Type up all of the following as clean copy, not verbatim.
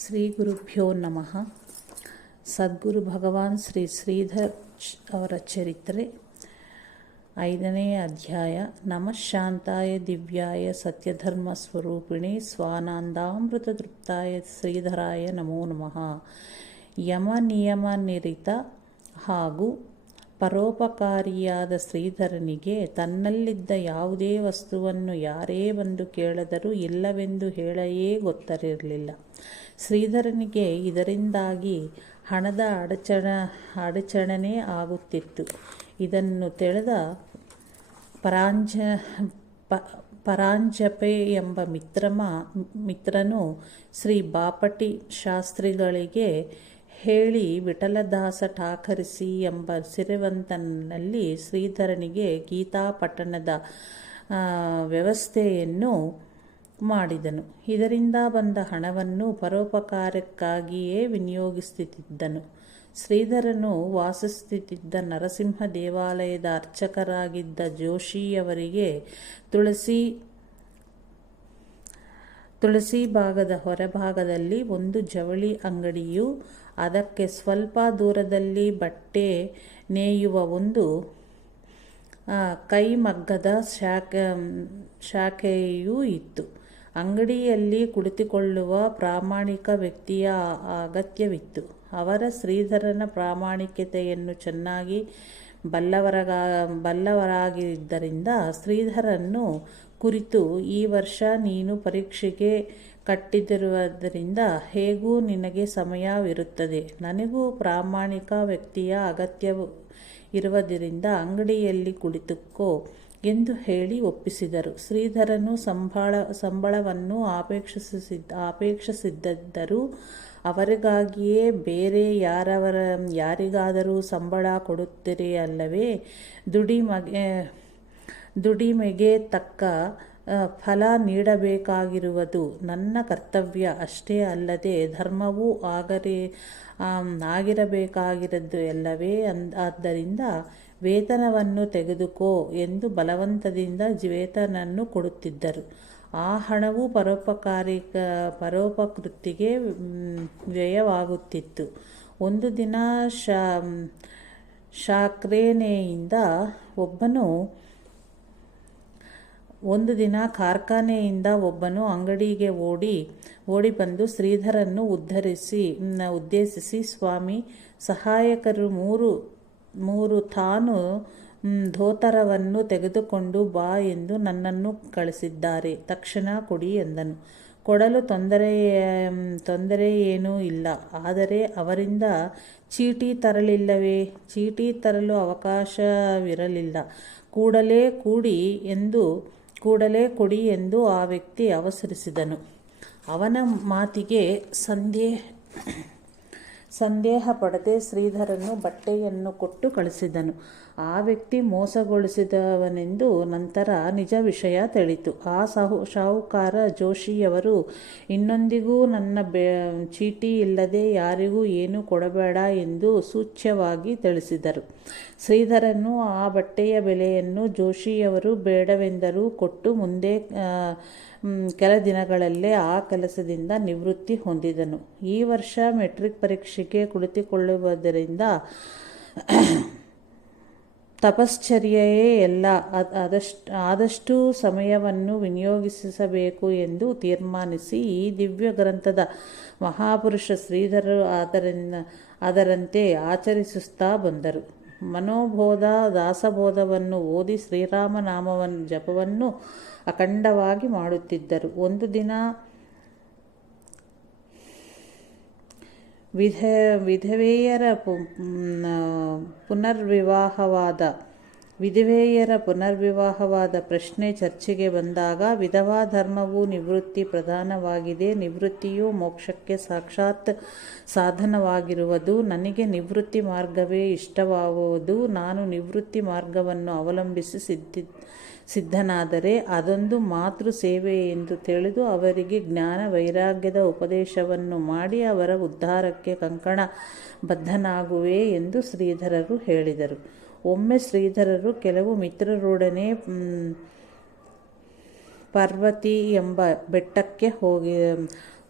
ಶ್ರೀ ಗುರುಭ್ಯೋ ನಮಃ. ಸದ್ಗುರು ಭಗವಾನ್ ಶ್ರೀ ಶ್ರೀಧರ್ ಅವರ ಚರಿತ್ರೆ 5ನೇ ಅಧ್ಯಾಯ. ನಮಃ ಶಾಂತಾಯ ದಿವ್ಯಾಯ ಸತ್ಯಧರ್ಮ ಸ್ವರೂಪಿಣಿ ಸ್ವಾನಂದಾಮೃತ ತೃಪ್ತಾಯ ಶ್ರೀಧರಾಯ ನಮೋ ನಮಃ. ಯಮ ನಿಯಮ ನಿರಿತ ಹಾಗೂ ಪರೋಪಕಾರಿಯಾದ ಶ್ರೀಧರನಿಗೆ ತನ್ನಲ್ಲಿದ್ದ ಯಾವುದೇ ವಸ್ತುವನ್ನು ಯಾರೇ ಬಂದು ಕೇಳಿದರೂ ಇಲ್ಲವೆಂದು ಹೇಳೆಯೇ ಗೊತ್ತಿರಲಿಲ್ಲ. ಶ್ರೀಧರನಿಗೆ ಇದರಿಂದಾಗಿ ಹಣದ ಅಡಚಣೆ ಆಗುತ್ತಿತ್ತು. ಇದನ್ನು ತಿಳಿದ ಪರಾಂಜಪೆ ಎಂಬ ಮಿತ್ರನು ಶ್ರೀ ಬಾಪಟಿ ಶಾಸ್ತ್ರಿಗಳಿಗೆ ಹೇಳಿ ವಿಠಲದಾಸ ಠಾಕರಿಸಿ ಎಂಬ ಸಿರಿವಂತನಲ್ಲಿ ಶ್ರೀಧರನಿಗೆ ಗೀತಾಪಠಣದ ವ್ಯವಸ್ಥೆಯನ್ನು ಮಾಡಿದನು. ಇದರಿಂದ ಬಂದ ಹಣವನ್ನು ಪರೋಪಕಾರಕ್ಕಾಗಿಯೇ ವಿನಿಯೋಗಿಸುತ್ತಿದ್ದನು. ಶ್ರೀಧರನು ವಾಸಿಸುತ್ತಿದ್ದ ನರಸಿಂಹ ದೇವಾಲಯದ ಅರ್ಚಕರಾಗಿದ್ದ ಜೋಶಿಯವರಿಗೆ ತುಳಸಿ ಭಾಗದ ಹೊರಭಾಗದಲ್ಲಿ ಒಂದು ಜವಳಿ ಅಂಗಡಿಯೂ ಅದಕ್ಕೆ ಸ್ವಲ್ಪ ದೂರದಲ್ಲಿ ಬಟ್ಟೆ ನೇಯುವ ಒಂದು ಕೈಮಗ್ಗದ ಶಾಖೆಯೂ ಇತ್ತು. ಅಂಗಡಿಯಲ್ಲಿ ಕುಳಿತುಕೊಳ್ಳುವ ಪ್ರಾಮಾಣಿಕ ವ್ಯಕ್ತಿಯ ಅಗತ್ಯವಿತ್ತು. ಅವರ ಶ್ರೀಧರನ ಪ್ರಾಮಾಣಿಕತೆಯನ್ನು ಚೆನ್ನಾಗಿ ಬಲ್ಲವರಾಗಿದ್ದರಿಂದ ಶ್ರೀಧರನ್ನು ಕುರಿತು, ಈ ವರ್ಷ ನೀನು ಪರೀಕ್ಷೆಗೆ ಕಟ್ಟಿದಿರುವುದರಿಂದ ಹೇಗೂ ನಿನಗೆ ಸಮಯವಿರುತ್ತದೆ. ನನಗೂ ಪ್ರಾಮಾಣಿಕ ವ್ಯಕ್ತಿಯ ಅಗತ್ಯವು ಇರುವುದರಿಂದ ಅಂಗಡಿಯಲ್ಲಿ ಕುಳಿತುಕೋ ಎಂದು ಹೇಳಿ ಒಪ್ಪಿಸಿದರು. ಶ್ರೀಧರನು ಸಂಬಳವನ್ನು ಅಪೇಕ್ಷಿಸಿದ್ದರೂ ಅವರಿಗಾಗಿಯೇ ಬೇರೆ ಯಾರಿಗಾದರೂ ಸಂಬಳ ಕೊಡುತ್ತೀರಿ ಅಲ್ಲವೇ? ದುಡಿಮೆಗೆ ತಕ್ಕ ಫಲ ನೀಡಬೇಕಾಗಿರುವುದು ನನ್ನ ಕರ್ತವ್ಯ ಅಷ್ಟೇ ಅಲ್ಲದೆ ಧರ್ಮವೂ ಆಗಿರಬೇಕಾಗಿರದು ಅಲ್ಲವೇ? ಆದ್ದರಿಂದ ವೇತನವನ್ನು ತೆಗೆದುಕೋ ಎಂದು ಬಲವಂತದಿಂದ ವೇತನವನ್ನು ಕೊಡುತ್ತಿದ್ದರು. ಆ ಹಣವು ಪರೋಪಕೃತಿಗೆ ವ್ಯಯವಾಗುತ್ತಿತ್ತು. ಒಂದು ದಿನ ಕಾರ್ಖಾನೆಯಿಂದ ಒಬ್ಬನು ಅಂಗಡಿಗೆ ಓಡಿ ಬಂದು ಶ್ರೀಧರನ್ನು ಉದ್ದೇಶಿಸಿ, ಸ್ವಾಮಿ, ಸಹಾಯಕರು ಮೂರು ತಾನು ಧೋತರವನ್ನು ತೆಗೆದುಕೊಂಡು ಬಾ ಎಂದು ನನ್ನನ್ನು ಕಳಿಸಿದ್ದಾರೆ. ತಕ್ಷಣ ಕೊಡಿ ಎಂದನು. ಕೊಡಲು ತೊಂದರೆ ಏನೂ ಇಲ್ಲ, ಆದರೆ ಅವರಿಂದ ಚೀಟಿ ತರಲಿಲ್ಲವೇ? ಚೀಟಿ ತರಲು ಅವಕಾಶವಿರಲಿಲ್ಲ. ಕೂಡಲೇ ಕೊಡಿ ಎಂದು ಆ ವ್ಯಕ್ತಿ ಅವಸರಿಸಿದನು. ಅವನ ಮಾತಿಗೆ ಸಂದೇಹ ಪಡದೆ ಶ್ರೀಧರನು ಬಟ್ಟೆಯನ್ನು ಕೊಟ್ಟು ಕಳಿಸಿದನು. ಆ ವ್ಯಕ್ತಿ ಮೋಸಗೊಳಿಸಿದವನೆಂದು ನಂತರ ನಿಜ ವಿಷಯ ತಿಳಿಯಿತು. ಆ ಸಾಹುಕಾರ ಜೋಶಿಯವರು ಇನ್ನೊಂದಿಗೂ ನನ್ನ ಚೀಟಿ ಇಲ್ಲದೆ ಯಾರಿಗೂ ಏನೂ ಕೊಡಬೇಡ ಎಂದು ಸೂಚ್ಯವಾಗಿ ತಿಳಿಸಿದರು. ಶ್ರೀಧರನು ಆ ಬಟ್ಟೆಯ ಬೆಲೆಯನ್ನು ಜೋಶಿಯವರು ಬೇಡವೆಂದರೂ ಕೊಟ್ಟು ಮುಂದೆ ಕೆಲ ದಿನಗಳಲ್ಲೇ ಆ ಕೆಲಸದಿಂದ ನಿವೃತ್ತಿ ಹೊಂದಿದನು. ಈ ವರ್ಷ ಮೆಟ್ರಿಕ್ ಪರೀಕ್ಷೆಗೆ ಕುಳಿತುಕೊಳ್ಳುವುದರಿಂದ ತಪಶ್ಚರ್ಯೆಯೇ ಎಲ್ಲ, ಆದಷ್ಟು ಸಮಯವನ್ನು ವಿನಿಯೋಗಿಸಬೇಕು ಎಂದು ತೀರ್ಮಾನಿಸಿ ಈ ದಿವ್ಯ ಗ್ರಂಥದ ಮಹಾಪುರುಷ ಶ್ರೀಧರರು ಅದರಂತೆ ಆಚರಿಸುತ್ತಾ ಬಂದರು. ಮನೋಬೋಧ ದಾಸಬೋಧವನ್ನು ಓದಿ ಶ್ರೀರಾಮನಾಮವನ್ನು ಜಪವನ್ನು ಅಖಂಡವಾಗಿ ಮಾಡುತ್ತಿದ್ದರು. ಒಂದು ದಿನ ವಿಧವೆಯರ ಪುನರ್ವಿವಾಹವಾದ ಪ್ರಶ್ನೆ ಚರ್ಚೆಗೆ ಬಂದಾಗ, ವಿಧವಾ ಧರ್ಮವು ನಿವೃತ್ತಿ ಪ್ರಧಾನವಾಗಿದೆ. ನಿವೃತ್ತಿಯು ಮೋಕ್ಷಕ್ಕೆ ಸಾಕ್ಷಾತ್ ಸಾಧನವಾಗಿರುವುದು. ನನಗೆ ನಿವೃತ್ತಿ ಮಾರ್ಗವೇ ಇಷ್ಟವಾಗುವುದು. ನಾನು ನಿವೃತ್ತಿ ಮಾರ್ಗವನ್ನು ಅವಲಂಬಿಸಿ ಸಿದ್ಧನಾದರೆ ಅದೊಂದು ಮಾತೃ ಸೇವೆ ಎಂದು ತಿಳಿದು ಅವರಿಗೆ ಜ್ಞಾನ ವೈರಾಗ್ಯದ ಉಪದೇಶವನ್ನು ಮಾಡಿ ಅವರ ಉದ್ಧಾರಕ್ಕೆ ಕಂಕಣ ಬದ್ಧನಾಗುವೆ ಎಂದು ಶ್ರೀಧರರು ಹೇಳಿದರು. ಒಮ್ಮೆ ಶ್ರೀಧರರು ಕೆಲವು ಮಿತ್ರರೊಡನೆ ಪಾರ್ವತಿ ಎಂಬ ಬೆಟ್ಟಕ್ಕೆ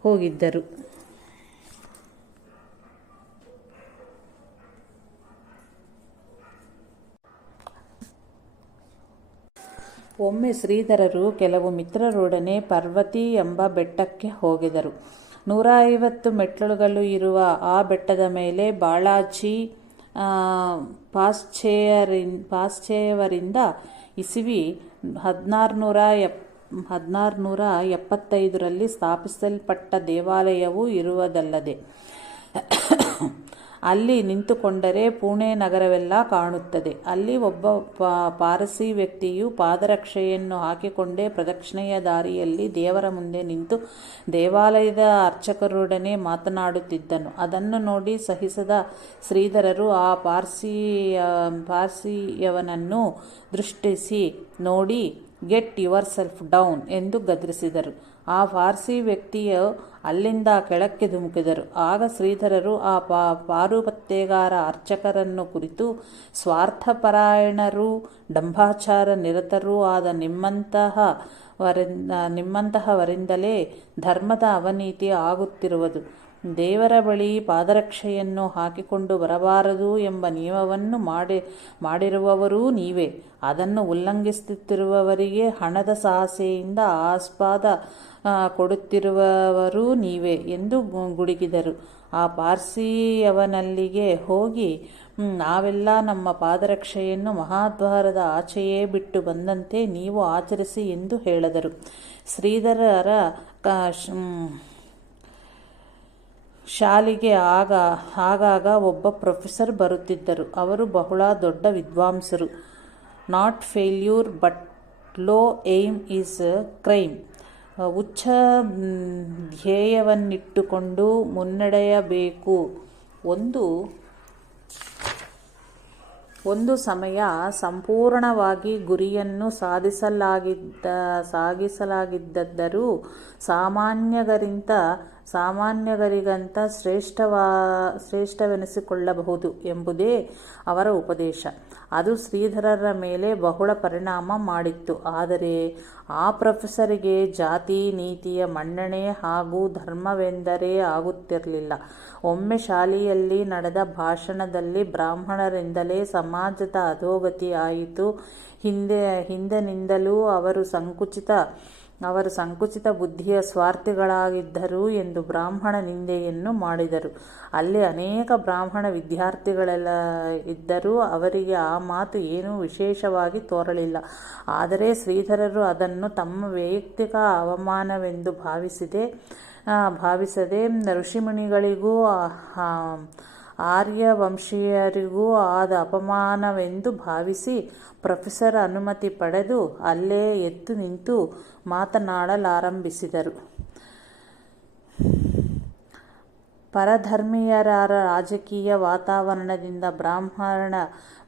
ಹೋಗಿದ್ದರು. ಒಮ್ಮೆ ಶ್ರೀಧರರು ಕೆಲವು ಮಿತ್ರರೊಡನೆ ಪರ್ವತಿ ಎಂಬ ಬೆಟ್ಟಕ್ಕೆ ಹೋಗಿದರು. 150 ಮೆಟ್ಟಿಲುಗಳು ಇರುವ ಆ ಬೆಟ್ಟದ ಮೇಲೆ ಬಾಳಾಜಿ ಪಾಶ್ಚೇಯವರಿಂದ ಇಸವಿ 1675ರಲ್ಲಿ ಸ್ಥಾಪಿಸಲ್ಪಟ್ಟ ದೇವಾಲಯವೂ ಇರುವುದಲ್ಲದೆ ಅಲ್ಲಿ ನಿಂತುಕೊಂಡರೆ ಪುಣೆ ನಗರವೆಲ್ಲ ಕಾಣುತ್ತದೆ. ಅಲ್ಲಿ ಒಬ್ಬ ಪಾರಸಿ ವ್ಯಕ್ತಿಯು ಪಾದರಕ್ಷೆಯನ್ನು ಹಾಕಿಕೊಂಡೇ ಪ್ರದಕ್ಷಿಣೆಯ ದಾರಿಯಲ್ಲಿ ದೇವರ ಮುಂದೆ ನಿಂತು ದೇವಾಲಯದ ಅರ್ಚಕರೊಡನೆ ಮಾತನಾಡುತ್ತಿದ್ದನು. ಅದನ್ನು ನೋಡಿ ಸಹಿಸದ ಶ್ರೀಧರರು ಆ ಪಾರ್ಸಿಯವನನ್ನು ದೃಷ್ಟಿಸಿ ನೋಡಿ ಗೆಟ್ ಯುವರ್ ಸೆಲ್ಫ್ ಡೌನ್ ಎಂದು ಗದರಿಸಿದರು. ಆ ಪಾರ್ಸಿ ವ್ಯಕ್ತಿಯು ಅಲ್ಲಿಂದ ಕೆಳಕ್ಕೆ ಧುಮುಕಿದರು. ಆಗ ಶ್ರೀಧರರು ಆ ಪಾರುಪತ್ಯಗಾರ ಅರ್ಚಕರನ್ನು ಕುರಿತು, ಸ್ವಾರ್ಥಪರಾಯಣರೂ ಡಂಭಾಚಾರ ನಿರತರೂ ಆದ ನಿಮ್ಮಂತಹವರಿಂದಲೇ ಧರ್ಮದ ಅವನತಿ ಆಗುತ್ತಿರುವುದು. ದೇವರ ಬಳಿ ಪಾದರಕ್ಷೆಯನ್ನು ಹಾಕಿಕೊಂಡು ಬರಬಾರದು ಎಂಬ ನಿಯಮವನ್ನು ಮಾಡಿರುವವರೂ ನೀವೇ. ಅದನ್ನು ಉಲ್ಲಂಘಿಸುತ್ತಿರುವವರಿಗೆ ಹಣದ ಆಸೆಯಿಂದ ಆಸ್ಪದ ಕೊಡುತ್ತಿರುವವರೂ ನೀವೇ ಎಂದು ಗುಡುಗಿದರು. ಆ ಪಾರ್ಸಿಯವನಲ್ಲಿಗೆ ಹೋಗಿ, ನಾವೆಲ್ಲ ನಮ್ಮ ಪಾದರಕ್ಷೆಯನ್ನು ಮಹಾದ್ವಾರದ ಆಚೆಯೇ ಬಿಟ್ಟು ಬಂದಂತೆ ನೀವು ಆಚರಿಸಿ ಎಂದು ಹೇಳಿದರು. ಶ್ರೀಧರರ ಶಾಲೆಗೆ ಆಗಾಗ ಒಬ್ಬ ಪ್ರೊಫೆಸರ್ ಬರುತ್ತಿದ್ದರು. ಅವರು ಬಹಳ ದೊಡ್ಡ ವಿದ್ವಾಂಸರು. Not failure but low aim is crime. ಉಚ್ಚ ಧ್ಯೇಯವನ್ನಿಟ್ಟುಕೊಂಡು ಮುನ್ನಡೆಯಬೇಕು. ಒಂದು ಸಮಯ ಸಂಪೂರ್ಣವಾಗಿ ಗುರಿಯನ್ನು ಸಾಗಿಸಲಾಗಿದ್ದರೂ ಸಾಮಾನ್ಯರಿಗಿಂತ ಶ್ರೇಷ್ಠವೆನಿಸಿಕೊಳ್ಳಬಹುದು ಎಂಬುದೇ ಅವರ ಉಪದೇಶ. ಅದು ಶ್ರೀಧರರ ಮೇಲೆ ಬಹಳ ಪರಿಣಾಮ ಮಾಡಿತ್ತು. ಆದರೆ ಆ ಪ್ರೊಫೆಸರಿಗೆ ಜಾತಿ ನೀತಿಯ ಮನ್ನಣೆ ಹಾಗೂ ಧರ್ಮವೆಂದರೆ ಆಗುತ್ತಿರಲಿಲ್ಲ. ಒಮ್ಮೆ ಶಾಲೆಯಲ್ಲಿ ನಡೆದ ಭಾಷಣದಲ್ಲಿ ಬ್ರಾಹ್ಮಣರಿಂದಲೇ ಸಮಾಜದ ಅಧೋಗತಿ ಆಯಿತು, ಹಿಂದಿನಿಂದಲೂ ಅವರು ಸಂಕುಚಿತ ಬುದ್ಧಿಯ ಸ್ವಾರ್ಥಿಗಳಾಗಿದ್ದರು ಎಂದು ಬ್ರಾಹ್ಮಣ ನಿಂದೆಯನ್ನು ಮಾಡಿದರು. ಅಲ್ಲಿ ಅನೇಕ ಬ್ರಾಹ್ಮಣ ವಿದ್ಯಾರ್ಥಿಗಳೆಲ್ಲ ಇದ್ದರೂ ಅವರಿಗೆ ಆ ಮಾತು ಏನೂ ವಿಶೇಷವಾಗಿ ತೋರಲಿಲ್ಲ. ಆದರೆ ಶ್ರೀಧರರು ಅದನ್ನು ತಮ್ಮ ವೈಯಕ್ತಿಕ ಅವಮಾನವೆಂದು ಭಾವಿಸದೆ ಋಷಿಮುನಿಗಳಿಗೂ ಆರ್ಯವಂಶೀಯರಿಗೂ ಆದ ಅಪಮಾನವೆಂದು ಭಾವಿಸಿ ಪ್ರೊಫೆಸರ್ ಅನುಮತಿ ಪಡೆದು ಅಲ್ಲೇ ಎದ್ದು ನಿಂತು ಮಾತನಾಡಲಾರಂಭಿಸಿದರು. ಪರಧರ್ಮೀಯರ ರಾಜಕೀಯ ವಾತಾವರಣದಿಂದ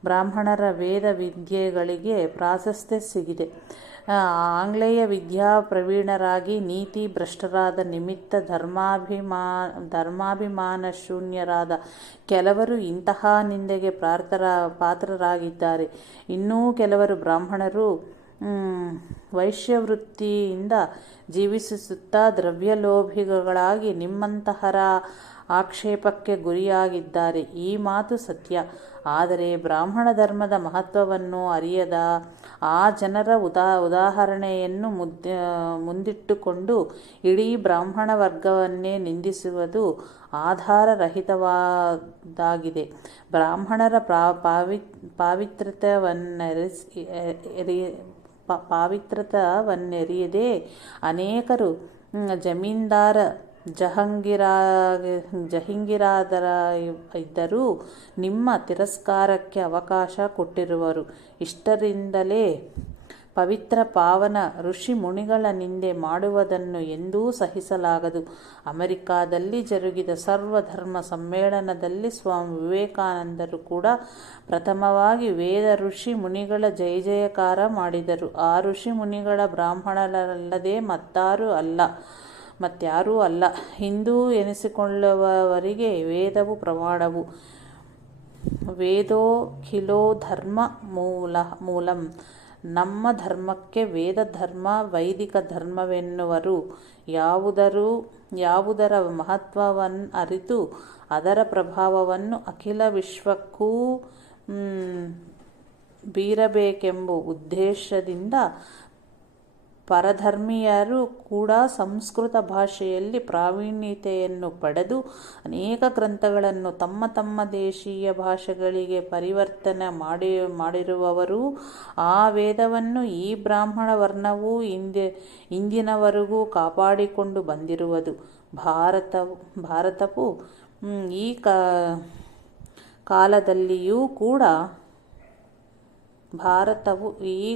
ಬ್ರಾಹ್ಮಣರ ವೇದ ವಿದ್ಯೆಗಳಿಗೆ ಪ್ರಾಶಸ್ತ್ಯ ಸಿಗಿದೆ. ಆಂಗ್ಲೇಯ ವಿದ್ಯಾ ಪ್ರವೀಣರಾಗಿ ನೀತಿ ಭ್ರಷ್ಟರಾದ ನಿಮಿತ್ತ ಧರ್ಮಾಭಿಮಾನಶೂನ್ಯರಾದ ಕೆಲವರು ಇಂತಹ ನಿಂದೆಗೆ ಪಾತ್ರರಾಗಿದ್ದಾರೆ. ಇನ್ನೂ ಕೆಲವರು ಬ್ರಾಹ್ಮಣರು ವೈಶ್ಯವೃತ್ತಿಯಿಂದ ಜೀವಿಸುತ್ತಾ ದ್ರವ್ಯಲೋಭಿಗಳಾಗಿ ನಿಮ್ಮಂತಹರ ಆಕ್ಷೇಪಕ್ಕೆ ಗುರಿಯಾಗಿದ್ದಾರೆ. ಈ ಮಾತು ಸತ್ಯ. ಆದರೆ ಬ್ರಾಹ್ಮಣ ಧರ್ಮದ ಮಹತ್ವವನ್ನು ಅರಿಯದ ಆ ಜನರ ಉದಾಹರಣೆಯನ್ನು ಮುಂದಿಟ್ಟುಕೊಂಡು ಇಡೀ ಬ್ರಾಹ್ಮಣ ವರ್ಗವನ್ನೇ ನಿಂದಿಸುವುದು ಆಧಾರರಹಿತವಾಗಿದೆ. ಬ್ರಾಹ್ಮಣರ ಪಾವಿತ್ರ್ಯತವನ್ನೆರಿಯದೆ ಅನೇಕರು ಜಮೀನ್ದಾರ ಜಹೀರ್ದಾರ ಇದ್ದರೂ ನಿಮ್ಮ ತಿರಸ್ಕಾರಕ್ಕೆ ಅವಕಾಶ ಕೊಟ್ಟಿರುವರು. ಇಷ್ಟರಿಂದಲೇ ಪವಿತ್ರ ಪಾವನ ಋಷಿ ಮುನಿಗಳ ನಿಂದೆ ಮಾಡುವುದನ್ನು ಎಂದೂ ಸಹಿಸಲಾಗದು. ಅಮೆರಿಕಾದಲ್ಲಿ ಜರುಗಿದ ಸರ್ವಧರ್ಮ ಸಮ್ಮೇಳನದಲ್ಲಿ ಸ್ವಾಮಿ ವಿವೇಕಾನಂದರು ಕೂಡ ಪ್ರಥಮವಾಗಿ ವೇದ ಋಷಿ ಮುನಿಗಳ ಜಯಕಾರ ಮಾಡಿದರು. ಆ ಋಷಿ ಮುನಿಗಳ ಬ್ರಾಹ್ಮಣರಲ್ಲದೆ ಮತ್ಯಾರೂ ಅಲ್ಲ. ಹಿಂದೂ ಎನಿಸಿಕೊಳ್ಳುವವರಿಗೆ ವೇದವು ಪ್ರಮಾಣವು. ವೇದೋಖಿಲೋ ಧರ್ಮ ಮೂಲಂ. ನಮ್ಮ ಧರ್ಮಕ್ಕೆ ವೇದ ಧರ್ಮ ವೈದಿಕ ಧರ್ಮವೆನ್ನುವರು. ಯಾವುದರ ಮಹತ್ವವನ್ನು ಅರಿತು ಅದರ ಪ್ರಭಾವವನ್ನು ಅಖಿಲ ವಿಶ್ವಕ್ಕೂ ಬೀರಬೇಕೆಂಬ ಉದ್ದೇಶದಿಂದ ಪರಧರ್ಮೀಯರು ಕೂಡ ಸಂಸ್ಕೃತ ಭಾಷೆಯಲ್ಲಿ ಪ್ರಾವೀಣ್ಯತೆಯನ್ನು ಪಡೆದು ಅನೇಕ ಗ್ರಂಥಗಳನ್ನು ತಮ್ಮ ತಮ್ಮ ದೇಶೀಯ ಭಾಷೆಗಳಿಗೆ ಪರಿವರ್ತನೆ ಮಾಡಿರುವವರು. ಆ ವೇದವನ್ನು ಈ ಬ್ರಾಹ್ಮಣ ವರ್ಣವು ಇಂದಿನವರೆಗೂ ಕಾಪಾಡಿಕೊಂಡು ಬಂದಿರುವುದು. ಭಾರತವು ಈ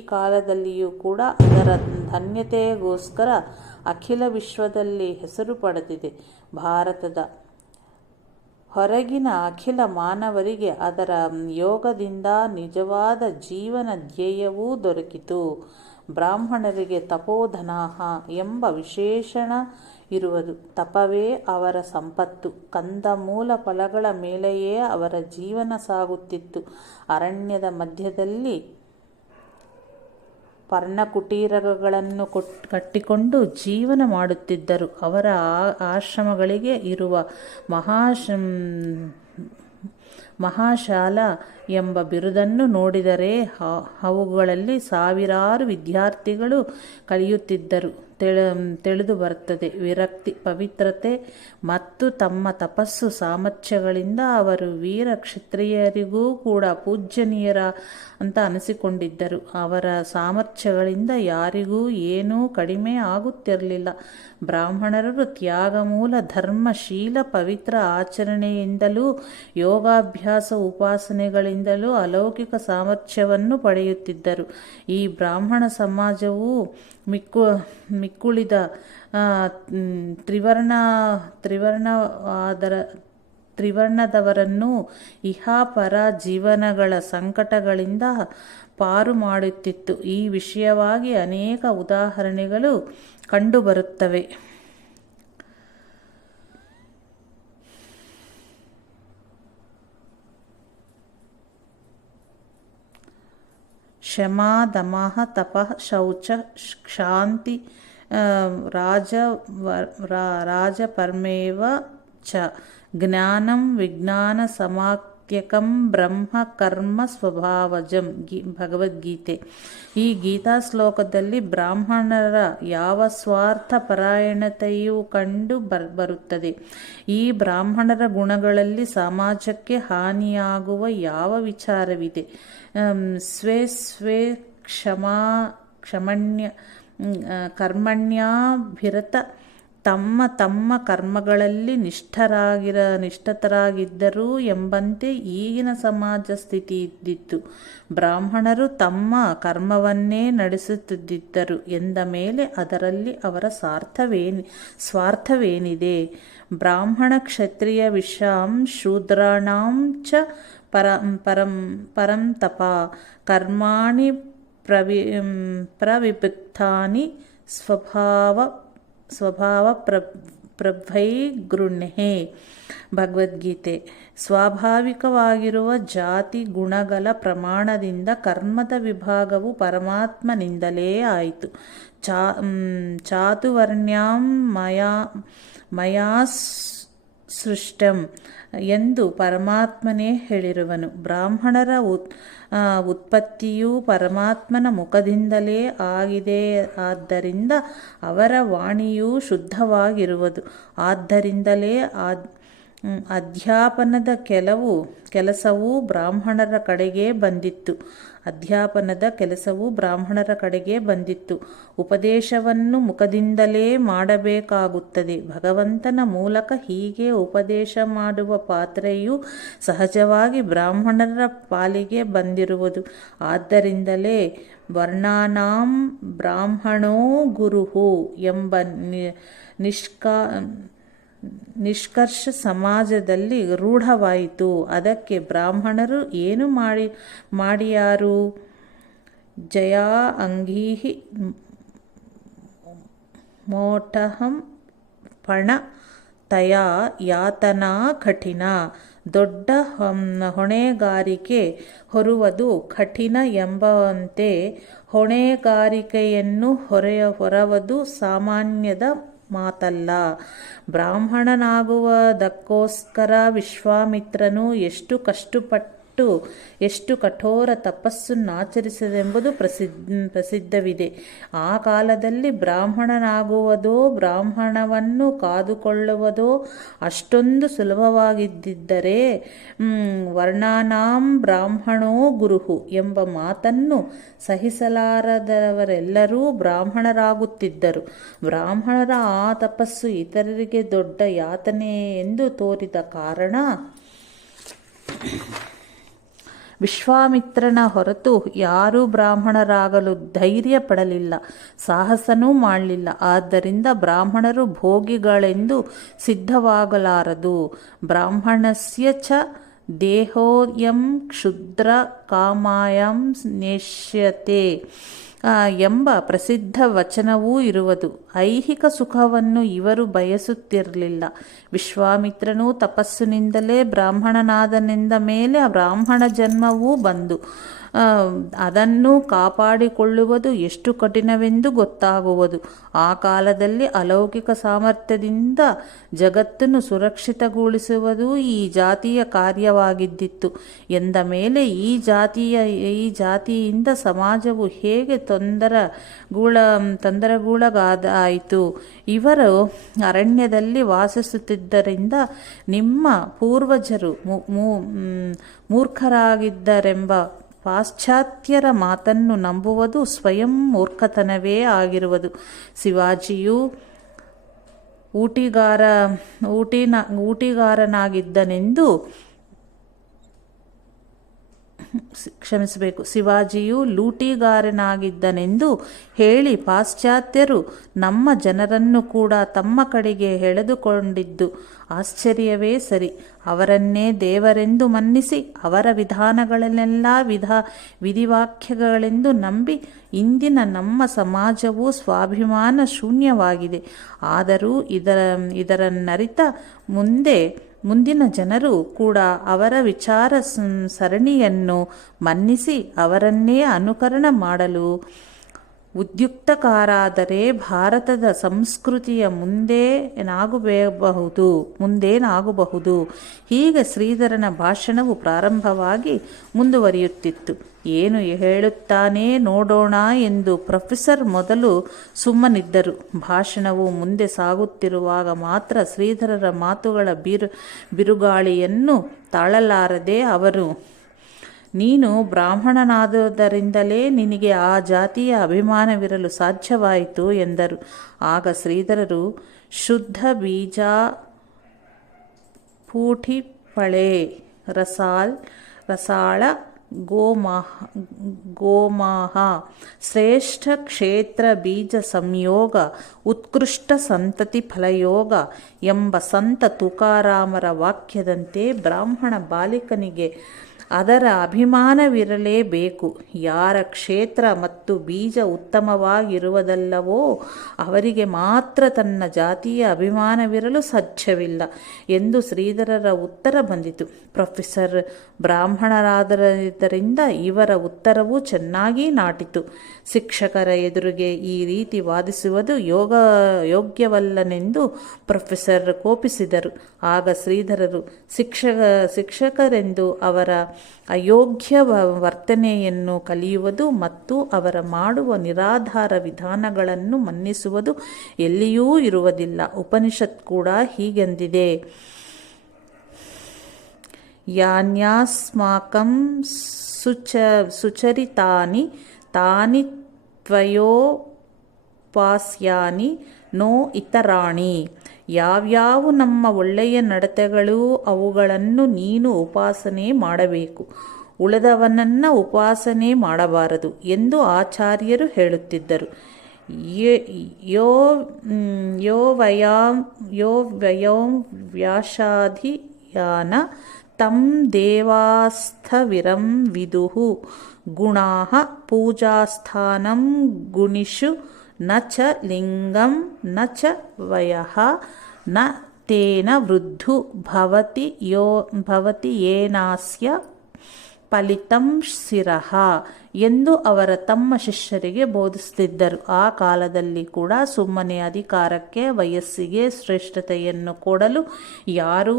ಕಾಲದಲ್ಲಿಯೂ ಕೂಡ ಅದರ ಧನ್ಯತೆಗೋಸ್ಕರ ಅಖಿಲ ವಿಶ್ವದಲ್ಲಿ ಹೆಸರು ಪಡೆದಿದೆ. ಭಾರತದ ಹೊರಗಿನ ಅಖಿಲ ಮಾನವರಿಗೆ ಅದರ ಯೋಗದಿಂದ ನಿಜವಾದ ಜೀವನ ಧ್ಯೇಯವೂ ದೊರಕಿತು. ಬ್ರಾಹ್ಮಣರಿಗೆ ತಪೋಧನಾಃ ಎಂಬ ವಿಶೇಷಣ ಇರುವುದು. ತಪವೇ ಅವರ ಸಂಪತ್ತು. ಕಂದಮೂಲ ಫಲಗಳ ಮೇಲೆಯೇ ಅವರ ಜೀವನ ಸಾಗುತ್ತಿತ್ತು. ಅರಣ್ಯದ ಮಧ್ಯದಲ್ಲಿ ಪರ್ಣಕುಟೀರಗಳನ್ನು ಕಟ್ಟಿಕೊಂಡು ಜೀವನ ಮಾಡುತ್ತಿದ್ದರು. ಅವರ ಆಶ್ರಮಗಳಿಗೆ ಇರುವ ಮಹಾಶಾಲಾ ಎಂಬ ಬಿರುದನ್ನು ನೋಡಿದರೆ ಅವುಗಳಲ್ಲಿ ಸಾವಿರಾರು ವಿದ್ಯಾರ್ಥಿಗಳು ಕಲಿಯುತ್ತಿದ್ದರು ತಿಳಿದು ಬರುತ್ತದೆ. ವಿರಕ್ತಿ, ಪವಿತ್ರತೆ ಮತ್ತು ತಮ್ಮ ತಪಸ್ಸು ಸಾಮರ್ಥ್ಯಗಳಿಂದ ಅವರು ವೀರ ಕ್ಷತ್ರಿಯರಿಗೂ ಕೂಡ ಪೂಜ್ಯನೀಯರ ಅಂತ ಅನಿಸಿಕೊಂಡಿದ್ದರು. ಅವರ ಸಾಮರ್ಥ್ಯಗಳಿಂದ ಯಾರಿಗೂ ಏನೂ ಕಡಿಮೆ ಆಗುತ್ತಿರಲಿಲ್ಲ. ಬ್ರಾಹ್ಮಣರು ತ್ಯಾಗಮೂಲ ಧರ್ಮಶೀಲ ಪವಿತ್ರ ಆಚರಣೆಯಿಂದಲೂ ಯೋಗಾಭ್ಯಾಸ ಉಪಾಸನೆಗಳಿಂದಲೂ ಅಲೌಕಿಕ ಸಾಮರ್ಥ್ಯವನ್ನು ಪಡೆಯುತ್ತಿದ್ದರು. ಈ ಬ್ರಾಹ್ಮಣ ಸಮಾಜವು ಮಿಕ್ಕುಳಿದ ತ್ರಿವರ್ಣದವರನ್ನು ಇಹಪರ ಜೀವನಗಳ ಸಂಕಟಗಳಿಂದ ಪಾರು ಮಾಡುತ್ತಿತ್ತು. ಈ ವಿಷಯವಾಗಿ ಅನೇಕ ಉದಾಹರಣೆಗಳು ಕಂಡುಬರುತ್ತವೆ. ಕ್ಷಮಾ, ದಮಃ, ತಪಃ, ಶೌಚ, ಕ್ಷಾಂತಿ, ರಾಜಪರ್ಮೇವ ಚ ಜ್ಞಾನಂ ವಿಜ್ಞಾನ ಸಮಾಖ್ಯಕಂ ಬ್ರಹ್ಮ ಕರ್ಮ ಸ್ವಭಾವಜಂ. ಭಗವದ್ಗೀತೆ. ಈ ಗೀತಾ ಶ್ಲೋಕದಲ್ಲಿ ಬ್ರಾಹ್ಮಣರ ಯಾವ ಸ್ವಾರ್ಥ ಪರಾಯಣತೆಯೂ ಕಂಡು ಬರುತ್ತದೆ. ಈ ಬ್ರಾಹ್ಮಣರ ಗುಣಗಳಲ್ಲಿ ಸಮಾಜಕ್ಕೆ ಹಾನಿಯಾಗುವ ಯಾವ ವಿಚಾರವಿದೆ? ಸ್ವೇ ಕರ್ಮಣ್ಯಾಭಿರತ ತಮ್ಮ ತಮ್ಮ ಕರ್ಮಗಳಲ್ಲಿ ನಿಷ್ಠರಾಗಿದ್ದರು ಎಂಬಂತೆ ಈಗಿನ ಸಮಾಜ ಸ್ಥಿತಿ ಇದ್ದಿತ್ತು. ಬ್ರಾಹ್ಮಣರು ತಮ್ಮ ಕರ್ಮವನ್ನೇ ನಡೆಸುತ್ತಿದ್ದರು ಎಂದ ಮೇಲೆ ಅದರಲ್ಲಿ ಅವರ ಸ್ವಾರ್ಥವೇನಿದೆ? ಬ್ರಾಹ್ಮಣ ಕ್ಷತ್ರಿಯ ವಿಷಾಂ ಶೂದ್ರಾಣಾಂ ಚ ಪರಂತಪ ಕರ್ಮಾಣಿ ಪ್ರವಿಭಕ್ತಾನಿ ಸ್ವಭಾವ ಪ್ರಭೈ ಗೃಹ್ಣೆ. ಭಗವದ್ಗೀತೆ. ಸ್ವಾಭಾವಿಕವಾಗಿರುವ ಜಾತಿ ಗುಣಗಳ ಪ್ರಮಾಣದಿಂದ ಕರ್ಮದ ವಿಭಾಗವು ಪರಮಾತ್ಮನಿಂದಲೇ ಆಯಿತು. ಚಾತುರ್ವರ್ಣ್ಯಂ ಮಯಾ ಸೃಷ್ಟಂ ಎಂದು ಪರಮಾತ್ಮನೇ ಹೇಳಿರುವನು. ಬ್ರಾಹ್ಮಣರ ಉತ್ಪತ್ತಿಯು ಪರಮಾತ್ಮನ ಮುಖದಿಂದಲೇ ಆಗಿದೆ. ಆದ್ದರಿಂದ ಅವರ ವಾಣಿಯು ಶುದ್ಧವಾಗಿರುವುದು. ಆದ್ದರಿಂದಲೇ ಅಧ್ಯಾಪನದ ಕೆಲಸವು ಬ್ರಾಹ್ಮಣರ ಕಡೆಗೆ ಬಂದಿತ್ತು. ಉಪದೇಶವನ್ನು ಮುಖದಿಂದಲೇ ಮಾಡಬೇಕಾಗುತ್ತದೆ. ಭಗವಂತನ ಮೂಲಕ ಹೀಗೆ ಉಪದೇಶ ಮಾಡುವ ಪಾತ್ರೆಯು ಸಹಜವಾಗಿ ಬ್ರಾಹ್ಮಣರ ಪಾಲಿಗೆ ಬಂದಿರುವುದು. ಆದ್ದರಿಂದಲೇ ವರ್ಣಾನಾಂ ಬ್ರಾಹ್ಮಣೋ ಗುರುಹು ಎಂಬ ನಿಷ್ಕರ್ಷ ಸಮಾಜದಲ್ಲಿ ರೂಢವಾಯಿತು. ಅದಕ್ಕೆ ಬ್ರಾಹ್ಮಣರು ಏನು ಮಾಡಿಯಾರು? ಜಯಾ ಅಂಗೀಹಿ ಮೋಟಹಂ ಪಣ ತಯಾ ಯಾತನಾ ಕಠಿಣ. ದೊಡ್ಡ ಹೊಣೆಗಾರಿಕೆ ಹೊರುವುದು ಕಠಿಣ ಎಂಬಂತೆ ಹೊಣೆಗಾರಿಕೆಯನ್ನು ಹೊರುವುದು ಸಾಮಾನ್ಯದ ಮಾತಲ್ಲ. ಬ್ರಾಹ್ಮಣನಾಗುವುದಕ್ಕೋಸ್ಕರ ವಿಶ್ವಾಮಿತ್ರನು ಎಷ್ಟು ಎಷ್ಟು ಕಠೋರ ತಪಸ್ಸನ್ನಾಚರಿಸಿದೆಂಬುದು ಪ್ರಸಿದ್ಧವಿದೆ. ಆ ಕಾಲದಲ್ಲಿ ಬ್ರಾಹ್ಮಣನಾಗುವುದೋ ಬ್ರಾಹ್ಮಣವನ್ನು ಕಾದುಕೊಳ್ಳುವುದೋ ಅಷ್ಟೊಂದು ಸುಲಭವಾಗಿದ್ದರೆ ವರ್ಣಾನಾಂ ಬ್ರಾಹ್ಮಣೋ ಗುರುಹು ಎಂಬ ಮಾತನ್ನು ಸಹಿಸಲಾರದವರೆಲ್ಲರೂ ಬ್ರಾಹ್ಮಣರಾಗುತ್ತಿದ್ದರು. ಬ್ರಾಹ್ಮಣರ ಆ ತಪಸ್ಸು ಇತರರಿಗೆ ದೊಡ್ಡ ಯಾತನೆ ಎಂದು ತೋರಿದ ಕಾರಣ ವಿಶ್ವಾಮಿತ್ರನ ಹೊರತು ಯಾರೂ ಬ್ರಾಹ್ಮಣರಾಗಲು ಧೈರ್ಯ ಪಡಲಿಲ್ಲ, ಸಾಹಸನೂ ಮಾಡಲಿಲ್ಲ. ಆದ್ದರಿಂದ ಬ್ರಾಹ್ಮಣರು ಭೋಗಿಗಳೆಂದು ಸಿದ್ಧವಾಗಲಾರದು. ಬ್ರಾಹ್ಮಣಸ್ಯ ಚ ದೇಹೋಯಂ ಕ್ಷುದ್ರ ಕಾಮಾಯಂ ನೇಷ್ಯತೆ ಎಂಬ ಪ್ರಸಿದ್ಧ ವಚನವೂ ಇರುವುದು. ಐಹಿಕ ಸುಖವನ್ನು ಇವರು ಬಯಸುತ್ತಿರಲಿಲ್ಲ. ವಿಶ್ವಾಮಿತ್ರನು ತಪಸ್ಸಿನಿಂದಲೇ ಬ್ರಾಹ್ಮಣನಾದನೆಂದ ಮೇಲೆ ಬ್ರಾಹ್ಮಣ ಜನ್ಮವೂ ಬಂದು ಅದನ್ನು ಕಾಪಾಡಿಕೊಳ್ಳುವುದು ಎಷ್ಟು ಕಠಿಣವೆಂದು ಗೊತ್ತಾಗುವುದು. ಆ ಕಾಲದಲ್ಲಿ ಅಲೌಕಿಕ ಸಾಮರ್ಥ್ಯದಿಂದ ಜಗತ್ತನ್ನು ಸುರಕ್ಷಿತಗೊಳಿಸುವುದು ಈ ಜಾತಿಯ ಕಾರ್ಯವಾಗಿದ್ದಿತ್ತು ಎಂದ ಮೇಲೆ ಈ ಜಾತಿಯಿಂದ ಸಮಾಜವು ಹೇಗೆ ತೊಂದರೆಗೂಳಗಾಯಿತು. ಇವರು ಅರಣ್ಯದಲ್ಲಿ ವಾಸಿಸುತ್ತಿದ್ದರಿಂದ ನಿಮ್ಮ ಪೂರ್ವಜರು ಮೂರ್ಖರಾಗಿದ್ದರೆಂಬ ಪಾಶ್ಚಾತ್ಯರ ಮಾತನ್ನು ನಂಬುವುದು ಸ್ವಯಂ ಮೂರ್ಖತನವೇ ಆಗಿರುವುದು. ಶಿವಾಜಿಯು ಶಿವಾಜಿಯು ಲೂಟಿಗಾರನಾಗಿದ್ದನೆಂದು ಹೇಳಿ ಪಾಶ್ಚಾತ್ಯರು ನಮ್ಮ ಜನರನ್ನು ಕೂಡ ತಮ್ಮ ಕಡೆಗೆ ಎಳೆದುಕೊಂಡಿದ್ದು ಆಶ್ಚರ್ಯವೇ ಸರಿ. ಅವರನ್ನೇ ದೇವರೆಂದು ಮನ್ನಿಸಿ ಅವರ ವಿಧಾನಗಳನ್ನೆಲ್ಲ ವಿಧಿವಾಕ್ಯಗಳೆಂದು ನಂಬಿ ಇಂದಿನ ನಮ್ಮ ಸಮಾಜವು ಸ್ವಾಭಿಮಾನ ಶೂನ್ಯವಾಗಿದೆ. ಆದರೂ ಇದರನ್ನರಿತ ಮುಂದಿನ ಜನರು ಕೂಡ ಅವರ ವಿಚಾರ ಸರಣಿಯನ್ನು ಮನ್ನಿಸಿ ಅವರನ್ನೇ ಅನುಕರಣ ಮಾಡಲು ಉದ್ಯುಕ್ತಕಾರಾದರೆ ಭಾರತದ ಸಂಸ್ಕೃತಿಯ ಮುಂದೇನಾಗಬಹುದು. ಹೀಗೆ ಶ್ರೀಧರನ ಭಾಷಣವು ಪ್ರಾರಂಭವಾಗಿ ಮುಂದುವರಿಯುತ್ತಿತ್ತು. ಏನು ಹೇಳುತ್ತಾನೆ ನೋಡೋಣ ಎಂದು ಪ್ರೊಫೆಸರ್ ಮೊದಲು ಸುಮ್ಮನಿದ್ದರು. ಭಾಷಣವು ಮುಂದೆ ಸಾಗುತ್ತಿರುವಾಗ ಮಾತ್ರ ಶ್ರೀಧರರ ಮಾತುಗಳ ಬಿರುಗಾಳಿಯನ್ನು ತಾಳಲಾರದೆ ಅವರು, ನೀನು ಬ್ರಾಹ್ಮಣನಾದುದರಿಂದಲೇ ನಿನಗೆ ಆ ಜಾತಿಯ ಅಭಿಮಾನವಿರಲು ಸಾಧ್ಯವಾಯಿತು ಎಂದರು. ಆಗ ಶ್ರೀಧರರು ಶುದ್ಧ ಬೀಜ ಪೂಠಿಪಳೆ ರಸಾಳ ಗೋಮಾಹ ಶ್ರೇಷ್ಠ ಕ್ಷೇತ್ರ ಬೀಜ ಸಂಯೋಗ ಉತ್ಕೃಷ್ಟ ಸಂತತಿ ಫಲಯೋಗ ಎಂಬ ಸಂತ ತುಕಾರಾಮರ ವಾಕ್ಯದಂತೆ ಬ್ರಾಹ್ಮಣ ಬಾಲಿಕನಿಗೆ ಅದರ ಅಭಿಮಾನವಿರಲೇಬೇಕು. ಯಾರ ಕ್ಷೇತ್ರ ಮತ್ತು ಬೀಜ ಉತ್ತಮವಾಗಿರುವುದಲ್ಲವೋ ಅವರಿಗೆ ಮಾತ್ರ ತನ್ನ ಜಾತಿಯ ಅಭಿಮಾನವಿರಲು ಸಾಧ್ಯವಿಲ್ಲ ಎಂದು ಶ್ರೀಧರರ ಉತ್ತರ ಬಂದಿತು. ಪ್ರೊಫೆಸರ್ ಬ್ರಾಹ್ಮಣರಾದದ್ದರಿಂದ ಇವರ ಉತ್ತರವು ಚೆನ್ನಾಗಿ ನಾಟಿತು. ಶಿಕ್ಷಕರ ಎದುರಿಗೆ ಈ ರೀತಿ ವಾದಿಸುವುದು ಯೋಗ್ಯವಲ್ಲನೆಂದು ಪ್ರೊಫೆಸರ್ ಕೋಪಿಸಿದರು. ಆಗ ಶ್ರೀಧರರು ಶಿಕ್ಷಕರೆಂದು ಅವರ ಅಯೋಗ್ಯ ವರ್ತನೆಯನ್ನು ಕಲಿಯುವುದು ಮತ್ತು ಅವರ ಮಾಡುವ ನಿರಾಧಾರ ವಿಧಾನಗಳನ್ನು ಮನ್ನಿಸುವುದು ಎಲ್ಲಿಯೂ ಇರುವುದಿಲ್ಲ. ಉಪನಿಷತ್ ಕೂಡ ಹೀಗೆಂದಿದೆ. ಯಾನ್ಯಾಸ್ಮಾಕಂ ಸುಚರಿತಾನಿ ತಾನಿ ತ್ವಯೋಪಾಸ್ಯಾನಿ ನೋ ಇತರಾಣಿ. ಯಾವ್ಯಾವು ನಮ್ಮ ಒಳ್ಳೆಯ ನಡತೆಗಳು ಅವುಗಳನ್ನು ನೀನು ಉಪಾಸನೆ ಮಾಡಬೇಕು, ಉಳಿದವನನ್ನು ಉಪಾಸನೆ ಮಾಡಬಾರದು ಎಂದು ಆಚಾರ್ಯರು ಹೇಳುತ್ತಿದ್ದರು. ಯೋ ವಯೋಂ ವ್ಯಾಸಾಧಿಯಾನ ತಂ ದೇವಾಸ್ಥವಿರಂ ವಿದುಹು ಗುಣಾಃ ಪೂಜಾಸ್ಥಾನಂ ಗುಣಿಷು ನ ಚ ಲಿಂಗಂ ನ ಚ ವಯಃ ನ ತೇನ ವೃದ್ಧು ಭವತಿ ಯೇನಾಸ್ಯ ಫಲಿತಂ ಶಿರಃ ಎಂದು ಅವರ ತಮ್ಮ ಶಿಷ್ಯರಿಗೆ ಬೋಧಿಸುತ್ತಿದ್ದರು. ಆ ಕಾಲದಲ್ಲಿ ಕೂಡ ಸುಮ್ಮನೆ ಅಧಿಕಾರಕ್ಕೆ ವಯಸ್ಸಿಗೆ ಶ್ರೇಷ್ಠತೆಯನ್ನು ಕೊಡಲು ಯಾರೂ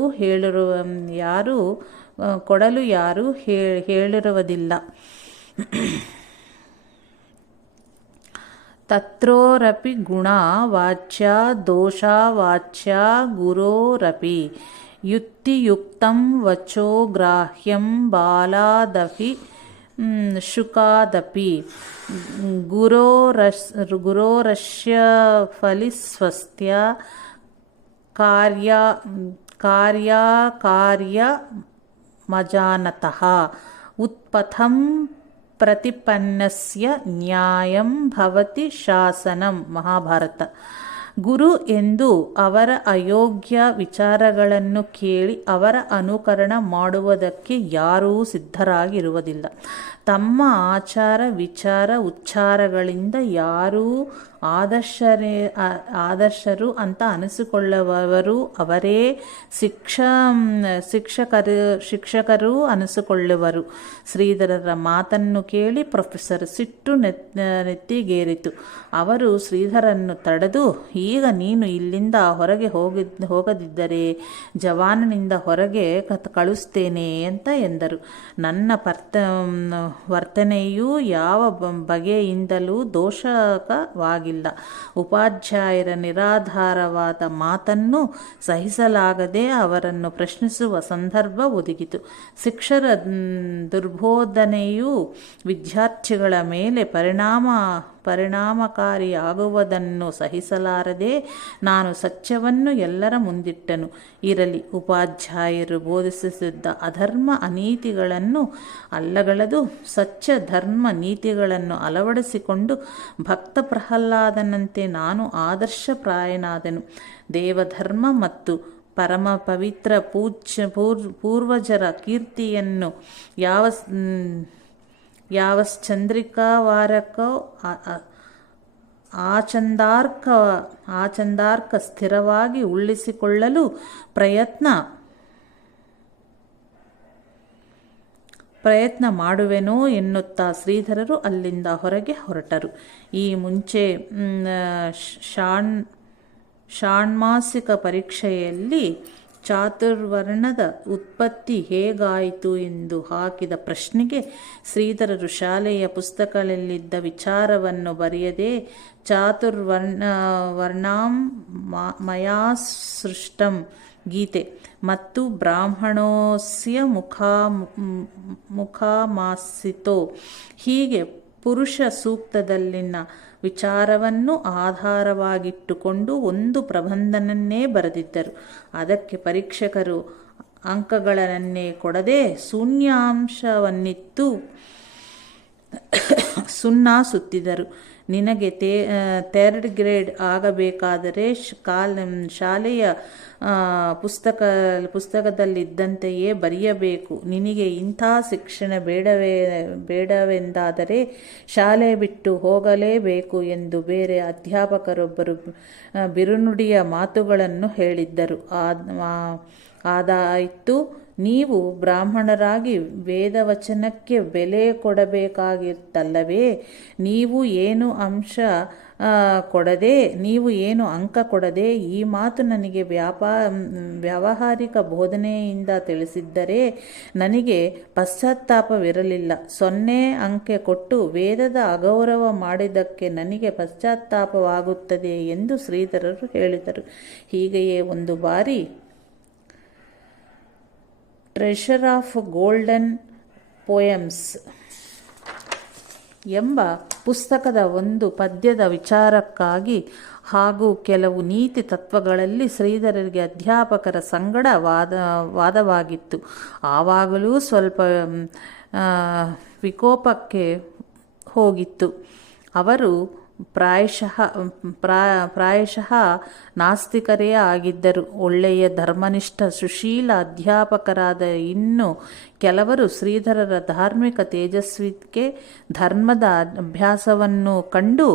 ಹೇಳಿರುವುದಿಲ್ಲ. ತತ್ರೋರಪಿ ಗುಣ ವಾಚ್ಯ ದೋಷಾವಾಚ್ಯ ಗುರೋರಪಿ ಯುಕ್ತಿಯುಕ್ತಂ ವಚೋ ಗ್ರಾಹ್ಯಂ ಬಾಲಾದಪಿ ಶುಕಾದಪಿ ಗುರೋರಸ್ಯ ಫಲಿಸ್ವಸ್ತ್ಯ ಕಾರ್ಯಮಜಾನತಃ ಉತ್ಪಥಂ ಪ್ರತಿಪನ್ನಸ್ಯ ನ್ಯಾಯಂ ಭವತಿ ಶಾಸನಂ. ಮಹಾಭಾರತ. ಗುರು ಎಂದು ಅವರ ಅಯೋಗ್ಯ ವಿಚಾರಗಳನ್ನು ಕೇಳಿ ಅವರ ಅನುಕರಣ ಮಾಡುವುದಕ್ಕೆ ಯಾರೂ ಸಿದ್ಧರಾಗಿರುವುದಿಲ್ಲ. ತಮ್ಮ ಆಚಾರ ವಿಚಾರ ಉಚ್ಚಾರಗಳಿಂದ ಯಾರೂ ಆದರ್ಶರು ಅಂತ ಅನಿಸಿಕೊಳ್ಳುವವರು ಅವರೇ ಶಿಕ್ಷಕರು ಅನಿಸಿಕೊಳ್ಳುವರು. ಶ್ರೀಧರರ ಮಾತನ್ನು ಕೇಳಿ ಪ್ರೊಫೆಸರ್ ಸಿಟ್ಟು ನೆತ್ತಿಗೇರಿತು. ಅವರು ಶ್ರೀಧರನ್ನು ತಡೆದು, ಈಗ ನೀನು ಇಲ್ಲಿಂದ ಹೊರಗೆ ಹೋಗದಿದ್ದರೆ ಜವಾನನಿಂದ ಹೊರಗೆ ಕಳಿಸ್ತೇನೆ ಅಂತ ಎಂದರು. ನನ್ನ ವರ್ತನೆಯು ಯಾವ ಬಗೆಯಿಂದಲೂ ದೋಷಕವಾಗಿಲ್ಲ. ಉಪಾಧ್ಯಾಯರ ನಿರಾಧಾರವಾದ ಮಾತನ್ನು ಸಹಿಸಲಾಗದೆ ಅವರನ್ನು ಪ್ರಶ್ನಿಸುವ ಸಂದರ್ಭ ಒದಗಿತು. ಶಿಕ್ಷಕರ ದುರ್ಬೋಧನೆಯು ವಿದ್ಯಾರ್ಥಿಗಳ ಮೇಲೆ ಪರಿಣಾಮಕಾರಿಯಾಗುವುದನ್ನು ಸಹಿಸಲಾರದೆ ನಾನು ಸತ್ಯವನ್ನು ಎಲ್ಲರ ಮುಂದಿಟ್ಟನು. ಇರಲಿ, ಉಪಾಧ್ಯಾಯರು ಬೋಧಿಸುತ್ತಿದ್ದ ಅಧರ್ಮ ಅನೀತಿಗಳನ್ನು ಅಲ್ಲಗಳೆದು ಸತ್ಯ ಧರ್ಮ ನೀತಿಗಳನ್ನು ಅಳವಡಿಸಿಕೊಂಡು ಭಕ್ತ ಪ್ರಹ್ಲಾದನಂತೆ ನಾನು ಆದರ್ಶಪ್ರಾಯನಾದೆನು. ದೇವಧರ್ಮ ಮತ್ತು ಪರಮ ಪವಿತ್ರ ಪೂರ್ವಜರ ಕೀರ್ತಿಯನ್ನು ಯಾವಶ್ಚಂದ್ರಿಕಾವಾರಕೋ ಆಚಂದಾರ್ಕ ಸ್ಥಿರವಾಗಿ ಉಳಿಸಿಕೊಳ್ಳಲು ಪ್ರಯತ್ನ ಮಾಡುವೆನೋ ಎನ್ನುತ್ತಾ ಶ್ರೀಧರರು ಅಲ್ಲಿಂದ ಹೊರಗೆ ಹೊರಟರು. ಈ ಮುಂಚೆ ಷಾಣ್ಮಾಸಿಕ ಪರೀಕ್ಷೆಯಲ್ಲಿ ಚಾತುರ್ವರ್ಣದ ಉತ್ಪತ್ತಿ ಹೇಗಾಯಿತು ಎಂದು ಹಾಕಿದ ಪ್ರಶ್ನೆಗೆ ಶ್ರೀಧರರು ಶಾಲೆಯ ಪುಸ್ತಕದಲ್ಲಿದ್ದ ವಿಚಾರವನ್ನು ಬರೆಯದೆ ಚಾತುರ್ವರ್ಣಾಂ ಮಯಾ ಸೃಷ್ಟಂ ಗೀತೆ ಮತ್ತು ಬ್ರಾಹ್ಮಣೋಸ್ಯ ಮುಖಾಮಾಸಿತೋ ಹೀಗೆ ಪುರುಷ ಸೂಕ್ತದಲ್ಲಿನ ವಿಚಾರವನ್ನು ಆಧಾರವಾಗಿಟ್ಟುಕೊಂಡು ಒಂದು ಪ್ರಬಂಧನನ್ನೇ ಬರೆದಿದ್ದರು. ಅದಕ್ಕೆ ಪರೀಕ್ಷಕರು ಅಂಕಗಳನ್ನೇ ಕೊಡದೆ ಶೂನ್ಯಾಂಶವನ್ನಿತ್ತು ಸುತ್ತಿದರು. ನಿನಗೆ ಥರ್ಡ್ ಗ್ರೇಡ್ ಆಗಬೇಕಾದರೆ ಶಾಲೆಯ ಪುಸ್ತಕದಲ್ಲಿದ್ದಂತೆಯೇ ಬರೆಯಬೇಕು. ನಿನಗೆ ಇಂಥ ಶಿಕ್ಷಣ ಬೇಡವೆಂದಾದರೆ ಶಾಲೆ ಬಿಟ್ಟು ಹೋಗಲೇಬೇಕು ಎಂದು ಬೇರೆ ಅಧ್ಯಾಪಕರೊಬ್ಬರು ಬಿರುನುಡಿಯ ಮಾತುಗಳನ್ನು ಹೇಳಿದ್ದರು. ಆದಾಯಿತು, ನೀವು ಬ್ರಾಹ್ಮಣರಾಗಿ ವೇದವಚನಕ್ಕೆ ಬೆಲೆ ಕೊಡಬೇಕಾಗಿತ್ತಲ್ಲವೇ? ನೀವು ಏನು ಅಂಕ ಕೊಡದೆ ಈ ಮಾತು ನನಗೆ ವ್ಯಾವಹಾರಿಕ ಬೋಧನೆಯಿಂದ ತಿಳಿಸಿದ್ದರೆ ನನಗೆ ಪಶ್ಚಾತ್ತಾಪವಿರಲಿಲ್ಲ. 0 ಅಂಕೆ ಕೊಟ್ಟು ವೇದದ ಅಗೌರವ ಮಾಡಿದ್ದಕ್ಕೆ ನನಗೆ ಪಶ್ಚಾತ್ತಾಪವಾಗುತ್ತದೆ ಎಂದು ಶ್ರೀಧರರು ಹೇಳಿದರು. ಹೀಗೆಯೇ ಒಂದು ಬಾರಿ ಟ್ರೆಷರ್ ಆಫ್ ಗೋಲ್ಡನ್ ಪೋಯಮ್ಸ್ ಎಂಬ ಪುಸ್ತಕದ ಒಂದು ಪದ್ಯದ ವಿಚಾರಕ್ಕಾಗಿ ಹಾಗೂ ಕೆಲವು ನೀತಿ ತತ್ವಗಳಲ್ಲಿ ಶ್ರೀಧರರಿಗೆ ಅಧ್ಯಾಪಕರ ಸಂಗಡ ವಾದವಾಗಿತ್ತು. ಆವಾಗಲೂ ಸ್ವಲ್ಪ ವಿಕೋಪಕ್ಕೆ ಹೋಗಿತ್ತು. ಅವರು ಪ್ರಾಯಶಃ ನಾಸ್ತಿಕರೇ ಆಗಿದ್ದರು. ಒಳ್ಳೆಯ ಧರ್ಮನಿಷ್ಠ ಸುಶೀಲ ಅಧ್ಯಾಪಕರಾದ ಇನ್ನು ಕೆಲವರು ಶ್ರೀಧರರ ಧಾರ್ಮಿಕ ತೇಜಸ್ವಿಕೆ ಧರ್ಮದ ಅಭ್ಯಾಸವನ್ನು ಕಂಡು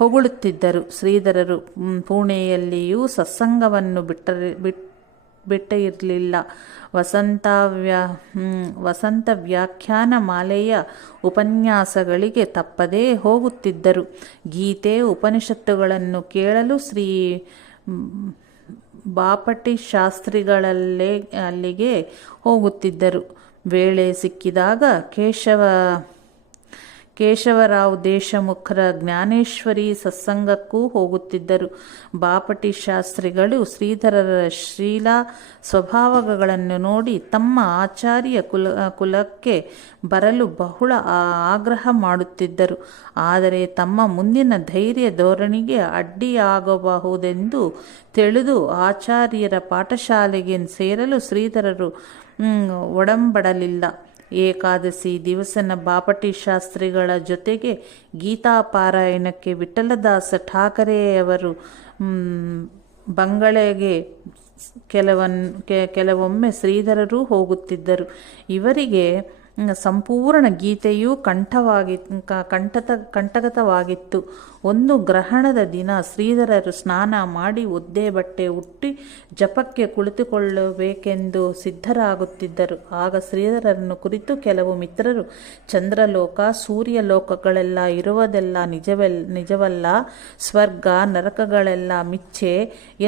ಹೊಗಳುತ್ತಿದ್ದರು. ಶ್ರೀಧರರು ಪುಣೆಯಲ್ಲಿಯೂ ಸತ್ಸಂಗವನ್ನು ಬಿಟ್ಟಿರಲಿಲ್ಲ. ವಸಂತ ವ್ಯಾಖ್ಯಾನ ಮಾಲೆಯ ಉಪನ್ಯಾಸಗಳಿಗೆ ತಪ್ಪದೇ ಹೋಗುತ್ತಿದ್ದರು. ಗೀತೆ ಉಪನಿಷತ್ತುಗಳನ್ನು ಕೇಳಲು ಶ್ರೀ ಬಾಪಟಿ ಶಾಸ್ತ್ರಿಗಳಲ್ಲೇ ಅಲ್ಲಿಗೆ ಹೋಗುತ್ತಿದ್ದರು. ವೇಳೆ ಸಿಕ್ಕಿದಾಗ ಕೇಶವರಾವ್ ದೇಶಮುಖರ ಜ್ಞಾನೇಶ್ವರಿ ಸತ್ಸಂಗಕ್ಕೂ ಹೋಗುತ್ತಿದ್ದರು. ಬಾಪಟಿ ಶಾಸ್ತ್ರಿಗಳು ಶ್ರೀಧರರ ಶೀಲಾ ಸ್ವಭಾವಗಳನ್ನು ನೋಡಿ ತಮ್ಮ ಆಚಾರ್ಯ ಕುಲಕ್ಕೆ ಬರಲು ಬಹಳ ಆಗ್ರಹ ಮಾಡುತ್ತಿದ್ದರು. ಆದರೆ ತಮ್ಮ ಮುಂದಿನ ಧೈರ್ಯ ಧೋರಣೆಗೆ ಅಡ್ಡಿಯಾಗಬಹುದೆಂದು ತಿಳಿದು ಆಚಾರ್ಯರ ಪಾಠಶಾಲೆಗೆ ಸೇರಲು ಶ್ರೀಧರರು ಒಡಂಬಡಲಿಲ್ಲ. ಏಕಾದಶಿ ದಿವಸನ ಬಾಪಟಿ ಶಾಸ್ತ್ರಿಗಳ ಜೊತೆಗೆ ಗೀತಾಪಾರಾಯಣಕ್ಕೆ ವಿಠ್ಠಲದಾಸ ಠಾಕರೆಯವರು ಬಂಗಲೆಗೆ ಕೆಲವೊಮ್ಮೆ ಶ್ರೀಧರರೂ ಹೋಗುತ್ತಿದ್ದರು. ಇವರಿಗೆ ಸಂಪೂರ್ಣ ಗೀತೆಯೂ ಕಂಠಗತವಾಗಿತ್ತು. ಒಂದು ಗ್ರಹಣದ ದಿನ ಶ್ರೀಧರರು ಸ್ನಾನ ಮಾಡಿ ಒದ್ದೆ ಬಟ್ಟೆ ಉಟ್ಟಿ ಜಪಕ್ಕೆ ಕುಳಿತುಕೊಳ್ಳಬೇಕೆಂದು ಸಿದ್ಧರಾಗುತ್ತಿದ್ದರು. ಆಗ ಶ್ರೀಧರರನ್ನು ಕುರಿತು ಕೆಲವು ಮಿತ್ರರು, ಚಂದ್ರಲೋಕ ಸೂರ್ಯಲೋಕಗಳೆಲ್ಲ ಇರುವುದೆಲ್ಲ ನಿಜವಲ್ಲ, ಸ್ವರ್ಗ ನರಕಗಳೆಲ್ಲ ಮಿಥ್ಯೆ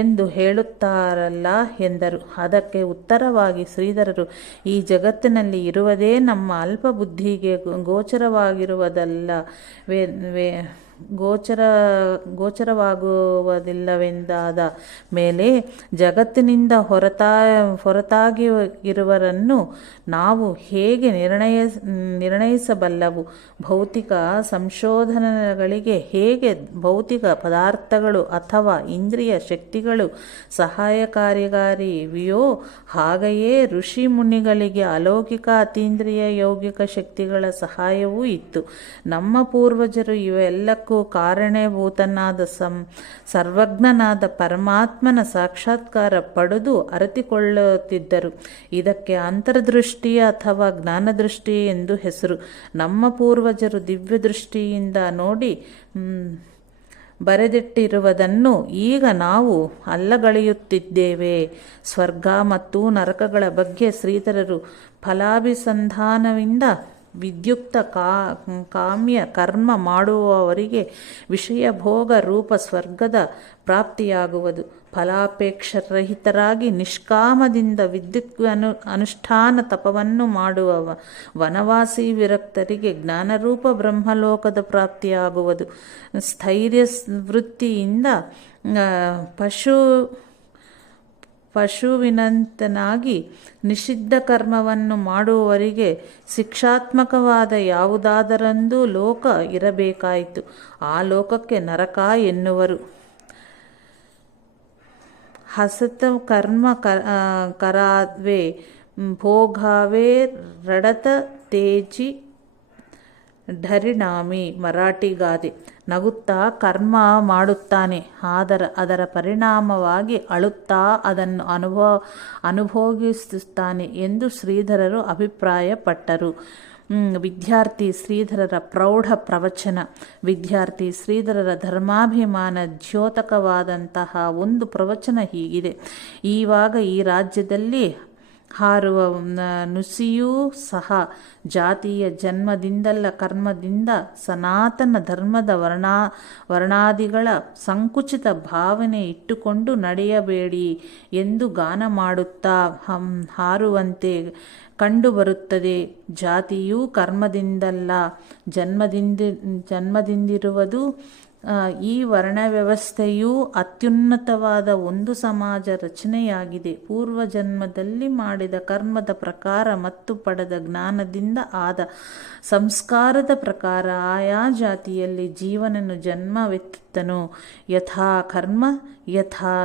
ಎಂದು ಹೇಳುತ್ತಾರಲ್ಲ ಎಂದರು. ಅದಕ್ಕೆ ಉತ್ತರವಾಗಿ ಶ್ರೀಧರರು, ಈ ಜಗತ್ತಿನಲ್ಲಿ ಇರುವುದೇ ನಮ್ಮ ಅಲ್ಪ ಬುದ್ಧಿಗೆ ಗೋಚರವಾಗುವುದಿಲ್ಲವೆಂದಾದ ಮೇಲೆ ಜಗತ್ತಿನಿಂದ ಹೊರತಾಗಿರುವರನ್ನು ನಾವು ಹೇಗೆ ನಿರ್ಣಯಿಸಬಲ್ಲವು? ಭೌತಿಕ ಸಂಶೋಧನೆಗಳಿಗೆ ಹೇಗೆ ಭೌತಿಕ ಪದಾರ್ಥಗಳು ಅಥವಾ ಇಂದ್ರಿಯ ಶಕ್ತಿಗಳು ಸಹಾಯಕಾರಿಯಾಗಿವೆಯೋ ಹಾಗೆಯೇ ಋಷಿ ಮುನಿಗಳಿಗೆ ಅಲೌಕಿಕ ಅತೀಂದ್ರಿಯ ಯೌಗಿಕ ಶಕ್ತಿಗಳ ಸಹಾಯವೂ ಇತ್ತು. ನಮ್ಮ ಪೂರ್ವಜರು ಇವೆಲ್ಲಕ್ಕೂ ಕಾರಣಭೂತನಾದ ಸರ್ವಜ್ಞನಾದ ಪರಮಾತ್ಮನ ಸಾಕ್ಷಾತ್ಕಾರ ಪಡೆದು ಅರಿತುಕೊಳ್ಳುತ್ತಿದ್ದರು. ಇದಕ್ಕೆ ಅಂತರ್ದೃಷ್ಟಿ ಅಥವಾ ಜ್ಞಾನದೃಷ್ಟಿ ಎಂದು ಹೆಸರು. ನಮ್ಮ ಪೂರ್ವಜರು ದಿವ್ಯ ದೃಷ್ಟಿಯಿಂದ ನೋಡಿ ಬರೆದಿಟ್ಟಿರುವುದನ್ನು ಈಗ ನಾವು ಅಲ್ಲಗಳೆಯುತ್ತಿದ್ದೇವೆ. ಸ್ವರ್ಗ ಮತ್ತು ನರಕಗಳ ಬಗ್ಗೆ ಶ್ರೀಧರರು ಫಲಾಭಿಸಂಧಾನದಿಂದ ವಿದ್ಯುಕ್ತ ಕಾಮ್ಯ ಕರ್ಮ ಮಾಡುವವರಿಗೆ ವಿಷಯ ಭೋಗ ರೂಪ ಸ್ವರ್ಗದ ಪ್ರಾಪ್ತಿಯಾಗುವುದು. ಫಲಾಪೇಕ್ಷರಹಿತರಾಗಿ ನಿಷ್ಕಾಮದಿಂದ ವಿದ್ಯುತ್ ಅನುಷ್ಠಾನ ತಪವನ್ನು ಮಾಡುವ ವನವಾಸಿ ವಿರಕ್ತರಿಗೆ ಜ್ಞಾನರೂಪ ಬ್ರಹ್ಮಲೋಕದ ಪ್ರಾಪ್ತಿಯಾಗುವುದು. ಸ್ಥೈರ್ಯ ವೃತ್ತಿಯಿಂದ ಪಶುವಿನಂತನಾಗಿ ನಿಷಿದ್ಧ ಕರ್ಮವನ್ನು ಮಾಡುವವರಿಗೆ ಶಿಕ್ಷಾತ್ಮಕವಾದ ಯಾವುದಾದರೊಂದು ಲೋಕ ಇರಬೇಕಾಯಿತು. ಆ ಲೋಕಕ್ಕೆ ನರಕ ಎನ್ನುವರು. ಹಸತ ಕರ್ಮ ಕರಾದ್ವೆ ಭೋಗಾವೇ ರಡತ ತೇಜಿ ಢರಿಣಾಮಿ. ಮರಾಠಿ ಗಾದೆ. ನಗುತ್ತಾ ಕರ್ಮ ಮಾಡುತ್ತಾನೆ, ಅದರ ಪರಿಣಾಮವಾಗಿ ಅಳುತ್ತಾ ಅದನ್ನು ಅನುಭೋಗಿಸುತ್ತಾನೆ ಎಂದು ಶ್ರೀಧರರು ಅಭಿಪ್ರಾಯಪಟ್ಟರು. ವಿದ್ಯಾರ್ಥಿ ಶ್ರೀಧರರ ಪ್ರೌಢ ಪ್ರವಚನ. ವಿದ್ಯಾರ್ಥಿ ಶ್ರೀಧರರ ಧರ್ಮಾಭಿಮಾನ ದ್ಯೋತಕವಾದಂತಹ ಒಂದು ಪ್ರವಚನ ಹೀಗಿದೆ. ಈವಾಗ ಈ ರಾಜ್ಯದಲ್ಲಿ ಹಾರುವ ನುಸಿಯೂ ಸಹ ಜಾತಿಯ ಜನ್ಮದಿಂದಲ್ಲ ಕರ್ಮದಿಂದ ಸನಾತನ ಧರ್ಮದ ವರ್ಣಾದಿಗಳ ಸಂಕುಚಿತ ಭಾವನೆ ಇಟ್ಟುಕೊಂಡು ನಡೆಯಬೇಡಿ ಎಂದು ಗಾನ ಮಾಡುತ್ತಾ ಹಾರುವಂತೆ ಕಂಡುಬರುತ್ತದೆ. ಜಾತಿಯು ಕರ್ಮದಿಂದಲ್ಲ ಜನ್ಮದಿಂದಿರುವುದು. ಈ ವರ್ಣವ್ಯವಸ್ಥೆಯು ಅತ್ಯುನ್ನತವಾದ ಒಂದು ಸಮಾಜ ರಚನೆಯಾಗಿದೆ. ಪೂರ್ವಜನ್ಮದಲ್ಲಿ ಮಾಡಿದ ಕರ್ಮದ ಪ್ರಕಾರ ಮತ್ತು ಪಡೆದ ಜ್ಞಾನದಿಂದ ಆದ ಸಂಸ್ಕಾರದ ಪ್ರಕಾರ ಆಯಾ ಜಾತಿಯಲ್ಲಿ ಜೀವನನು ಜನ್ಮವೆತ್ತುತ್ತನು. ಯಥಾ ಕರ್ಮ ಯಥಾ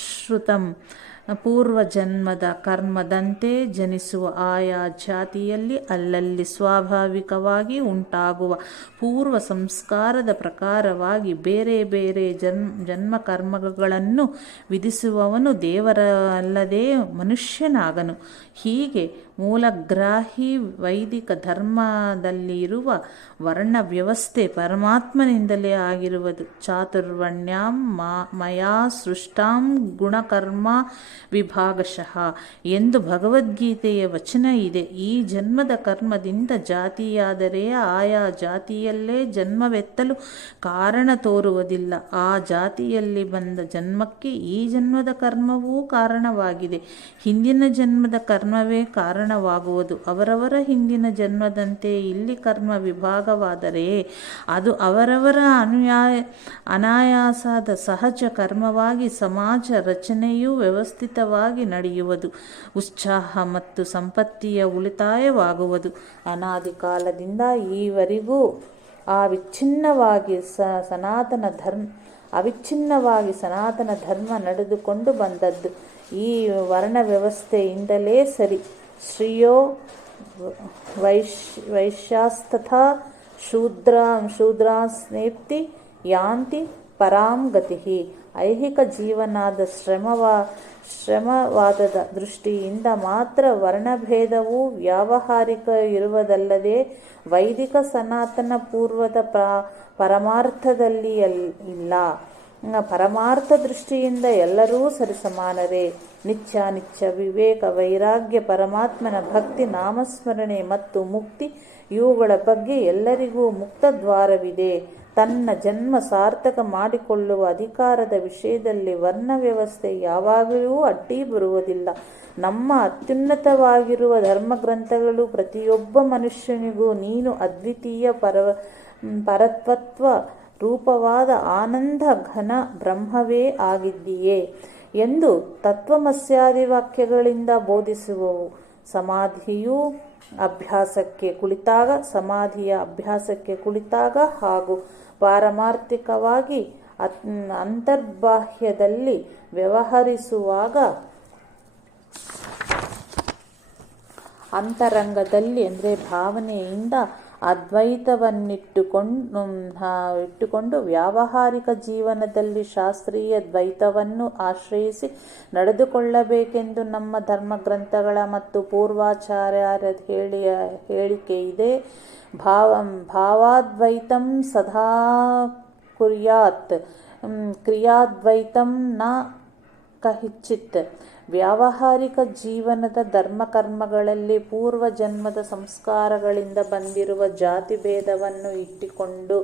ಶ್ರುತಂ ಪೂರ್ವಜನ್ಮದ ಕರ್ಮದಂತೆ ಜನಿಸುವ ಆಯಾ ಜಾತಿಯಲ್ಲಿ ಅಲ್ಲಲ್ಲಿ ಸ್ವಾಭಾವಿಕವಾಗಿ ಉಂಟಾಗುವ ಪೂರ್ವ ಸಂಸ್ಕಾರದ ಪ್ರಕಾರವಾಗಿ ಬೇರೆ ಬೇರೆ ಜನ್ಮ ಕರ್ಮಗಳನ್ನು ವಿಧಿಸುವವನು ದೇವರಲ್ಲದೆ ಮನುಷ್ಯನಾಗನು. ಹೀಗೆ ಮೂಲಗ್ರಾಹಿ ವೈದಿಕ ಧರ್ಮದಲ್ಲಿರುವ ವರ್ಣ ವ್ಯವಸ್ಥೆ ಪರಮಾತ್ಮನಿಂದಲೇ ಆಗಿರುವುದು. ಚಾತುರ್ವರ್ಣ್ಯಾಂ ಮಯಾ ಸೃಷ್ಟಾಂ ಗುಣಕರ್ಮ ವಿಭಾಗಶಃ ಎಂದು ಭಗವದ್ಗೀತೆಯ ವಚನ ಇದೆ. ಈ ಜನ್ಮದ ಕರ್ಮದಿಂದ ಜಾತಿಯಾದರೆ ಆಯಾ ಜಾತಿಯಲ್ಲೇ ಜನ್ಮವೆತ್ತಲು ಕಾರಣ ತೋರುವುದಿಲ್ಲ. ಆ ಜಾತಿಯಲ್ಲಿ ಬಂದ ಜನ್ಮಕ್ಕೆ ಈ ಜನ್ಮದ ಕರ್ಮವೂ ಕಾರಣವಾಗಿದೆ. ಹಿಂದಿನ ಜನ್ಮದ ಕರ್ಮವೇ ಕಾರಣವಾಗುವುದು. ಅವರವರ ಹಿಂದಿನ ಜನ್ಮದಂತೆ ಇಲ್ಲಿ ಕರ್ಮ ವಿಭಾಗವಾದರೆ ಅದು ಅವರವರ ಅನಾಯಾಸದ ಸಹಜ ಕರ್ಮವಾಗಿ ಸಮಾಜ ರಚನೆಯು ವ್ಯವಸ್ಥಿತವಾಗಿ ನಡೆಯುವುದು. ಉತ್ಸಾಹ ಮತ್ತು ಸಂಪತ್ತಿಯ ಉಳಿತಾಯವಾಗುವುದು. ಅನಾದಿ ಕಾಲದಿಂದ ಈವರೆಗೂ ಅವಿಚ್ಛಿನ್ನವಾಗಿ ಸನಾತನ ಧರ್ಮ ನಡೆದುಕೊಂಡು ಬಂದದ್ದು ಈ ವರ್ಣ ವ್ಯವಸ್ಥೆಯಿಂದಲೇ ಸರಿ. ಶ್ರೇಯೋ ವೈಶ್ಯಾಸ್ತಥಾ ಶೂದ್ರಾಸ್ನೇಪ್ತಿ ಯಾಂತಿ ಪರಾಂ ಗತಿ. ಐಹಿಕ ಜೀವನದ ಶ್ರಮವಾದದ ದೃಷ್ಟಿಯಿಂದ ಮಾತ್ರ ವರ್ಣಭೇದವು ವ್ಯಾವಹಾರಿಕ ಇರುವುದಲ್ಲದೆ ವೈದಿಕ ಸನಾತನ ಪೂರ್ವದ ಪರಮಾರ್ಥದಲ್ಲಿ ಇಲ್ಲ. ಪರಮಾರ್ಥ ದೃಷ್ಟಿಯಿಂದ ಎಲ್ಲರೂ ಸರಿಸಮಾನರೇ. ನಿತ್ಯ ವಿವೇಕ ವೈರಾಗ್ಯ ಪರಮಾತ್ಮನ ಭಕ್ತಿ ನಾಮಸ್ಮರಣೆ ಮತ್ತು ಮುಕ್ತಿ ಇವುಗಳ ಬಗ್ಗೆ ಎಲ್ಲರಿಗೂ ಮುಕ್ತ ದ್ವಾರವಿದೆ. ತನ್ನ ಜನ್ಮ ಸಾರ್ಥಕ ಮಾಡಿಕೊಳ್ಳುವ ಅಧಿಕಾರದ ವಿಷಯದಲ್ಲಿ ವರ್ಣ ವ್ಯವಸ್ಥೆ ಯಾವಾಗಲೂ ಅಡ್ಡಿ ಬರುವುದಿಲ್ಲ. ನಮ್ಮ ಅತ್ಯುನ್ನತವಾಗಿರುವ ಧರ್ಮಗ್ರಂಥಗಳು ಪ್ರತಿಯೊಬ್ಬ ಮನುಷ್ಯನಿಗೂ ನೀನು ಅದ್ವಿತೀಯ ಪರತತ್ವ ರೂಪವಾದ ಆನಂದ ಘನ ಬ್ರಹ್ಮವೇ ಆಗಿದ್ದೀಯೆ ಎಂದು ತತ್ವಮಸ್ಯಾದಿ ವಾಕ್ಯಗಳಿಂದ ಬೋಧಿಸುವವು. ಸಮಾಧಿಯ ಅಭ್ಯಾಸಕ್ಕೆ ಕುಳಿತಾಗ ಹಾಗೂ ಪಾರಮಾರ್ಥಿಕವಾಗಿ ಅಂತರ್ಬಾಹ್ಯದಲ್ಲಿ ವ್ಯವಹರಿಸುವಾಗ ಅಂತರಂಗದಲ್ಲಿ ಭಾವನೆಯಿಂದ ಅದ್ವೈತವನ್ನಿಟ್ಟುಕೊಂಡು ವ್ಯಾವಹಾರಿಕ ಜೀವನದಲ್ಲಿ ಶಾಸ್ತ್ರೀಯ ದ್ವೈತವನ್ನು ಆಶ್ರಯಿಸಿ ನಡೆದುಕೊಳ್ಳಬೇಕೆಂದು ನಮ್ಮ ಧರ್ಮಗ್ರಂಥಗಳ ಮತ್ತು ಪೂರ್ವಾಚಾರ್ಯರ ಹೇಳಿಕೆ ಇದೆ. ಭಾವಾದ್ವೈತಂ ಸದಾ ಕುರ್ಯಾತ್ ಕ್ರಿಯಾದ್ವೈತಂ ನ ಕಹಿಚಿತ್. ವ್ಯಾವಹಾರಿಕ ಜೀವನದ ಧರ್ಮಕರ್ಮಗಳಲ್ಲಿ ಪೂರ್ವ ಜನ್ಮದ ಸಂಸ್ಕಾರಗಳಿಂದ ಬಂದಿರುವ ಜಾತಿ ಭೇದವನ್ನು ಇಟ್ಟುಕೊಂಡು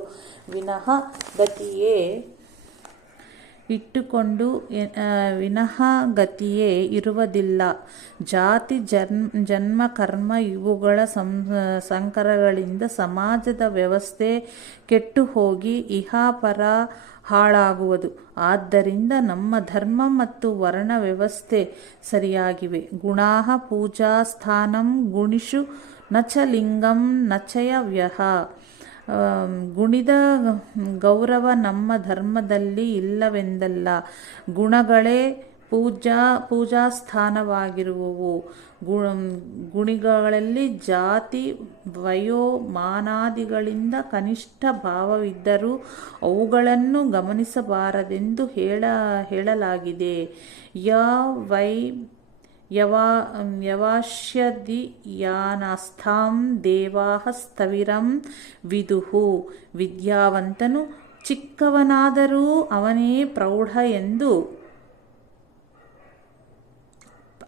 ವಿನಃ ಗತಿಯೇ ಇರುವುದಿಲ್ಲ. ಜಾತಿ ಜನ್ಮ ಕರ್ಮ ಇವುಗಳ ಸಂಕರಗಳಿಂದ ಸಮಾಜದ ವ್ಯವಸ್ಥೆ ಕೆಟ್ಟು ಹೋಗಿ ಇಹಪರ ಹಾಳಾಗುವುದು. ಆದ್ದರಿಂದ ನಮ್ಮ ಧರ್ಮ ಮತ್ತು ವರ್ಣ ವ್ಯವಸ್ಥೆ ಸರಿಯಾಗಿವೆ. ಗುಣಾಃ ಪೂಜಾ ಸ್ಥಾನಂ ಗುಣಿಷು ನಚ ಲಿಂಗಂ ನಚಯ ವ್ಯಹ. ಗುಣಿದ ಗೌರವ ನಮ್ಮ ಧರ್ಮದಲ್ಲಿ ಇಲ್ಲವೆಂದಲ್ಲ. ಗುಣಗಳೇ ಪೂಜಾಸ್ಥಾನವಾಗಿರುವವು. ಗುಣಿಗಳಲ್ಲಿ ಜಾತಿ ವಯೋಮಾನಾದಿಗಳಿಂದ ಕನಿಷ್ಠ ಭಾವವಿದ್ದರೂ ಅವುಗಳನ್ನು ಗಮನಿಸಬಾರದೆಂದು ಹೇಳಲಾಗಿದೆ. ಯವಾಶ್ಯದಿಯಾನಸ್ಥಾಂ ದೇವಾಃ ಸ್ಥವಿರಂ ವಿದುಃ. ವಿದ್ಯಾವಂತನು ಚಿಕ್ಕವನಾದರೂ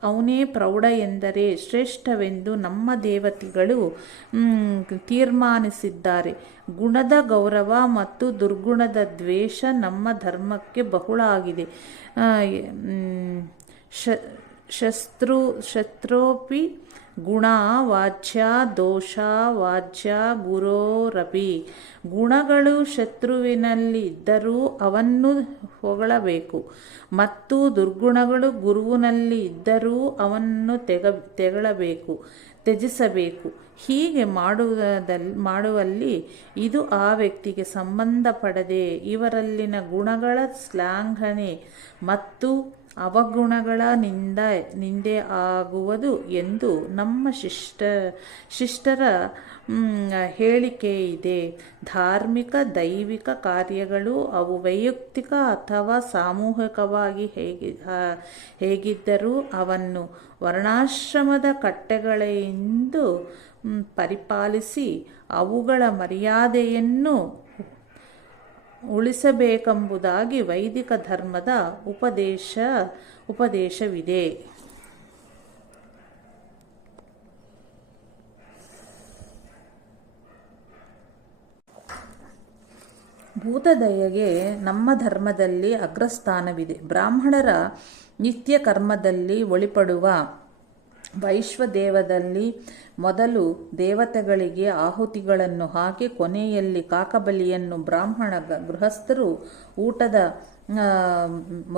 ಅವನೇ ಪ್ರೌಢ ಎಂದರೆ ಶ್ರೇಷ್ಠವೆಂದು ನಮ್ಮ ದೇವತೆಗಳು ತೀರ್ಮಾನಿಸಿದ್ದಾರೆ. ಗುಣದ ಗೌರವ ಮತ್ತು ದುರ್ಗುಣದ ದ್ವೇಷ ನಮ್ಮ ಧರ್ಮಕ್ಕೆ ಬಹಳಾಗಿದೆ. ಶತ್ರೋಪಿ ಗುಣ ವಾಚ್ಯ ದೋಷ ವಾಚ್ಯ ಗುರೋರಪಿ. ಗುಣಗಳು ಶತ್ರುವಿನಲ್ಲಿ ಇದ್ದರೂ ಅವನ್ನು ಹೊಗಳಬೇಕು ಮತ್ತು ದುರ್ಗುಣಗಳು ಗುರುವಿನಲ್ಲಿ ಇದ್ದರೂ ಅವನ್ನು ತ್ಯಜಿಸಬೇಕು. ಹೀಗೆ ಮಾಡುವಲ್ಲಿ ಇದು ಆ ವ್ಯಕ್ತಿಗೆ ಸಂಬಂಧಪಡದೆ ಇವರಲ್ಲಿನ ಗುಣಗಳ ಶ್ಲಾಘನೆ ಮತ್ತು ಅವಗುಣಗಳ ನಿಂದೆ ಆಗುವುದು ಎಂದು ನಮ್ಮ ಶಿಷ್ಟರ ಹೇಳಿಕೆಯಿದೆ. ಧಾರ್ಮಿಕ ದೈವಿಕ ಕಾರ್ಯಗಳು ಅವು ವೈಯಕ್ತಿಕ ಅಥವಾ ಸಾಮೂಹಿಕವಾಗಿ ಹೇಗಿದ್ದರೂ ಅವನ್ನು ವರ್ಣಾಶ್ರಮದ ಕಟ್ಟೆಗಳೆಂದು ಪರಿಪಾಲಿಸಿ ಅವುಗಳ ಮರ್ಯಾದೆಯನ್ನು ಉಳಿಸಬೇಕೆಂಬುದಾಗಿ ವೈದಿಕ ಧರ್ಮದ ಉಪದೇಶವಿದೆ. ಭೂತದಯೆಗೆ ನಮ್ಮ ಧರ್ಮದಲ್ಲಿ ಅಗ್ರಸ್ಥಾನವಿದೆ. ಬ್ರಾಹ್ಮಣರ ನಿತ್ಯ ಕರ್ಮದಲ್ಲಿ ಒಳಿಪಡುವ ವೈಶ್ವದೇವದಲ್ಲಿ ಮೊದಲು ದೇವತೆಗಳಿಗೆ ಆಹುತಿಗಳನ್ನು ಹಾಕಿ ಕೊನೆಯಲ್ಲಿ ಕಾಕಬಲಿಯನ್ನು ಬ್ರಾಹ್ಮಣ ಗೃಹಸ್ಥರು ಊಟದ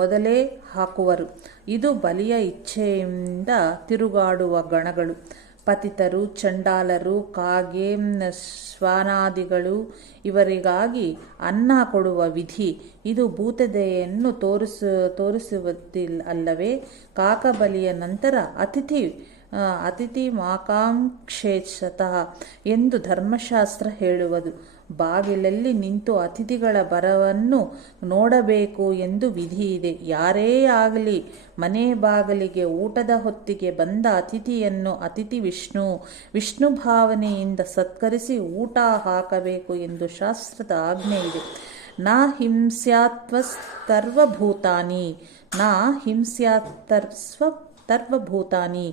ಮೊದಲೇ ಹಾಕುವರು. ಇದು ಬಲಿಯ ಇಚ್ಛೆಯಿಂದ ತಿರುಗಾಡುವ ಗಣಗಳು, ಪತಿತರು, ಚಂಡಾಲರು, ಕಾಗೆ, ಶ್ವಾನಾದಿಗಳು ಇವರಿಗಾಗಿ ಅನ್ನ ಕೊಡುವ ವಿಧಿ. ಇದು ಭೂತದೆಯನ್ನು ತೋರಿಸುವುದಿಲ್ಲವೇ? ಕಾಕಬಲಿಯ ನಂತರ ಅತಿಥಿ ಮಾಕಾಂಕ್ಷೇತಃ ಎಂದು ಧರ್ಮಶಾಸ್ತ್ರ ಹೇಳುವುದು. ಬಾಗಿಲಲ್ಲಿ ನಿಂತು ಅತಿಥಿಗಳ ಬರವನ್ನು ನೋಡಬೇಕು ಎಂದು ವಿಧಿಯಿದೆ. ಯಾರೇ ಆಗಲಿ ಮನೆ ಬಾಗಿಲಿಗೆ ಊಟದ ಹೊತ್ತಿಗೆ ಬಂದ ಅತಿಥಿಯನ್ನು ಅತಿಥಿ ವಿಷ್ಣು ಭಾವನೆಯಿಂದ ಸತ್ಕರಿಸಿ ಊಟ ಹಾಕಬೇಕು ಎಂದು ಶಾಸ್ತ್ರದ ಆಜ್ಞೆ ಇದೆ. ನ ಹಿಂಸ್ಯಾತ್ವಸ್ತರ್ವಭೂತಾನಿ ಸರ್ವಭೂತಾನಿ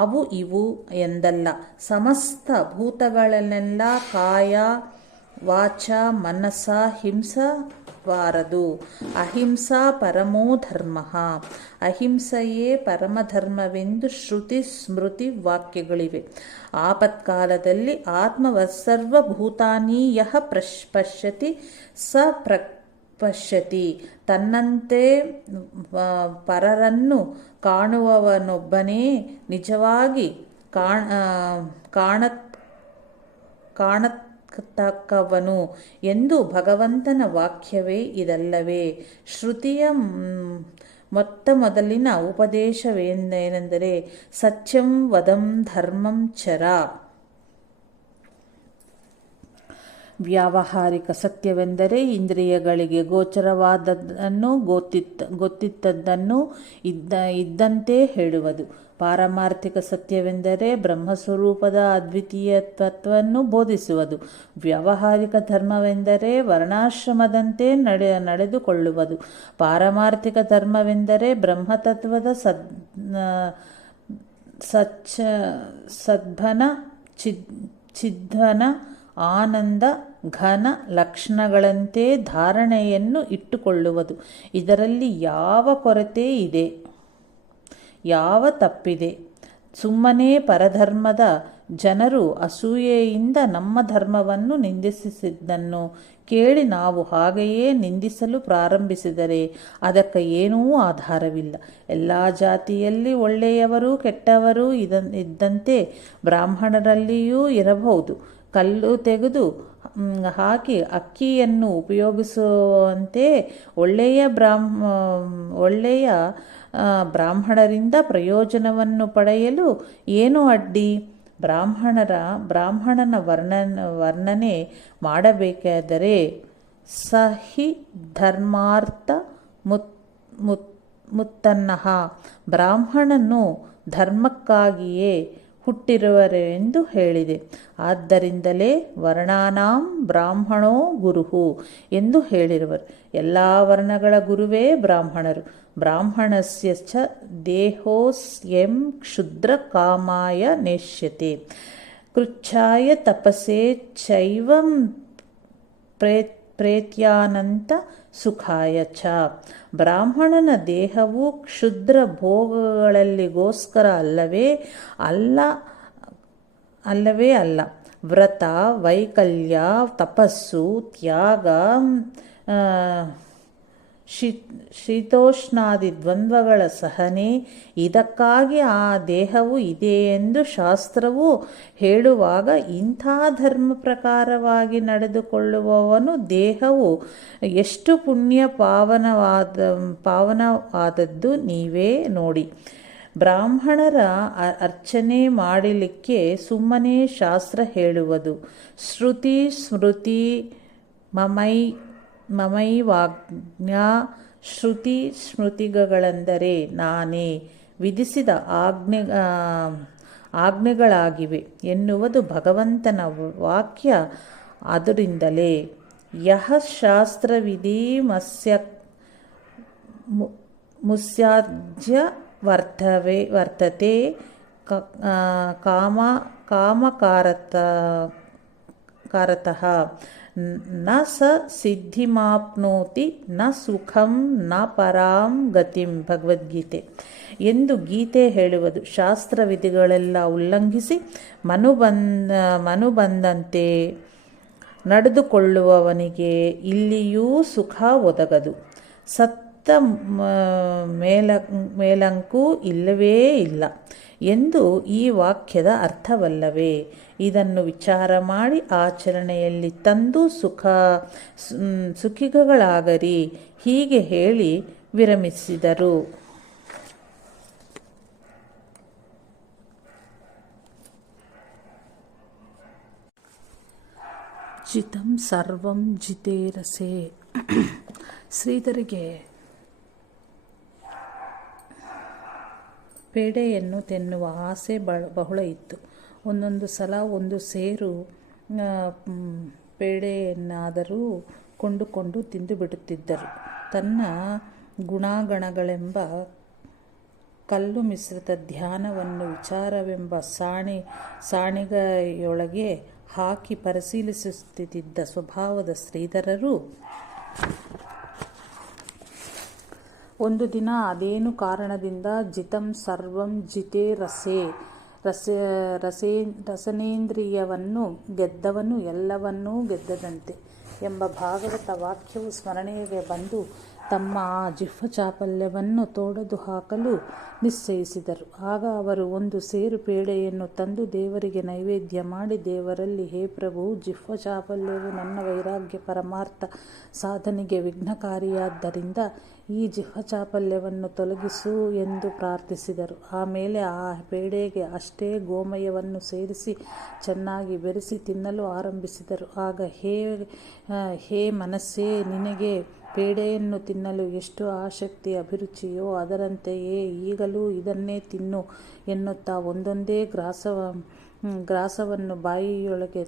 ಅವು ಇವು ಎಂದಲ್ಲ, ಸಮಸ್ತ ಭೂತಗಳನ್ನೆಲ್ಲ ಕಾಯ ವಾಚ ಮನಸ ಹಿಂಸಬಾರದು. ಅಹಿಂಸಾ ಪರಮೋ ಧರ್ಮ, ಅಹಿಂಸೆಯೇ ಪರಮಧರ್ಮವೆಂದು ಶ್ರುತಿ ಸ್ಮೃತಿ ವಾಕ್ಯಗಳಿವೆ. ಆಪತ್ಕಾಲದಲ್ಲಿ ಸರ್ವಭೂತಾನಿ ಯಃ ಪಶ್ಯತಿ ಸ ಪಶ್ಯತಿ. ತನ್ನಂತೆ ಪರರನ್ನು ಕಾಣುವವನೊಬ್ಬನೇ ನಿಜವಾಗಿ ಕಾಣತಕ್ಕವನು ಎಂದು ಭಗವಂತನ ವಾಕ್ಯವೇ ಇದಲ್ಲವೇ? ಶ್ರುತಿಯ ಮೊದಲಿನ ಉಪದೇಶವೇನೆಂದರೆ ಸತ್ಯಂ ವದಂ ಧರ್ಮಂ ಚರ. ವ್ಯಾವಹಾರಿಕ ಸತ್ಯವೆಂದರೆ ಇಂದ್ರಿಯಗಳಿಗೆ ಗೋಚರವಾದದ್ದನ್ನು ಗೊತ್ತಿದ್ದದ್ದನ್ನು ಇದ್ದಂತೆ ಹೇಳುವುದು. ಪಾರಮಾರ್ಥಿಕ ಸತ್ಯವೆಂದರೆ ಬ್ರಹ್ಮಸ್ವರೂಪದ ಅದ್ವಿತೀಯತ್ವವನ್ನು ಬೋಧಿಸುವುದು. ವ್ಯಾವಹಾರಿಕ ಧರ್ಮವೆಂದರೆ ವರ್ಣಾಶ್ರಮದಂತೆ ನಡೆದುಕೊಳ್ಳುವುದು. ಪಾರಮಾರ್ಥಿಕ ಧರ್ಮವೆಂದರೆ ಬ್ರಹ್ಮತತ್ವದ ಸದ್ಭನ ಚಿದ್ಭನ ಆನಂದ ಘನ ಲಕ್ಷಣಗಳಂತೆ ಧಾರಣೆಯನ್ನು ಇಟ್ಟುಕೊಳ್ಳುವುದು. ಇದರಲ್ಲಿ ಯಾವ ಕೊರತೆ ಇದೆ? ಯಾವ ತಪ್ಪಿದೆ? ಸುಮ್ಮನೆ ಪರಧರ್ಮದ ಜನರು ಅಸೂಯೆಯಿಂದ ನಮ್ಮ ಧರ್ಮವನ್ನು ನಿಂದಿಸಿದ್ದನ್ನು ಕೇಳಿ ನಾವು ಹಾಗೆಯೇ ನಿಂದಿಸಲು ಪ್ರಾರಂಭಿಸಿದರೆ ಅದಕ್ಕೆ ಏನೂ ಆಧಾರವಿಲ್ಲ. ಎಲ್ಲ ಜಾತಿಯಲ್ಲಿ ಒಳ್ಳೆಯವರು ಕೆಟ್ಟವರು ಇದ್ದಂತೆ ಬ್ರಾಹ್ಮಣರಲ್ಲಿಯೂ ಇರಬಹುದು. ಕಲ್ಲು ತೆಗೆದು ಹಾಕಿ ಅಕ್ಕಿಯನ್ನು ಉಪಯೋಗಿಸುವಂತೆ ಒಳ್ಳೆಯ ಬ್ರಾಹ್ಮಣರಿಂದ ಪ್ರಯೋಜನವನ್ನು ಪಡೆಯಲು ಏನು ಅಡ್ಡಿ? ಬ್ರಾಹ್ಮಣನ ವರ್ಣನೆ ಮಾಡಬೇಕಾದರೆ ಸಹಿ ಧರ್ಮಾರ್ಥ ಮುತ್ತನ್ನಃ. ಬ್ರಾಹ್ಮಣನು ಧರ್ಮಕ್ಕಾಗಿಯೇ ಹುಟ್ಟಿರುವರೆಂದು ಹೇಳಿದೆ. ಆದ್ದರಿಂದಲೇ ವರ್ಣಾನಾಂ ಬ್ರಾಹ್ಮಣೋ ಗುರುಹು ಎಂದು ಹೇಳಿರುವರು. ಎಲ್ಲ ವರ್ಣಗಳ ಗುರುವೇ ಬ್ರಾಹ್ಮಣರು. ಬ್ರಾಹ್ಮಣಸ್ಯ ಚ ದೇಹೋಸ್ಯಂ ಕ್ಷುದ್ರ ಕಾಮಾಯ ನೇಷ್ಯತೆ ಕೃಚ್ಛಾಯ ತಪಸೇ ಚೈವಂ ಪ್ರೇತ್ಯಾನಂತ ಸುಖಾಯ ಚ. ಬ್ರಾಹ್ಮಣನ ದೇಹವು ಕ್ಷುದ್ರ ಭೋಗಗಳಿಗೋಸ್ಕರ ಅಲ್ಲವೇ ಅಲ್ಲ. ವ್ರತ, ವೈಕಲ್ಯ, ತಪಸ್ಸು, ತ್ಯಾಗ, ಶೀತೋಷ್ಣಾದಿ ದ್ವಂದ್ವಗಳ ಸಹನೆ. ಇದಕ್ಕಾಗಿ ಆ ದೇಹವು ಇದೆ ಎಂದು ಶಾಸ್ತ್ರವು ಹೇಳುವಾಗ ಇಂಥ ಧರ್ಮ ಪ್ರಕಾರವಾಗಿ ನಡೆದುಕೊಳ್ಳುವವನು ದೇಹವು ಎಷ್ಟು ಪುಣ್ಯ ಪಾವನವಾದದ್ದು ನೀವೇ ನೋಡಿ. ಬ್ರಾಹ್ಮಣರ ಅರ್ಚನೆ ಮಾಡಲಿಕ್ಕೆ ಸುಮ್ಮನೆ ಶಾಸ್ತ್ರ ಹೇಳುವುದು. ಶ್ರುತಿ ಸ್ಮೃತಿ ಮಮೈವಾಜ್ಞಾ. ಶ್ರುತಿ ಸ್ಮೃತಿಗಳೆಂದರೆ ನಾನೇ ವಿಧಿಸಿದ ಆಜ್ಞೆಗಳಾಗಿವೆ ಎನ್ನುವುದು ಭಗವಂತನ ವಾಕ್ಯ. ಆದ್ದರಿಂದಲೇ ಯಃ ಶಾಸ್ತ್ರವಿಧಿ ಮುಸ್ಯಾಜ್ಯ ವರ್ತತೆ ಕಾಮಕಾರತಃ ನ ಸ ಸಿದ್ಧಿಮಾಪ್ನೋತಿ ನ ಸುಖಂ ನ ಪರಾಂ ಗತಿಂ. ಭಗವದ್ಗೀತೆ ಎಂದು ಗೀತೆ ಹೇಳುವುದು. ಶಾಸ್ತ್ರವಿಧಿಗಳೆಲ್ಲ ಉಲ್ಲಂಘಿಸಿ ಮನುಬಂದಂತೆ ನಡೆದುಕೊಳ್ಳುವವನಿಗೆ ಇಲ್ಲಿಯೂ ಸುಖ ಒದಗದು, ಸತ್ತ ಮೇಲಂಕೂ ಇಲ್ಲವೇ ಇಲ್ಲ ಎಂದು ಈ ವಾಕ್ಯದ ಅರ್ಥವಲ್ಲವೇ? ಇದನ್ನು ವಿಚಾರ ಮಾಡಿ ಆಚರಣೆಯಲ್ಲಿ ತಂದು ಸುಖಿಗಳಾಗರಿ. ಹೀಗೆ ಹೇಳಿ ವಿರಮಿಸಿದರು. ಜಿತಂ ಸರ್ವಂ ಜಿತೇ ರಸೆ. ಶ್ರೀಧರಿಗೆ ಪೇಡೆಯನ್ನು ತಿನ್ನುವ ಆಸೆ ಬಹಳ ಇತ್ತು. ಒಂದೊಂದು ಸಲ ಒಂದು ಸೇರು ಪೇಡೆಯನ್ನಾದರೂ ಕೊಂಡುಕೊಂಡು ತಿಂದು ಬಿಡುತ್ತಿದ್ದರು. ತನ್ನ ಗುಣಗಣಗಳೆಂಬ ಕಲ್ಲು ಮಿಶ್ರಿತ ಧ್ಯಾನವನ್ನು ವಿಚಾರವೆಂಬ ಸಾಣಿಗೆಯೊಳಗೆ ಹಾಕಿ ಪರಿಶೀಲಿಸುತ್ತಿದ್ದ ಸ್ವಭಾವದ ಶ್ರೀಧರರು ಒಂದು ದಿನ ಅದೇನು ಕಾರಣದಿಂದ ಜಿತಂ ಸರ್ವಂ ಜಿತೇ ರಸನೇಂದ್ರಿಯವನ್ನು ಗೆದ್ದವನು ಎಲ್ಲವನ್ನೂ ಗೆದ್ದದಂತೆ ಎಂಬ ಭಾಗವತ ವಾಕ್ಯವು ಸ್ಮರಣೆಗೆ ಬಂದು ತಮ್ಮ ಆ ಜಿಹ್ವಚಾಪಲ್ಯವನ್ನು ತೊಡೆದು ಹಾಕಲು ನಿಶ್ಚಯಿಸಿದರು. ಆಗ ಅವರು ಒಂದು ಸೇರು ಪೇಡೆಯನ್ನು ತಂದು ದೇವರಿಗೆ ನೈವೇದ್ಯ ಮಾಡಿ, ದೇವರಲ್ಲಿ, ಹೇ ಪ್ರಭು, ಜಿಹ್ವಚಾಪಲ್ಯವು ನನ್ನ ವೈರಾಗ್ಯ ಪರಮಾರ್ಥ ಸಾಧನೆಗೆ ವಿಘ್ನಕಾರಿಯಾದ್ದರಿಂದ ಈ ಜಿಹ್ವಚಾಪಲ್ಯವನ್ನು ತೊಲಗಿಸು ಎಂದು ಪ್ರಾರ್ಥಿಸಿದರು. ಆಮೇಲೆ ಆ ಪೇಡೆಗೆ ಅಷ್ಟೇ ಗೋಮಯವನ್ನು ಸೇರಿಸಿ ಚೆನ್ನಾಗಿ ಬೆರೆಸಿ ತಿನ್ನಲು ಆರಂಭಿಸಿದರು. ಆಗ ಹೇ ಮನಸ್ಸೇ, ನಿನಗೆ ಪೇಡೆಯನ್ನು ತಿನ್ನಲು ಎಷ್ಟು ಆಸಕ್ತಿ ಅಭಿರುಚಿಯೋ ಅದರಂತೆಯೇ ಈಗಲೂ ಇದನ್ನೇ ತಿನ್ನು ಎನ್ನುತ್ತಾ ಒಂದೊಂದೇ ಗ್ರಾಸವನ್ನು ಬಾಯಿಯೊಳಗೆ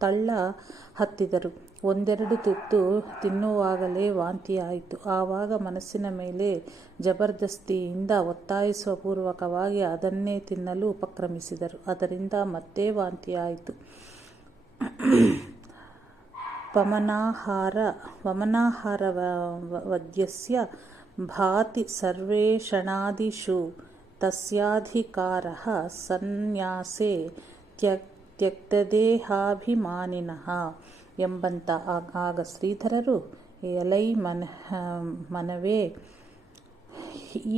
ತಳ್ಳ ಹತ್ತಿದರು. ಒಂದೆರಡು ತುತ್ತು ತಿನ್ನುವಾಗಲೇ ವಾಂತಿಯಾಯಿತು. ಆವಾಗ ಮನಸ್ಸಿನ ಮೇಲೆ ಜಬರ್ದಸ್ತಿಯಿಂದ ಒತ್ತಾಯಿಸುವ ಪೂರ್ವಕವಾಗಿ ಅದನ್ನೇ ತಿನ್ನಲು ಉಪಕ್ರಮಿಸಿದರು. ಅದರಿಂದ ಮತ್ತೆ ವಾಂತಿಯಾಯಿತು. ವಮನಾಹಾರವದ್ಯಸ್ಯ ಭಾತಿ ಸರ್ವೇಷಣಾದಿಷು ತಸ್ಯಾಧಿಕಾರಃ ಸನ್ಯಾಸೇ ತ್ಯಕ್ತದೇಹಾಭಿಮಾನಿನಃ ಎಂಬಂತ. ಆಗ ಶ್ರೀಧರರು, ಎಲೈ ಮನವೇ,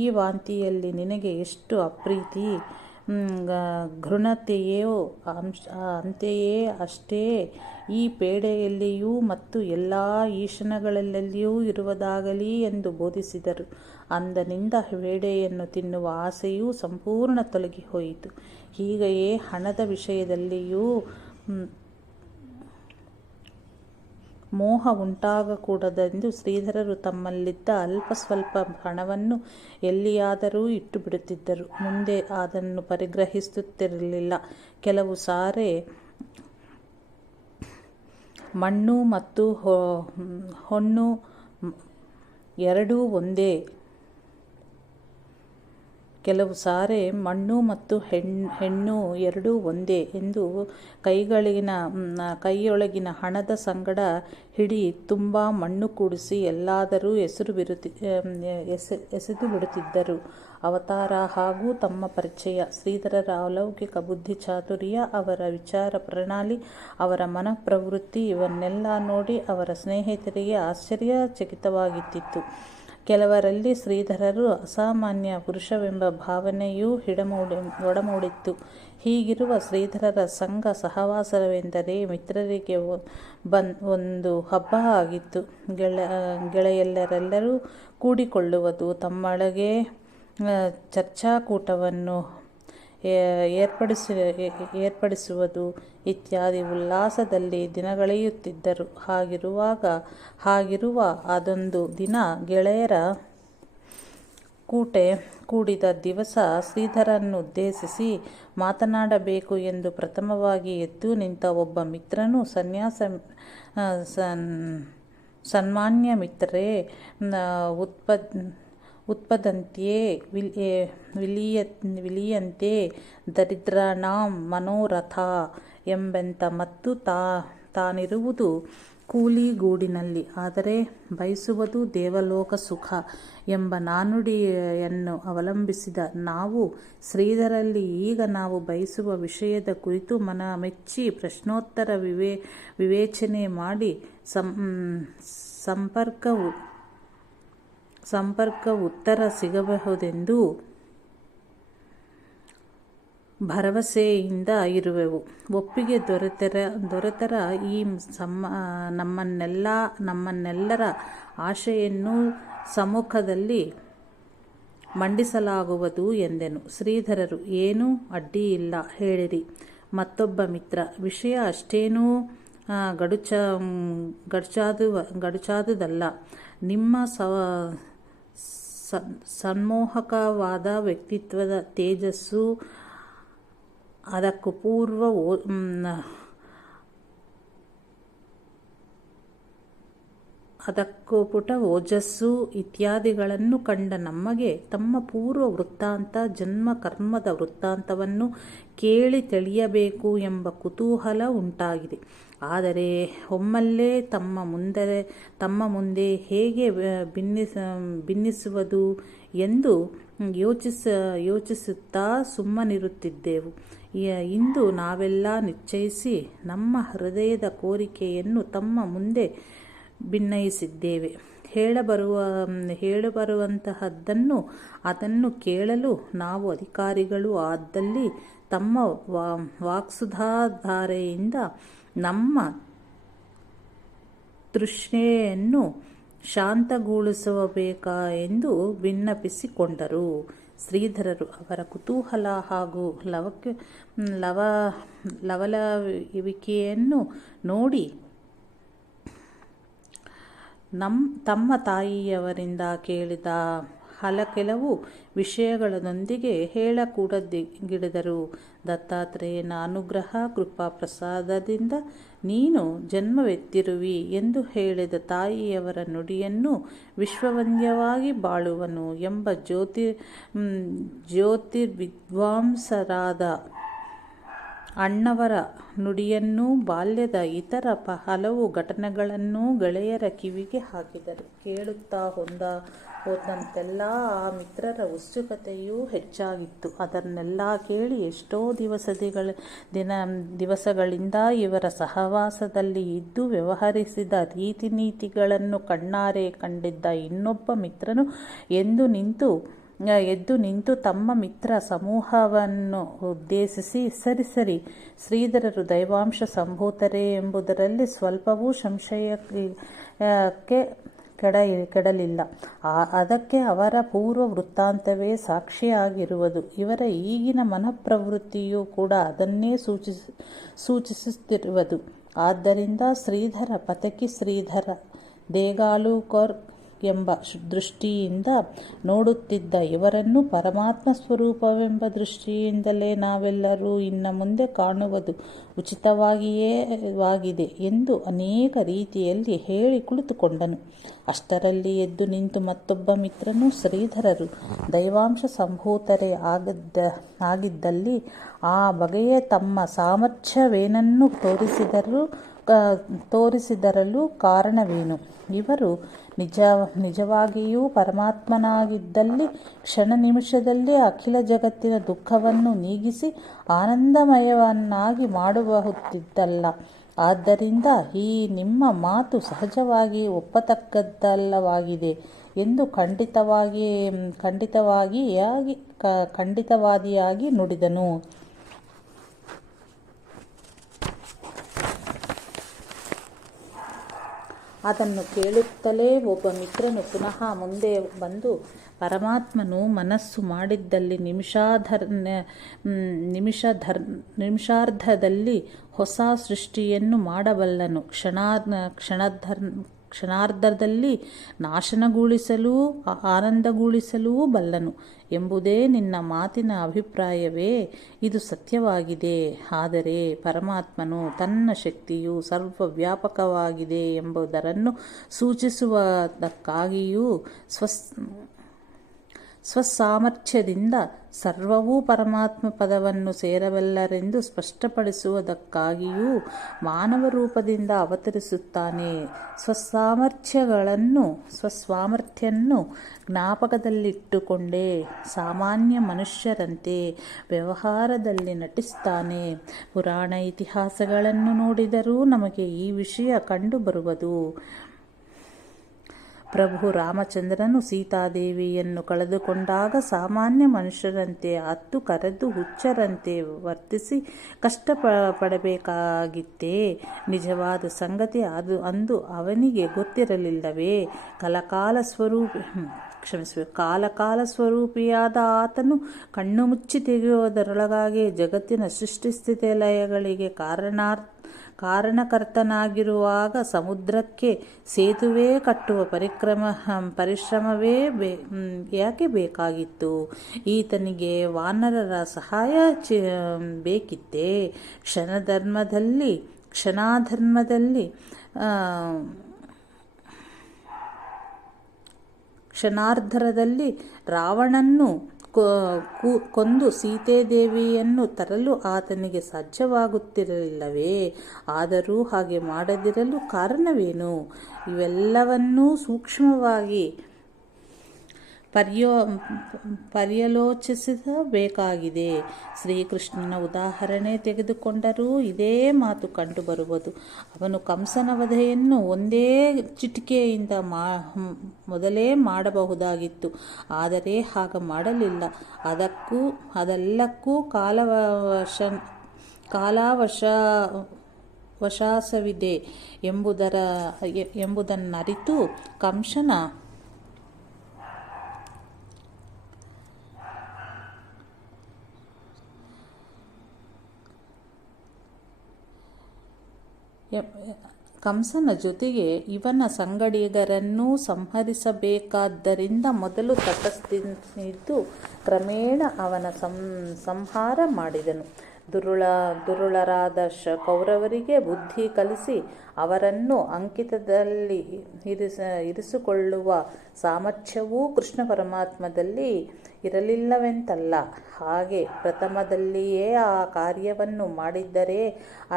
ಈ ವಾಂತಿಯಲ್ಲಿ ನಿನಗೆ ಎಷ್ಟು ಅಪ್ರೀತಿ ಘೃಣತೆಯೋ ಅಂತೆಯೇ ಅಷ್ಟೇ ಈ ಪೇಡೆಯಲ್ಲಿಯೂ ಮತ್ತು ಎಲ್ಲ ಈಶನಗಳಲ್ಲಿಯೂ ಇರುವುದಾಗಲಿ ಎಂದು ಬೋಧಿಸಿದರು. ಅಂದಿನಿಂದ ಪೇಡೆಯನ್ನು ತಿನ್ನುವ ಆಸೆಯೂ ಸಂಪೂರ್ಣ ತೊಲಗಿ ಹೋಯಿತು. ಹೀಗೆಯೇ ಹಣದ ವಿಷಯದಲ್ಲಿಯೂ ಮೋಹ ಉಂಟಾಗಕೂಡದೆಂದು ಶ್ರೀಧರರು ತಮ್ಮಲ್ಲಿದ್ದ ಅಲ್ಪ ಸ್ವಲ್ಪ ಹಣವನ್ನು ಎಲ್ಲಿಯಾದರೂ ಇಟ್ಟು ಬಿಡುತ್ತಿದ್ದರು. ಮುಂದೆ ಅದನ್ನು ಪರಿಗ್ರಹಿಸುತ್ತಿರಲಿಲ್ಲ. ಕೆಲವು ಸಾರೆ ಮಣ್ಣು ಮತ್ತು ಹೊನ್ನು ಎರಡೂ ಒಂದೇ ಕೆಲವು ಸಾರೆ ಮಣ್ಣು ಮತ್ತು ಹೆಣ್ಣು ಎರಡೂ ಒಂದೇ ಎಂದು ಕೈಯೊಳಗಿನ ಹಣದ ಸಂಗಡ ಹಿಡಿ ತುಂಬ ಮಣ್ಣು ಕೂಡಿಸಿ ಎಲ್ಲಾದರೂ ಎಸೆದು ಬಿಡುತ್ತಿದ್ದರು. ಅವತಾರ ಹಾಗೂ ತಮ್ಮ ಪರಿಚಯ, ಶ್ರೀಧರರ ಅಲೌಕಿಕ ಬುದ್ಧಿ ಚಾತುರ್ಯ, ಅವರ ವಿಚಾರ ಪ್ರಣಾಳಿ, ಅವರ ಮನಃಪ್ರವೃತ್ತಿ ಇವನ್ನೆಲ್ಲ ನೋಡಿ ಅವರ ಸ್ನೇಹಿತರಿಗೆ ಆಶ್ಚರ್ಯಚಕಿತವಾಗಿತ್ತಿತ್ತು. ಕೆಲವರಲ್ಲಿ ಶ್ರೀಧರರು ಅಸಾಮಾನ್ಯ ಪುರುಷವೆಂಬ ಭಾವನೆಯೂ ಒಡಮೂಡಿತ್ತು. ಹೀಗಿರುವ ಶ್ರೀಧರರ ಸಂಘ ಸಹವಾಸವೆಂದರೆ ಮಿತ್ರರಿಗೆ ಒಂದು ಹಬ್ಬ ಆಗಿತ್ತು. ಗೆಳೆಯರೆಲ್ಲರೂ ಕೂಡಿಕೊಳ್ಳುವುದು, ತಮ್ಮೊಳಗೆ ಚರ್ಚಾಕೂಟವನ್ನು ಏರ್ಪಡಿಸುವುದು ಇತ್ಯಾದಿ ಉಲ್ಲಾಸದಲ್ಲಿ ದಿನಗಳೆಯುತ್ತಿದ್ದರು. ಹಾಗಿರುವ ಅದೊಂದು ದಿನ ಗೆಳೆಯರ ಕೂಡಿದ ದಿವಸ ಶ್ರೀಧರನ್ನುದ್ದೇಶಿಸಿ ಮಾತನಾಡಬೇಕು ಎಂದು ಪ್ರಥಮವಾಗಿ ಎದ್ದು ನಿಂತ ಒಬ್ಬ ಮಿತ್ರನು, ಸನ್ಮಾನ್ಯ ಮಿತ್ರರೇ, ಉತ್ಪದಂತ್ಯೇ ವಿಲೀಯಂತೆ ದರಿದ್ರಾಣಾಂ ಮನೋರಥಾ ಎಂಬಂತ ಮತ್ತು ತಾನಿರುವುದು ಕೂಲಿಗೂಡಿನಲ್ಲಿ, ಆದರೆ ಬಯಸುವುದು ದೇವಲೋಕ ಸುಖ ಎಂಬ ನಾನುಡಿಯನ್ನು ಅವಲಂಬಿಸಿದ ನಾವು ಶ್ರೀಧರಲ್ಲಿ ಈಗ ನಾವು ಬಯಸುವ ವಿಷಯದ ಕುರಿತು ಮನ ಮೆಚ್ಚಿ ಪ್ರಶ್ನೋತ್ತರ ವಿವೇಚನೆ ಮಾಡಿ ಸಂಪರ್ಕ ಉತ್ತರ ಸಿಗಬಹುದೆಂದು ಭರವಸೆಯಿಂದ ಇರುವೆವು. ಒಪ್ಪಿಗೆ ದೊರೆತರ ಈ ನಮ್ಮನ್ನೆಲ್ಲರ ಆಶೆಯನ್ನು ಸಮ್ಮುಖದಲ್ಲಿ ಮಂಡಿಸಲಾಗುವುದು ಎಂದೆನು. ಶ್ರೀಧರರು, ಏನೂ ಅಡ್ಡಿಯಿಲ್ಲ, ಹೇಳಿರಿ. ಮತ್ತೊಬ್ಬ ಮಿತ್ರ, ವಿಷಯ ಅಷ್ಟೇನೂ ಗಡುಚಾದುದಲ್ಲ. ನಿಮ್ಮ ಸನ್ಮೋಹಕವಾದ ವ್ಯಕ್ತಿತ್ವದ ತೇಜಸ್ಸು, ಅದಕ್ಕೂ ಪುಟ ಓಜಸ್ಸು ಇತ್ಯಾದಿಗಳನ್ನು ಕಂಡ ನಮಗೆ ತಮ್ಮ ಪೂರ್ವ ವೃತ್ತಾಂತ, ಜನ್ಮ ಕರ್ಮದ ವೃತ್ತಾಂತವನ್ನು ಕೇಳಿ ತಿಳಿಯಬೇಕು ಎಂಬ ಕುತೂಹಲ ಉಂಟಾಗಿದೆ. ಆದರೆ ಒಮ್ಮೆಲೇ ತಮ್ಮ ಮುಂದೆ ಹೇಗೆ ಭಿನ್ನಿಸುವುದು ಎಂದು ಯೋಚಿಸುತ್ತಾ ಸುಮ್ಮನಿರುತ್ತಿದ್ದೆವು. ಇಂದು ನಾವೆಲ್ಲ ನಿಶ್ಚಯಿಸಿ ನಮ್ಮ ಹೃದಯದ ಕೋರಿಕೆಯನ್ನು ತಮ್ಮ ಮುಂದೆ ಭಿನ್ನಯಿಸಿದ್ದೇವೆ. ಹೇಳಬರುವಂತಹದ್ದನ್ನು ಅದನ್ನು ಕೇಳಲು ನಾವು ಅಧಿಕಾರಿಗಳು ಆದಲ್ಲಿ ತಮ್ಮ ವಾಕ್ಸುಧಾಧಾರೆಯಿಂದ ನಮ್ಮ ತೃಷ್ಣೆಯನ್ನು ಶಾಂತಗೊಳಿಸಬೇಕಾ ಎಂದು ವಿನ್ನಪಿಸಿಕೊಂಡರು. ಶ್ರೀಧರರು ಅವರ ಕುತೂಹಲ ಹಾಗೂ ಲವಲವಿಕೆಯನ್ನು ನೋಡಿ ತಮ್ಮ ತಾಯಿಯವರಿಂದ ಕೇಳಿದ ಕೆಲವು ವಿಷಯಗಳೊಂದಿಗೆ ಹೇಳಕೂಡಗಿಡಿದರು. ದತ್ತಾತ್ರೇಯನ ಅನುಗ್ರಹ ಕೃಪಾಪ್ರಸಾದದಿಂದ ನೀನು ಜನ್ಮವೆತ್ತಿರುವಿ ಎಂದು ಹೇಳಿದ ತಾಯಿಯವರ ನುಡಿಯನ್ನು ವಿಶ್ವವಂದ್ಯವಾಗಿ ಬಾಳುವನು ಎಂಬ ಜ್ಯೋತಿರ್ವಿದ್ವಾಂಸರಾದ ಅಣ್ಣವರ ನುಡಿಯನ್ನು, ಬಾಲ್ಯದ ಇತರ ಹಲವು ಘಟನೆಗಳನ್ನೂ ಗೆಳೆಯರ ಕಿವಿಗೆ ಹಾಕಿದರು. ಕೇಳುತ್ತಾ ಹೋದಂತೆಲ್ಲ ಆ ಮಿತ್ರರ ಉತ್ಸುಕತೆಯೂ ಹೆಚ್ಚಾಗಿತ್ತು. ಅದನ್ನೆಲ್ಲ ಕೇಳಿ ಎಷ್ಟೋ ದಿವಸಗಳಿಂದ ಇವರ ಸಹವಾಸದಲ್ಲಿ ಇದ್ದು ವ್ಯವಹರಿಸಿದ ರೀತಿ ನೀತಿಗಳನ್ನು ಕಣ್ಣಾರೆ ಕಂಡಿದ್ದ ಇನ್ನೊಬ್ಬ ಮಿತ್ರನು ಎದ್ದು ನಿಂತು ತಮ್ಮ ಮಿತ್ರ ಸಮೂಹವನ್ನು ಉದ್ದೇಶಿಸಿ, ಸರಿ, ಶ್ರೀಧರರು ದೈವಾಂಶ ಸಂಭೂತರೇ ಎಂಬುದರಲ್ಲಿ ಸ್ವಲ್ಪವೂ ಸಂಶಯಕ್ಕೆ ಕೆಡಲಿಲ್ಲ. ಅದಕ್ಕೆ ಅವರ ಪೂರ್ವ ವೃತ್ತಾಂತವೇ ಸಾಕ್ಷಿಯಾಗಿರುವುದು. ಇವರ ಈಗಿನ ಮನಃಪ್ರವೃತ್ತಿಯೂ ಕೂಡ ಅದನ್ನೇ ಸೂಚಿಸುತ್ತಿರುವುದು. ಆದ್ದರಿಂದ ಶ್ರೀಧರ ಪತಕಿ ಶ್ರೀಧರ ದೇಗಾಲುಕರ್ ಎಂಬ ದೃಷ್ಟಿಯಿಂದ ನೋಡುತ್ತಿದ್ದ ಇವರನ್ನು ಪರಮಾತ್ಮ ಸ್ವರೂಪವೆಂಬ ದೃಷ್ಟಿಯಿಂದಲೇ ನಾವೆಲ್ಲರೂ ಇನ್ನು ಮುಂದೆ ಕಾಣುವುದು ಉಚಿತವಾಗಿಯೇ ಎಂದು ಅನೇಕ ರೀತಿಯಲ್ಲಿ ಹೇಳಿ ಕುಳಿತುಕೊಂಡನು. ಅಷ್ಟರಲ್ಲಿ ಎದ್ದು ನಿಂತು ಮತ್ತೊಬ್ಬ ಮಿತ್ರನು, ಶ್ರೀಧರರು ದೈವಾಂಶ ಸಂಭೂತರೇ ಆಗಿದ್ದಲ್ಲಿ ಆ ಬಗೆಯ ತಮ್ಮ ಸಾಮರ್ಥ್ಯವೇನನ್ನು ತೋರಿಸಿದರಲು ಕಾರಣವೇನು? ಇವರು ನಿಜವಾಗಿಯೂ ಪರಮಾತ್ಮನಾಗಿದ್ದಲ್ಲಿ ಕ್ಷಣ ನಿಮಿಷದಲ್ಲಿ ಅಖಿಲ ಜಗತ್ತಿನ ದುಃಖವನ್ನು ನೀಗಿಸಿ ಆನಂದಮಯವನ್ನಾಗಿ ಮಾಡಬಹುದಿತ್ತಲ್ಲ. ಆದ್ದರಿಂದ ಈ ನಿಮ್ಮ ಮಾತು ಸಹಜವಾಗಿ ಒಪ್ಪತಕ್ಕದ್ದಲ್ಲವಾಗಿದೆ ಎಂದು ಖಂಡಿತವಾದಿಯಾಗಿ ನುಡಿದನು. ಅದನ್ನು ಕೇಳುತ್ತಲೇ ಒಬ್ಬ ಮಿತ್ರನು ಪುನಃ ಮುಂದೆ ಬಂದು, ಪರಮಾತ್ಮನು ಮನಸ್ಸು ಮಾಡಿದ್ದಲ್ಲಿ ನಿಮಿಷಾರ್ಧದಲ್ಲಿ ಹೊಸ ಸೃಷ್ಟಿಯನ್ನು ಮಾಡಬಲ್ಲನು. ಕ್ಷಣಾರ್ಧದಲ್ಲಿ ನಾಶನಗೊಳಿಸಲೂ ಆನಂದಗೊಳಿಸಲೂ ಬಲ್ಲನು ಎಂಬುದೇ ನಿನ್ನ ಮಾತಿನ ಅಭಿಪ್ರಾಯವೇ? ಇದು ಸತ್ಯವಾಗಿದೆ. ಆದರೆ ಪರಮಾತ್ಮನು ತನ್ನ ಶಕ್ತಿಯು ಸರ್ವವ್ಯಾಪಕವಾಗಿದೆ ಎಂಬುದನ್ನು ಸೂಚಿಸುವುದಕ್ಕಾಗಿಯೂ ಸ್ವಸಾಮರ್ಥ್ಯದಿಂದ ಸರ್ವವೂ ಪರಮಾತ್ಮ ಪದವನ್ನು ಸೇರಬಲ್ಲರೆಂದು ಸ್ಪಷ್ಟಪಡಿಸುವುದಕ್ಕಾಗಿಯೂ ಮಾನವ ರೂಪದಿಂದ ಅವತರಿಸುತ್ತಾನೆ. ಸ್ವಸಾಮರ್ಥ್ಯನ್ನು ಜ್ಞಾಪಕದಲ್ಲಿಟ್ಟುಕೊಂಡೇ ಸಾಮಾನ್ಯ ಮನುಷ್ಯರಂತೆ ವ್ಯವಹಾರದಲ್ಲಿ ನಟಿಸ್ತಾನೆ. ಪುರಾಣ ಇತಿಹಾಸಗಳನ್ನು ನೋಡಿದರೂ ನಮಗೆ ಈ ವಿಷಯ ಕಂಡುಬರುವುದು. ಪ್ರಭು ರಾಮಚಂದ್ರನು ಸೀತಾದೇವಿಯನ್ನು ಕಳೆದುಕೊಂಡಾಗ ಸಾಮಾನ್ಯ ಮನುಷ್ಯರಂತೆ ಅತ್ತು ಕರೆದು ಹುಚ್ಚರಂತೆ ವರ್ತಿಸಿ ಕಷ್ಟಪಡಬೇಕಾಗಿತ್ತೇ? ನಿಜವಾದ ಸಂಗತಿ ಅಂದು ಅವನಿಗೆ ಗೊತ್ತಿರಲಿಲ್ಲವೇ? ಕಾಲಕಾಲ ಸ್ವರೂಪಿಯಾದ ಆತನು ಕಣ್ಣು ಮುಚ್ಚಿ ತೆಗೆಯುವುದರೊಳಗಾಗಿ ಜಗತ್ತಿನ ಸೃಷ್ಟಿಸ್ಥಿತಿ ಲಯಗಳಿಗೆ ಕಾರಣಕರ್ತನಾಗಿರುವಾಗ ಸಮುದ್ರಕ್ಕೆ ಸೇತುವೆ ಕಟ್ಟುವ ಪರಿಶ್ರಮವೇ ಯಾಕೆ ಬೇಕಾಗಿತ್ತು? ಈತನಿಗೆ ವಾನರರ ಸಹಾಯ ಬೇಕಿತ್ತೇ? ಕ್ಷಣಾರ್ಧದಲ್ಲಿ ರಾವಣನ್ನು ಕೊಂದು ಸೀತಾದೇವಿಯನ್ನು ತರಲು ಆತನಿಗೆ ಸಾಧ್ಯವಾಗುತ್ತಿರಲಿಲ್ಲವೇ? ಆದರೂ ಹಾಗೆ ಮಾಡದಿರಲು ಕಾರಣವೇನು? ಇವೆಲ್ಲವನ್ನೂ ಸೂಕ್ಷ್ಮವಾಗಿ ಪರ್ಯಾಲೋಚಿಸಬೇಕಾಗಿದೆ. ಶ್ರೀಕೃಷ್ಣನ ಉದಾಹರಣೆ ತೆಗೆದುಕೊಂಡರೂ ಇದೇ ಮಾತು ಕಂಡುಬರುವುದು. ಅವನು ಕಂಸನ ವಧೆಯನ್ನು ಒಂದೇ ಚಿಟಿಕೆಯಿಂದ ಮೊದಲೇ ಮಾಡಬಹುದಾಗಿತ್ತು. ಆದರೆ ಹಾಗ ಮಾಡಲಿಲ್ಲ. ಅದೆಲ್ಲಕ್ಕೂ ಕಾಲಾವಕಾಶವಿದೆ ಎಂಬುದನ್ನರಿತು ಕಂಸನ ಜೊತೆಗೆ ಇವನ ಸಂಗಡಿಗರನ್ನೂ ಸಂಹರಿಸಬೇಕಾದ್ದರಿಂದ ಮೊದಲು ತಟಸ್ಥನಿದ್ದು ಕ್ರಮೇಣ ಅವನ ಸಂಹಾರ ಮಾಡಿದನು. ದುರುಳರಾದ ಕೌರವರಿಗೆ ಬುದ್ಧಿ ಕಲಿಸಿ ಅವರನ್ನು ಅಂಕಿತದಲ್ಲಿ ಇರಿಸಿಕೊಳ್ಳುವ ಸಾಮರ್ಥ್ಯವೂ ಕೃಷ್ಣ ಪರಮಾತ್ಮದಲ್ಲಿ ಇರಲಿಲ್ಲವೆಂತಲ್ಲ. ಹಾಗೆ ಪ್ರಥಮದಲ್ಲಿಯೇ ಆ ಕಾರ್ಯವನ್ನು ಮಾಡಿದ್ದರೆ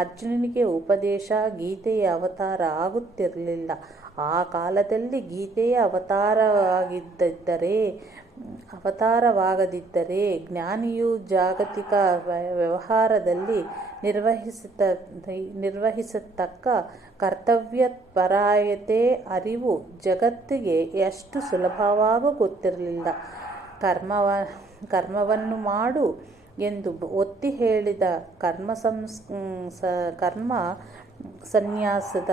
ಅರ್ಜುನನಿಗೆ ಉಪದೇಶ ಗೀತೆಯ ಅವತಾರವಾಗುತ್ತಿರಲಿಲ್ಲ. ಆ ಕಾಲದಲ್ಲಿ ಗೀತೆಯ ಅವತಾರವಾಗದಿದ್ದರೆ ಜ್ಞಾನಿಯು ಜಾಗತಿಕ ವ್ಯವಹಾರದಲ್ಲಿ ನಿರ್ವಹಿಸತಕ್ಕ ಕರ್ತವ್ಯಪರಾಯತೆ ಅರಿವು ಜಗತ್ತಿಗೆ ಎಷ್ಟು ಸುಲಭವಾಗಿ ಗೊತ್ತಿರಲಿಲ್ಲ. ಕರ್ಮವನ್ನು ಮಾಡು ಎಂದು ಒತ್ತಿ ಹೇಳಿದ ಕರ್ಮ ಸನ್ಯಾಸದ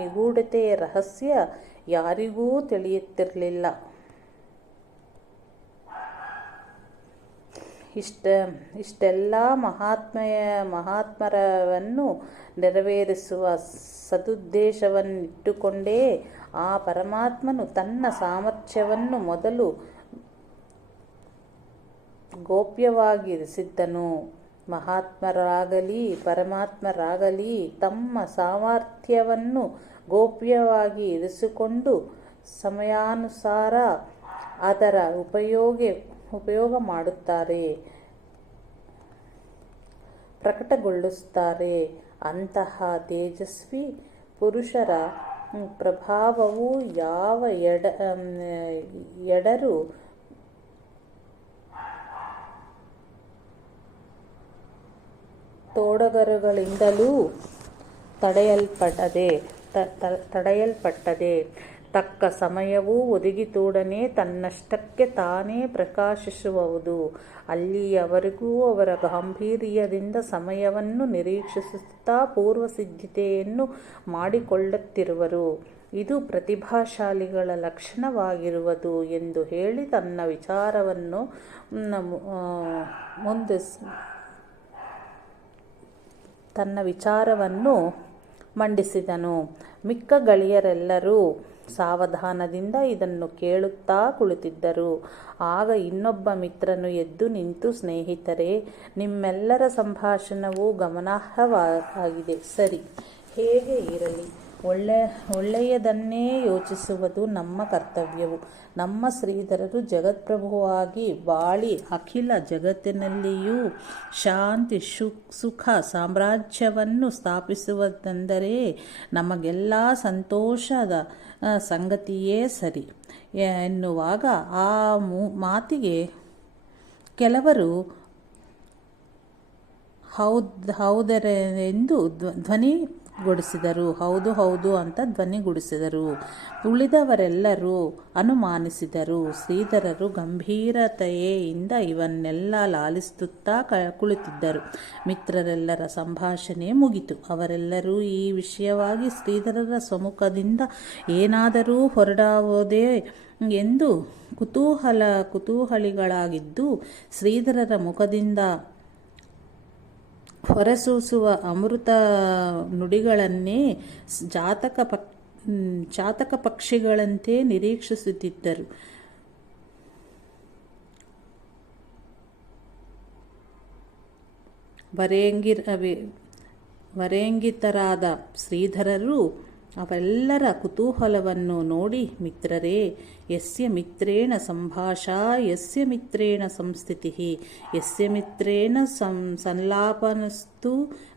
ನಿಗೂಢತೆಯ ರಹಸ್ಯ ಯಾರಿಗೂ ತಿಳಿಯುತ್ತಿರಲಿಲ್ಲ. ಇಷ್ಟೆಲ್ಲ ಮಹಾತ್ಮರವನ್ನು ನೆರವೇರಿಸುವ ಸದುದ್ದೇಶವನ್ನಿಟ್ಟುಕೊಂಡೇ ಆ ಪರಮಾತ್ಮನು ತನ್ನ ಸಾಮರ್ಥ್ಯವನ್ನು ಮೊದಲು ಗೋಪ್ಯವಾಗಿರಿಸಿದ್ದನು. ಮಹಾತ್ಮರಾಗಲಿ ಪರಮಾತ್ಮರಾಗಲಿ ತಮ್ಮ ಸಾಮರ್ಥ್ಯವನ್ನು ಗೋಪ್ಯವಾಗಿ ಇರಿಸಿಕೊಂಡು ಸಮಯಾನುಸಾರ ಅದರ ಉಪಯೋಗ ಮಾಡುತ್ತಾರೆ, ಪ್ರಕಟಗೊಳಿಸುತ್ತಾರೆ. ಅಂತಹ ತೇಜಸ್ವಿ ಪುರುಷರ ಪ್ರಭಾವವು ಯಾವ ಎಡರು ತೋಡಗರುಗಳಿಂದಲೂ ತಡೆಯಲ್ಪಟ್ಟದೆ. ತಕ್ಕ ಸಮಯವು ಒದಗಿತೊಡನೆ ತನ್ನಷ್ಟಕ್ಕೆ ತಾನೇ ಪ್ರಕಾಶಿಸುವುದು. ಅಲ್ಲಿಯವರೆಗೂ ಅವರ ಗಾಂಭೀರ್ಯದಿಂದ ಸಮಯವನ್ನು ನಿರೀಕ್ಷಿಸುತ್ತಾ ಪೂರ್ವಸಿದ್ಧತೆಯನ್ನು ಮಾಡಿಕೊಳ್ಳುತ್ತಿರುವರು. ಇದು ಪ್ರತಿಭಾಶಾಲಿಗಳ ಲಕ್ಷಣವಾಗಿರುವುದು ಎಂದು ಹೇಳಿ ತನ್ನ ವಿಚಾರವನ್ನು ಮಂಡಿಸಿದನು. ಮಿಕ್ಕ ಗೆಳೆಯರೆಲ್ಲರೂ ಸಾವಧಾನದಿಂದ ಇದನ್ನು ಕೇಳುತ್ತಾ ಕುಳಿತಿದ್ದರು. ಆಗ ಇನ್ನೊಬ್ಬ ಮಿತ್ರನು ಎದ್ದು ನಿಂತು, ಸ್ನೇಹಿತರೆ, ನಿಮ್ಮೆಲ್ಲರ ಸಂಭಾಷಣೆಯು ಗಮನಾರ್ಹವಾಗಿದೆ. ಸರಿ, ಹೇಗೆ ಇರಲಿ, ಒಳ್ಳೆಯದನ್ನೇ ಯೋಚಿಸುವುದು ನಮ್ಮ ಕರ್ತವ್ಯವು. ನಮ್ಮ ಶ್ರೀಧರರು ಜಗತ್ಪ್ರಭುವಾಗಿ ಬಾಳಿ ಅಖಿಲ ಜಗತ್ತಿನಲ್ಲಿಯೂ ಶಾಂತಿ ಸುಖ ಸಾಮ್ರಾಜ್ಯವನ್ನು ಸ್ಥಾಪಿಸುವುದೆಂದರೆ ನಮಗೆಲ್ಲ ಸಂತೋಷದ ಸಂಗತಿಯೇ ಸರಿ ಎನ್ನುವಾಗ ಆ ಮಾತಿಗೆ ಕೆಲವರು ಹೌದರೆಂದು ಧ್ವನಿಗೊಡಿಸಿದರು. ಹೌದು ಅಂತ ಧ್ವನಿಗೊಡಿಸಿದರು. ಉಳಿದವರೆಲ್ಲರೂ ಅನುಮಾನಿಸಿದರು. ಶ್ರೀಧರರು ಗಂಭೀರತೆಯಿಂದ ಇವನ್ನೆಲ್ಲ ಲಾಲಿಸುತ್ತಾ ಕುಳಿತಿದ್ದರು. ಮಿತ್ರರೆಲ್ಲರ ಸಂಭಾಷಣೆ ಮುಗಿತು. ಅವರೆಲ್ಲರೂ ಈ ವಿಷಯವಾಗಿ ಶ್ರೀಧರರ ಸಮ್ಮುಖದಿಂದ ಏನಾದರೂ ಹೊರಡುವುದೇ ಎಂದು ಕುತೂಹಲಿಗಳಾಗಿದ್ದು, ಶ್ರೀಧರರ ಮುಖದಿಂದ ಹೊರಸೂಸುವ ಅಮೃತ ನುಡಿಗಳನ್ನೇ ಚಾತಕ ಪಕ್ಷಿಗಳಂತೆ ನಿರೀಕ್ಷಿಸುತ್ತಿದ್ದರು. ವರೇಂಗಿತರಾದ ಶ್ರೀಧರರು ಅವೆಲ್ಲರ ಕುತೂಹಲವನ್ನು ನೋಡಿ, ಮಿತ್ರರೇ, ಯಸ್ಯ ಮಿತ್ರೇಣ ಸಂಭಾಷಾ ಯಸ್ಯ ಮಿತ್ರೇಣ ಸಂಸ್ಥಿತಿಃ ಯಸ್ಯ ಮಿತ್ರೇಣ ಸಂಲಾಪನಸ್ತು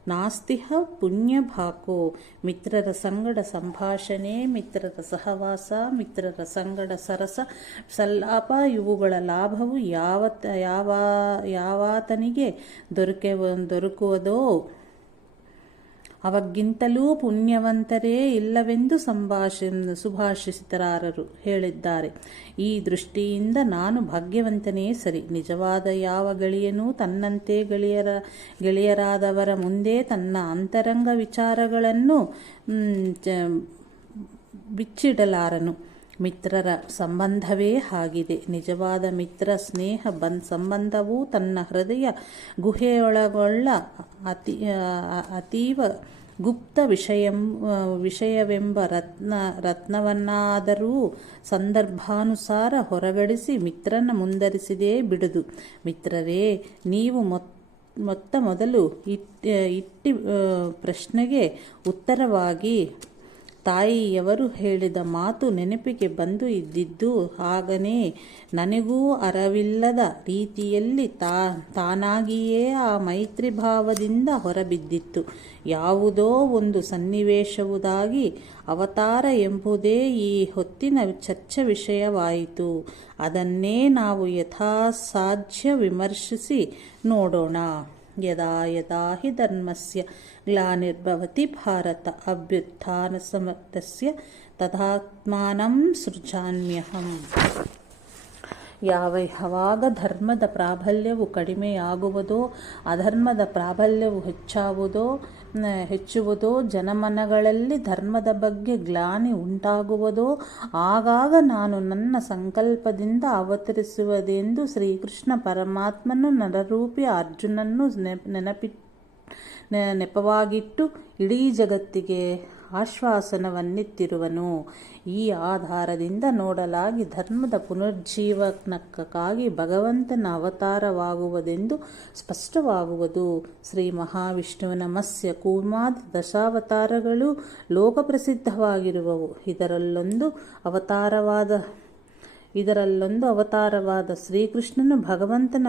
ನಾಸ್ತಿಹ ಪುಣ್ಯಭಾಕೋ. ಮಿತ್ರರ ಸಂಗಡ ಸಂಭಾಷಣೆ, ಮಿತ್ರರ ಸಹವಾಸ, ಮಿತ್ರರ ಸಂಗಡ ಸರಸ ಸಂಲಾಪ ಇವುಗಳ ಲಾಭವು ಯಾವಾತನಿಗೆ ದೊರಕುವುದೋ ಅವಗಿಂತಲೂ ಪುಣ್ಯವಂತರೇ ಇಲ್ಲವೆಂದು ಸುಭಾಷಿತರಾರರು ಹೇಳಿದ್ದಾರೆ. ಈ ದೃಷ್ಟಿಯಿಂದ ನಾನು ಭಾಗ್ಯವಂತನೇ ಸರಿ. ನಿಜವಾದ ಯಾವ ಗೆಳೆಯನೂ ತನ್ನಂತೆ ಗೆಳೆಯರಾದವರ ಮುಂದೆ ತನ್ನ ಅಂತರಂಗ ವಿಚಾರಗಳನ್ನು ಬಿಚ್ಚಿಡಲಾರನು. ಮಿತ್ರರ ಸಂಬಂಧವೇ ಹಾಗಿದೆ. ನಿಜವಾದ ಮಿತ್ರ ಸ್ನೇಹ ಸಂಬಂಧವು ತನ್ನ ಹೃದಯ ಗುಹೆಯೊಳಗೊಳ್ಳ ಅತೀವ ಗುಪ್ತ ವಿಷಯವೆಂಬ ರತ್ನವನ್ನಾದರೂ ಸಂದರ್ಭಾನುಸಾರ ಹೊರಗಡಿಸಿ ಮಿತ್ರನ ಮುಂದರಿಸಿದೇ ಬಿಡುದು. ಮಿತ್ರರೇ, ನೀವು ಮೊದಲು ಇಟ್ಟಿ ಪ್ರಶ್ನೆಗೆ ಉತ್ತರವಾಗಿ ತಾಯಿಯವರು ಹೇಳಿದ ಮಾತು ನೆನಪಿಗೆ ಬಂದು ಇದ್ದಿದ್ದು ಹಾಗನೇ ನನಗೂ ಅರಿವಿಲ್ಲದ ರೀತಿಯಲ್ಲಿ ತಾನಾಗಿಯೇ ಆ ಮೈತ್ರಿ ಭಾವದಿಂದ ಹೊರಬಿದ್ದಿತ್ತು. ಯಾವುದೋ ಒಂದು ಸನ್ನಿವೇಶವುದಾಗಿ ಅವತಾರ ಎಂಬುದೇ ಈ ಹೊತ್ತಿನ ಚರ್ಚೆ ವಿಷಯವಾಯಿತು. ಅದನ್ನೇ ನಾವು ಯಥಾಸಾಧ್ಯ ವಿಮರ್ಶಿಸಿ ನೋಡೋಣ. ಯದಾ ಯದಾ ಹಿ ಧರ್ಮಸ್ಯ ಗ್ಲಾನಿರ್ಭವತಿ ಭಾರತ ಅಭ್ಯುತ್ಥಾನಸಮರ್ಥಸ್ಯ ತದಾತ್ಮಾನಂ ಸೃಜಾಮ್ಯಹಂ. ಯಾವಾಗ ಧರ್ಮದ ಪ್ರಾಬಲ್ಯವು ಕಡಿಮೆಯಾಗುವುದೋ, ಅಧರ್ಮದ ಪ್ರಾಬಲ್ಯವು ಹೆಚ್ಚಾಗುವುದೋ, ಹೆಚ್ಚುವುದೋ, ಜನಮನಗಳಲ್ಲಿ ಧರ್ಮದ ಬಗ್ಗೆ ಗ್ಲಾನಿ ಉಂಟಾಗುವುದೋ ಆಗಾಗ ನಾನು ನನ್ನ ಸಂಕಲ್ಪದಿಂದ ಅವತರಿಸುವುದೆಂದು ಶ್ರೀಕೃಷ್ಣ ಪರಮಾತ್ಮನು ನರರೂಪಿ ಅರ್ಜುನನ್ನು ನೆಪವಾಗಿಟ್ಟು ಇಡೀ ಜಗತ್ತಿಗೆ ಆಶ್ವಾಸನವನ್ನಿತ್ತಿರುವನು. ಈ ಆಧಾರದಿಂದ ನೋಡಲಾಗಿ ಧರ್ಮದ ಪುನರುಜ್ಜೀವನಕ್ಕಾಗಿ ಭಗವಂತನ ಅವತಾರವಾಗುವುದೆಂದು ಸ್ಪಷ್ಟವಾಗುವುದು. ಶ್ರೀ ಮಹಾವಿಷ್ಣುವಿನ ಮತ್ಸ್ಯ ಕೂರ್ಮಾದಿ ದಶಾವತಾರಗಳು ಲೋಕಪ್ರಸಿದ್ಧವಾಗಿರುವವು. ಇದರಲ್ಲೊಂದು ಅವತಾರವಾದ ಶ್ರೀಕೃಷ್ಣನು ಭಗವಂತನ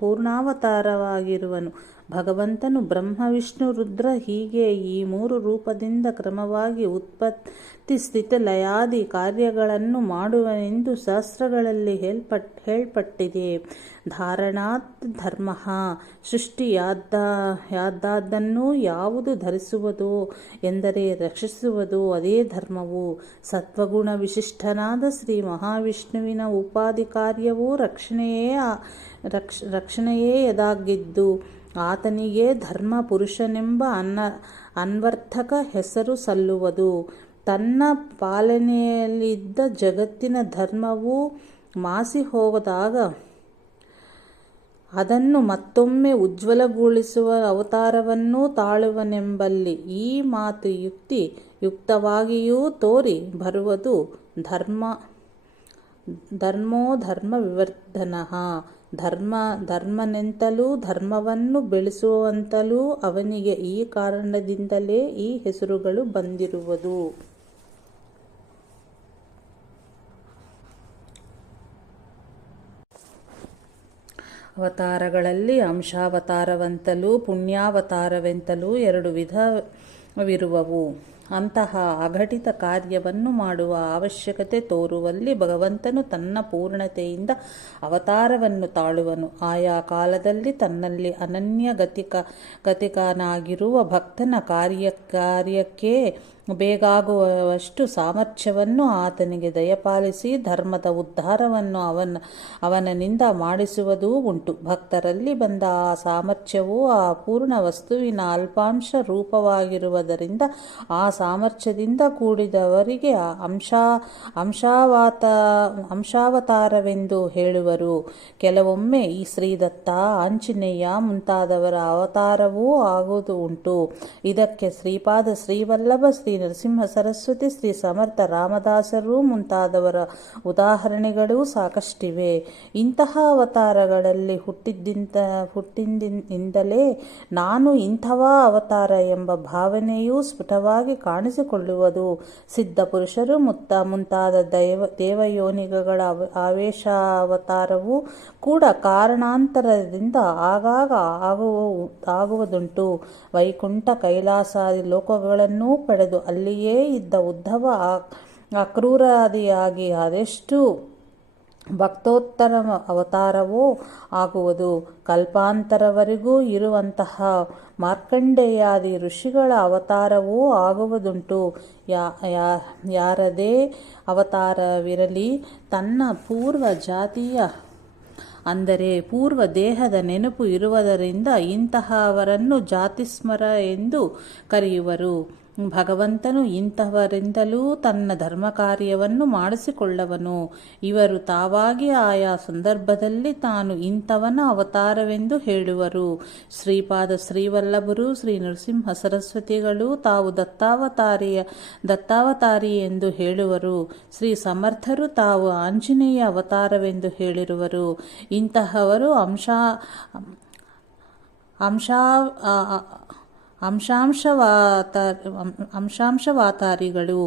ಪೂರ್ಣಾವತಾರವಾಗಿರುವನು. ಭಗವಂತನು ಬ್ರಹ್ಮ ವಿಷ್ಣು ರುದ್ರ ಹೀಗೆ ಈ 3 ರೂಪದಿಂದ ಕ್ರಮವಾಗಿ ಉತ್ಪತ್ತಿ ಸ್ಥಿತಿ ಲಯಾದಿ ಕಾರ್ಯಗಳನ್ನು ಮಾಡುವನೆಂದು ಶಾಸ್ತ್ರಗಳಲ್ಲಿ ಹೇಳಲ್ಪಟ್ಟಿದೆ. ಧಾರಣಾತ್ ಧರ್ಮ, ಸೃಷ್ಟಿಯಾದದ್ದನ್ನು ಯಾವುದು ಧರಿಸುವುದೋ ಎಂದರೆ ರಕ್ಷಿಸುವುದೋ ಅದೇ ಧರ್ಮವು. ಸತ್ವಗುಣ ವಿಶಿಷ್ಟನಾದ ಶ್ರೀ ಮಹಾವಿಷ್ಣುವಿನ ಉಪಾಧಿ ಕಾರ್ಯವೂ ರಕ್ಷಣೆಯೇಯದಾಗಿದ್ದು ಆತನಿಗೆ ಧರ್ಮ ಪುರುಷನೆಂಬ ಅನ್ವರ್ಥಕ ಹೆಸರು ಸಲ್ಲುವುದು. ತನ್ನ ಪಾಲನೆಯಲ್ಲಿದ್ದ ಜಗತ್ತಿನ ಧರ್ಮವು ಮಾಸಿ ಹೋದಾಗ ಅದನ್ನು ಮತ್ತೊಮ್ಮೆ ಉಜ್ವಲಗೊಳಿಸುವ ಅವತಾರವನ್ನು ತಾಳುವನೆಂಬಲ್ಲಿ ಈ ಮಾತು ಯುಕ್ತವಾಗಿಯೂ ತೋರಿ ಬರುವುದು. ಧರ್ಮೋ ಧರ್ಮ ವಿವರ್ಧನಃ. ಧರ್ಮನೆಂತಲೂ ಧರ್ಮವನ್ನು ಬೆಳೆಸುವಂತಲೂ ಅವನಿಗೆ ಈ ಕಾರಣದಿಂದಲೇ ಈ ಹೆಸರುಗಳು ಬಂದಿರುವುದು. ಅವತಾರಗಳಲ್ಲಿ ಅಂಶಾವತಾರವೆಂತಲೂ ಪುಣ್ಯಾವತಾರವೆಂತಲೂ 2 ವಿಧವಿರುವವು. ಅಂತಹ ಅಘಟಿತ ಕಾರ್ಯವನ್ನು ಮಾಡುವ ಅವಶ್ಯಕತೆ ತೋರುವಲ್ಲಿ ಭಗವಂತನು ತನ್ನ ಪೂರ್ಣತೆಯಿಂದ ಅವತಾರವನ್ನು ತಾಳುವನು. ಆಯಾ ಕಾಲದಲ್ಲಿ ತನ್ನಲ್ಲಿ ಅನನ್ಯ ಗತಿಕನಾಗಿರುವ ಭಕ್ತನ ಕಾರ್ಯಕ್ಕೆ ಬೇಕಾಗುವಷ್ಟು ಸಾಮರ್ಥ್ಯವನ್ನು ಆತನಿಗೆ ದಯಪಾಲಿಸಿ ಧರ್ಮದ ಉದ್ಧಾರವನ್ನು ಅವನಿಂದ ಮಾಡಿಸುವುದೂ ಉಂಟು. ಭಕ್ತರಲ್ಲಿ ಬಂದ ಆ ಸಾಮರ್ಥ್ಯವು ಆ ಪೂರ್ಣ ವಸ್ತುವಿನ ಅಲ್ಪಾಂಶ ರೂಪವಾಗಿರುವುದರಿಂದ ಆ ಸಾಮರ್ಥ್ಯದಿಂದ ಕೂಡಿದವರಿಗೆ ಅಂಶಾವತಾರವೆಂದು ಹೇಳುವರು. ಕೆಲವೊಮ್ಮೆ ಈ ಶ್ರೀದತ್ತ, ಆಂಜನೇಯ ಮುಂತಾದವರ ಅವತಾರವೂ ಆಗುವುದು ಉಂಟು. ಇದಕ್ಕೆ ಶ್ರೀಪಾದ ಶ್ರೀವಲ್ಲಭ, ಶ್ರೀ ನರಸಿಂಹ ಸರಸ್ವತಿ, ಶ್ರೀ ಸಮರ್ಥ ರಾಮದಾಸರು ಮುಂತಾದವರ ಉದಾಹರಣೆಗಳೂ ಸಾಕಷ್ಟಿವೆ. ಇಂತಹ ಅವತಾರಗಳಲ್ಲಿ ಹುಟ್ಟಿದಿಂದಲೇ ನಾನು ಇಂಥವ ಅವತಾರ ಎಂಬ ಭಾವನೆಯೂ ಸ್ಫುಟವಾಗಿ ಕಾಣಿಸಿಕೊಳ್ಳುವುದು. ಸಿದ್ಧ ಪುರುಷರು ಮುಂತಾದ ದೇವಯೋನಿಗಳ ಆವೇಶಾವತಾರವೂ ಕೂಡ ಕಾರಣಾಂತರದಿಂದ ಆಗಾಗ ಆಗುವುದುಂಟು. ವೈಕುಂಠ ಕೈಲಾಸಾದಿ ಲೋಕಗಳನ್ನೂ ಪಡೆದು ಅಲ್ಲಿಯೇ ಇದ್ದ ಉದ್ಧವ ಅಕ್ರೂರಾದಿಯಾಗಿ ಅದೆಷ್ಟು ಭಕ್ತೋತ್ತರ ಅವತಾರವೋ ಆಗುವುದು. ಕಲ್ಪಾಂತರವರೆಗೂ ಇರುವಂತಹ ಮಾರ್ಕಂಡೇಯಾದಿ ಋಷಿಗಳ ಅವತಾರವೂ ಆಗುವುದುಂಟು. ಯಾರದೇ ಅವತಾರವಿರಲಿ ತನ್ನ ಪೂರ್ವ ಜಾತಿಯ ಅಂದರೆ ಪೂರ್ವ ದೇಹದ ನೆನಪು ಇರುವುದರಿಂದ ಇಂತಹವರನ್ನು ಜಾತಿಸ್ಮರ ಎಂದು ಕರೆಯುವರು. ಭಗವಂತನು ಇಂಥವರಿಂದಲೂ ತನ್ನ ಧರ್ಮಕಾರ್ಯವನ್ನು ಮಾಡಿಸಿಕೊಳ್ಳುವನು. ಇವರು ತಾವಾಗಿ ಆಯಾ ಸಂದರ್ಭದಲ್ಲಿ ತಾನು ಇಂಥವನ ಅವತಾರವೆಂದು ಹೇಳುವರು. ಶ್ರೀಪಾದ ಶ್ರೀವಲ್ಲಭರು, ಶ್ರೀ ನರಸಿಂಹ ಸರಸ್ವತಿಗಳು ತಾವು ದತ್ತಾವತಾರಿ ಎಂದು ಹೇಳುವರು. ಶ್ರೀ ಸಮರ್ಥರು ತಾವು ಆಂಜನೇಯ ಅವತಾರವೆಂದು ಹೇಳಿರುವರು. ಇಂತಹವರು ಅಂಶಾವತಾರಿಗಳು.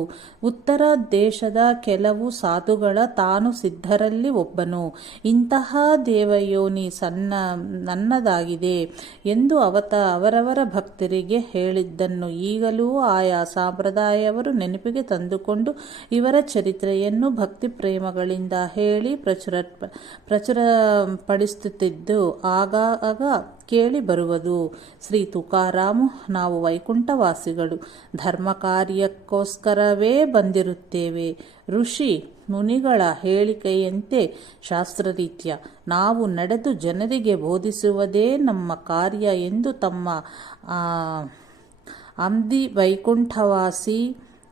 ಉತ್ತರ ದೇಶದ ಕೆಲವು ಸಾಧುಗಳ ತಾನು ಸಿದ್ಧರಲ್ಲಿ ಒಬ್ಬನು. ಇಂತಹ ದೇವಯೋನಿ ನನ್ನದಾಗಿದೆ ಎಂದು ಅವರವರ ಭಕ್ತರಿಗೆ ಹೇಳಿದ್ದನ್ನು ಈಗಲೂ ಆಯಾ ಸಂಪ್ರದಾಯವರು ನೆನಪಿಗೆ ತಂದುಕೊಂಡು ಇವರ ಚರಿತ್ರೆಯನ್ನು ಭಕ್ತಿ ಪ್ರೇಮಗಳಿಂದ ಹೇಳಿ ಪ್ರಚುರಪಡಿಸುತ್ತಿದ್ದು ಆಗಾಗ ಕೇಳಿ ಬರುವುದು. ಶ್ರೀ ತುಕಾರಾಮು, ನಾವು ವೈಕುಂಠವಾಸಿಗಳು, ಧರ್ಮ ಕಾರ್ಯಕ್ಕೋಸ್ಕರವೇ ಬಂದಿರುತ್ತೇವೆ. ಋಷಿ ಮುನಿಗಳ ಹೇಳಿಕೆಯಂತೆ ಶಾಸ್ತ್ರರೀತ್ಯ ನಾವು ನಡೆದು ಜನರಿಗೆ ಬೋಧಿಸುವುದೇ ನಮ್ಮ ಕಾರ್ಯ ಎಂದು ತಮ್ಮ ಅಂದಿ ವೈಕುಂಠವಾಸಿ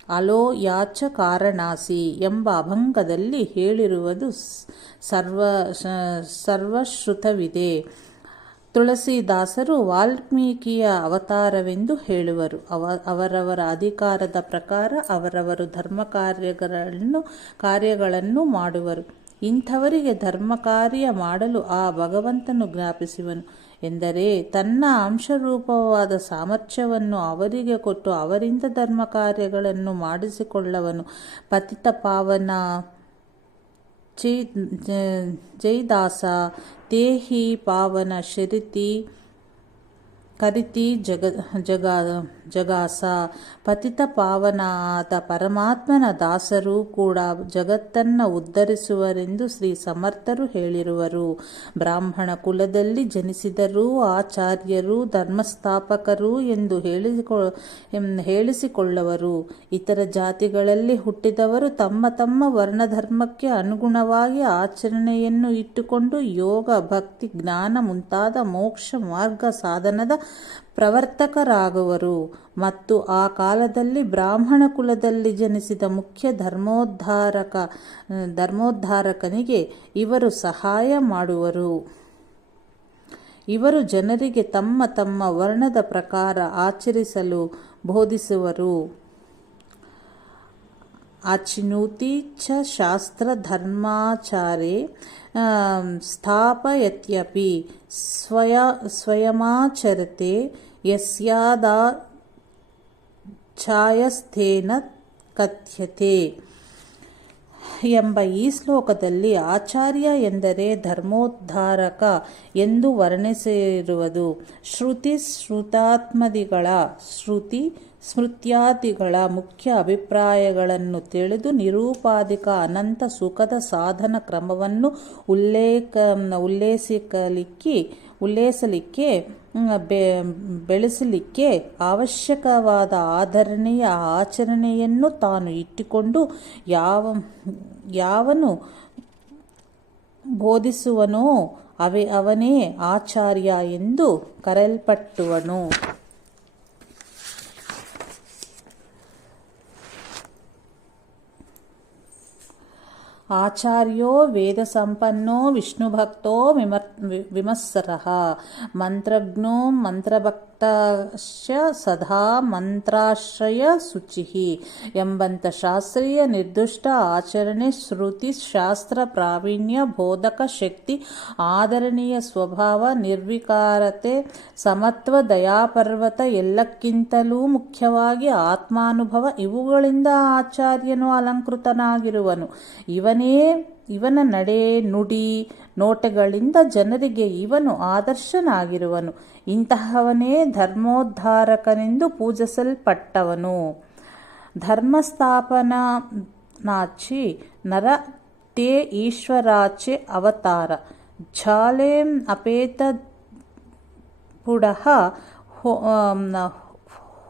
ಅಲೋ ಯಾಚ ಕಾರಣಾಸಿ ಎಂಬ ಅಭಂಗದಲ್ಲಿ ಹೇಳಿರುವುದು ಸರ್ವಶ್ರುತವಿದೆ. ತುಳಸಿದಾಸರು ವಾಲ್ಮೀಕಿಯ ಅವತಾರವೆಂದು ಹೇಳುವರು. ಅವರವರ ಅಧಿಕಾರದ ಪ್ರಕಾರ ಅವರವರು ಧರ್ಮ ಕಾರ್ಯಗಳನ್ನು ಮಾಡುವರು. ಇಂಥವರಿಗೆ ಧರ್ಮ ಕಾರ್ಯ ಮಾಡಲು ಆ ಭಗವಂತನು ಜ್ಞಾಪಿಸುವನು ಎಂದರೆ ತನ್ನ ಅಂಶರೂಪವಾದ ಸಾಮರ್ಥ್ಯವನ್ನು ಅವರಿಗೆ ಕೊಟ್ಟು ಅವರಿಂದ ಧರ್ಮ ಕಾರ್ಯಗಳನ್ನು ಮಾಡಿಸಿಕೊಳ್ಳವನು. ಪತಿತ ಪಾವನ ಜೈದಾಸ ತೇಹಿ ಪಾವನ ಶರಿತಿ ಕರಿತಿ ಜಗಾಸ. ಪತಿತ ಪಾವನಾದ ಪರಮಾತ್ಮನ ದಾಸರು ಕೂಡ ಜಗತ್ತನ್ನು ಉದ್ಧರಿಸುವರೆಂದು ಶ್ರೀ ಸಮರ್ಥರು ಹೇಳಿರುವರು. ಬ್ರಾಹ್ಮಣ ಕುಲದಲ್ಲಿ ಜನಿಸಿದರೂ ಆಚಾರ್ಯರು ಧರ್ಮಸ್ಥಾಪಕರು ಎಂದು ಹೇಳಿಸಿಕೊಳ್ಳುವರು. ಇತರ ಜಾತಿಗಳಲ್ಲಿ ಹುಟ್ಟಿದವರು ತಮ್ಮ ತಮ್ಮ ವರ್ಣಧರ್ಮಕ್ಕೆ ಅನುಗುಣವಾಗಿ ಆಚರಣೆಯನ್ನು ಇಟ್ಟುಕೊಂಡು ಯೋಗ ಭಕ್ತಿ ಜ್ಞಾನ ಮುಂತಾದ ಮೋಕ್ಷ ಮಾರ್ಗ ಸಾಧನದ ಪ್ರವರ್ತಕರಾಗುವರು. ಮತ್ತು ಆ ಕಾಲದಲ್ಲಿ ಬ್ರಾಹ್ಮಣ ಕುಲದಲ್ಲಿ ಜನಿಸಿದ ಮುಖ್ಯ ಧರ್ಮೋದ್ಧಾರಕನಿಗೆ ಇವರು ಸಹಾಯ ಮಾಡುವರು. ಇವರು ಜನರಿಗೆ ತಮ್ಮ ತಮ್ಮ ವರ್ಣದ ಪ್ರಕಾರ ಆಚರಿಸಲು ಬೋಧಿಸುವರು. ಅಚಿನುತಿ ಚ ಶಾಸ್ತ್ರ ಧರ್ಮಾಚಾರೇ ಸ್ಥಾಪಯತ್ಯಪಿ ಸ್ವಯಮಾಚರತೆ ಯಸ್ಯಾದಾಚಾಯಸ್ಥೇನ ಕಥ್ಯತೆ ಎಂಬ ಈ ಶ್ಲೋಕದಲ್ಲಿ ಆಚಾರ್ಯ ಎಂದರೆ ಧರ್ಮೋದ್ಧಾರಕ ಎಂದು ವರ್ಣಿಸಿರುವುದು. ಸ್ಮೃತ್ಯಾದಿಗಳ ಮುಖ್ಯ ಅಭಿಪ್ರಾಯಗಳನ್ನು ತಿಳಿದು ನಿರೂಪಾಧಿಕ ಅನಂತ ಸುಖದ ಸಾಧನ ಕ್ರಮವನ್ನು ಉಲ್ಲೇಸಲಿಕ್ಕೆ ಬೆಳೆಸಲಿಕ್ಕೆ ಅವಶ್ಯಕವಾದ ಆಧರಣೆಯ ಆಚರಣೆಯನ್ನು ತಾನು ಇಟ್ಟುಕೊಂಡು ಯಾವನು ಬೋಧಿಸುವನೋ ಅವನೇ ಆಚಾರ್ಯ ಎಂದು ಕರೆಯಲ್ಪಟ್ಟುವನು. ಆಚಾರ್ಯೋ ವೇದ ಸಂಪನ್ನೋ ವಿಷ್ಣುಭಕ್ತೋ ವಿಮತ್ಸರಃ ಮಂತ್ರಜ್ಞೋ ಮಂತ್ರಭಕ್ತಶ್ಚ ಸದಾ ಮಂತ್ರಾಶ್ರಯ ಶುಚಿಃ ಎಂಬಂಥ ಶಾಸ್ತ್ರೀಯ ನಿರ್ದಿಷ್ಟ ಆಚರಣೆ ಶ್ರುತಿ ಶಾಸ್ತ್ರ ಪ್ರಾವೀಣ್ಯ ಬೋಧಕ ಶಕ್ತಿ ಆದರಣೀಯ ಸ್ವಭಾವ ನಿರ್ವಿಕಾರತೆ ಸಮತ್ವ ದಯಾಪರ್ವತ ಎಲ್ಲಕ್ಕಿಂತಲೂ ಮುಖ್ಯವಾಗಿ ಆತ್ಮಾನುಭವ ಇವುಗಳಿಂದ ಆಚಾರ್ಯನು ಅಲಂಕೃತನಾಗಿರುವನು. ಇವನ ನಡೆ ನುಡಿ ನೋಟಗಳಿಂದ ಜನರಿಗೆ ಇವನು ಆದರ್ಶನಾಗಿರುವನು. ಇಂತಹವನೇ ಧರ್ಮೋದ್ಧಾರಕನೆಂದು ಪೂಜಿಸಲ್ಪಟ್ಟವನು. ಧರ್ಮಸ್ಥಾಪನಾಚಿ ನರ ತೇ ಈಶ್ವರಾಚೆ ಅವತಾರ ಝಾಲೇಂ ಅಪೇತ ಪುಡಃ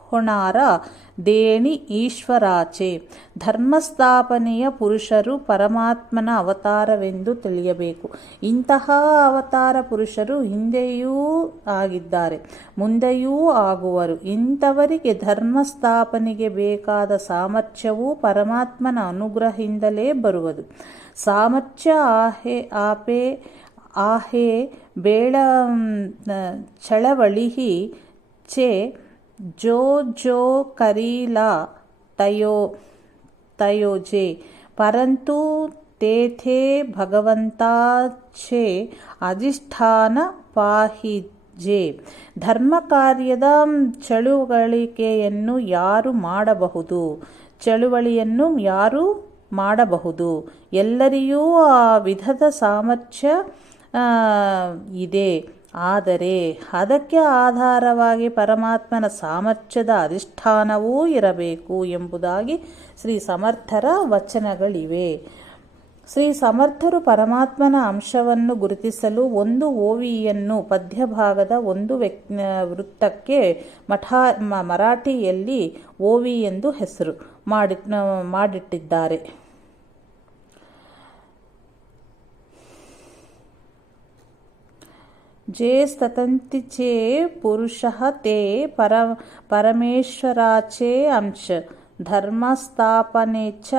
ಹೊಣಾರ ದೇಣಿ ಈಶ್ವರಾಚೆ. ಧರ್ಮಸ್ಥಾಪನೆಯ ಪುರುಷರು ಪರಮಾತ್ಮನ ಅವತಾರವೆಂದು ತಿಳಿಯಬೇಕು. ಇಂತಹ ಅವತಾರ ಪುರುಷರು ಹಿಂದೆಯೂ ಆಗಿದ್ದಾರೆ, ಮುಂದೆಯೂ ಆಗುವರು. ಇಂಥವರಿಗೆ ಧರ್ಮಸ್ಥಾಪನೆಗೆ ಬೇಕಾದ ಸಾಮರ್ಥ್ಯವು ಪರಮಾತ್ಮನ ಅನುಗ್ರಹದಿಂದಲೇ ಬರುವುದು. ಸಾಮರ್ಥ್ಯ ಆಹೆ ಬೇಳ ಚಳವಳಿಹಿ ಚೆ ಜೋ ಕರೀಲಾ ತಯೋಜೆ ಪರಂತು ತೇಥೆ ಭಗವಂತಾಚೆ ಅಧಿಷ್ಠಾನ ಪಾಹಿಜೆ. ಧರ್ಮ ಕಾರ್ಯದ ಚಳುವಳಿಯನ್ನು ಯಾರು ಮಾಡಬಹುದು? ಎಲ್ಲರಿಗೂ ಆ ವಿಧದ ಸಾಮರ್ಥ್ಯ ಇದೆ. ಆದರೆ ಅದಕ್ಕೆ ಆಧಾರವಾಗಿ ಪರಮಾತ್ಮನ ಸಾಮರ್ಥ್ಯದ ಅಧಿಷ್ಠಾನವೂ ಇರಬೇಕು ಎಂಬುದಾಗಿ ಶ್ರೀ ಸಮರ್ಥರ ವಚನಗಳಿವೆ. ಶ್ರೀ ಸಮರ್ಥರು ಪರಮಾತ್ಮನ ಅಂಶವನ್ನು ಗುರುತಿಸಲು ಒಂದು ಓವಿಯನ್ನು ಪದ್ಯಭಾಗದ ಒಂದು ವೃತ್ತಕ್ಕೆ ಮರಾಠಿಯಲ್ಲಿ ಓವಿ ಎಂದು ಹೆಸರು ಮಾಡಿಟ್ಟಿದ್ದಾರೆ. ಜೇಸ್ತತಂತಿ ಚೇ ಪುರುಷಃ ತೇ ಪರಮೇಶ್ವರಾಚೇ ಅಂಶ ಧರ್ಮಸ್ಥಾಪನೆ ಚ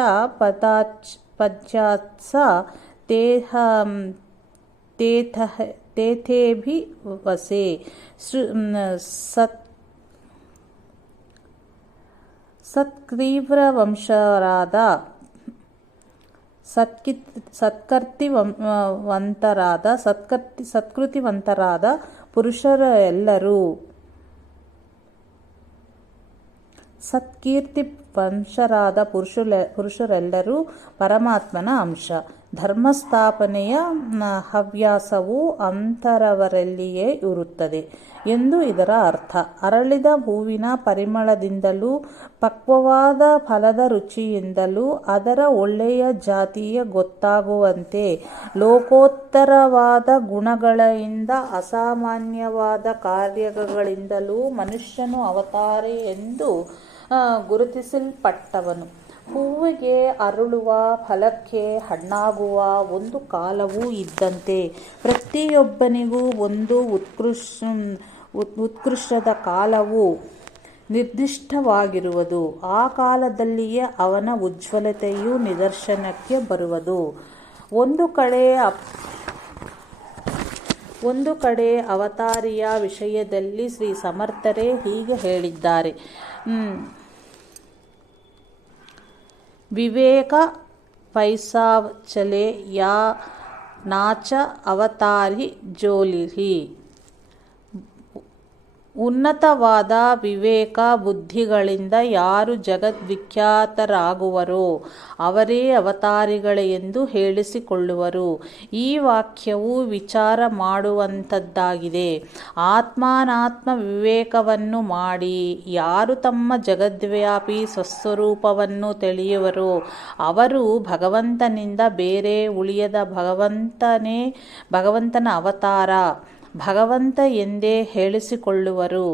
ಪದ್ಯಾತ್ಸ ತೇಥೇಭಿವಸೆ ಸತ್ಕೃತಿವಂತರಾದ ಪುರುಷರೆಲ್ಲರೂ ಸತ್ಕೀರ್ತಿ ವಂಶರಾದ ಪುರುಷರೆಲ್ಲರೂ ಪರಮಾತ್ಮನ ಅಂಶ. ಧರ್ಮಸ್ಥಾಪನೆಯ ಹವ್ಯಾಸವು ಅಂಥವರಲ್ಲಿಯೇ ಇರುತ್ತದೆ ಎಂದು ಇದರ ಅರ್ಥ. ಅರಳಿದ ಹೂವಿನ ಪರಿಮಳದಿಂದಲೂ ಪಕ್ವವಾದ ಫಲದ ರುಚಿಯಿಂದಲೂ ಅದರ ಒಳ್ಳೆಯ ಜಾತಿಯ ಗೊತ್ತಾಗುವಂತೆ ಲೋಕೋತ್ತರವಾದ ಗುಣಗಳಿಂದ ಅಸಾಮಾನ್ಯವಾದ ಕಾರ್ಯಗಳಿಂದಲೂ ಮನುಷ್ಯನು ಅವತಾರಿ ಎಂದು ಗುರುತಿಸಲ್ಪಟ್ಟವನು. ಹೂವಿಗೆ ಅರಳುವ, ಫಲಕ್ಕೆ ಹಣ್ಣಾಗುವ ಒಂದು ಕಾಲವೂ ಇದ್ದಂತೆ ಪ್ರತಿಯೊಬ್ಬನಿಗೂ ಒಂದು ಉತ್ಕೃಷ್ಟದ ಕಾಲವು ನಿರ್ದಿಷ್ಟವಾಗಿರುವುದು. ಆ ಕಾಲದಲ್ಲಿಯೇ ಅವನ ಉಜ್ವಲತೆಯು ನಿದರ್ಶನಕ್ಕೆ ಬರುವುದು. ಒಂದು ಕಡೆ ಅವತಾರಿಯ ವಿಷಯದಲ್ಲಿ ಶ್ರೀ ಸಮರ್ಥರೇ ಹೀಗೆ ಹೇಳಿದ್ದಾರೆ: ವಿವೇಕ ಪೈಸಾಚಲೆ ಯಾ ನಾಚ ಅವತಾರಿ ಜೋಲಿಹಿ. ಉನ್ನತವಾದ ವಿವೇಕ ಬುದ್ಧಿಗಳಿಂದ ಯಾರು ಜಗದ್ವಿಖ್ಯಾತರಾಗುವರೋ ಅವರೇ ಅವತಾರಿಗಳೆಂದು ಹೇಳಿಸಿಕೊಳ್ಳುವರು. ಈ ವಾಕ್ಯವು ವಿಚಾರ ಮಾಡುವಂಥದ್ದಾಗಿದೆ. ಆತ್ಮಾನಾತ್ಮ ವಿವೇಕವನ್ನು ಮಾಡಿ ಯಾರು ತಮ್ಮ ಜಗದ್ವ್ಯಾಪಿ ಸ್ವಸ್ವರೂಪವನ್ನು ತಿಳಿಯುವರೋ ಅವರು ಭಗವಂತನಿಂದ ಬೇರೆ ಉಳಿಯದ ಭಗವಂತನ ಅವತಾರ, ಭಗವಂತ ಎಂದೇ ಹೇಳಿಸಿಕೊಳ್ಳುವರು.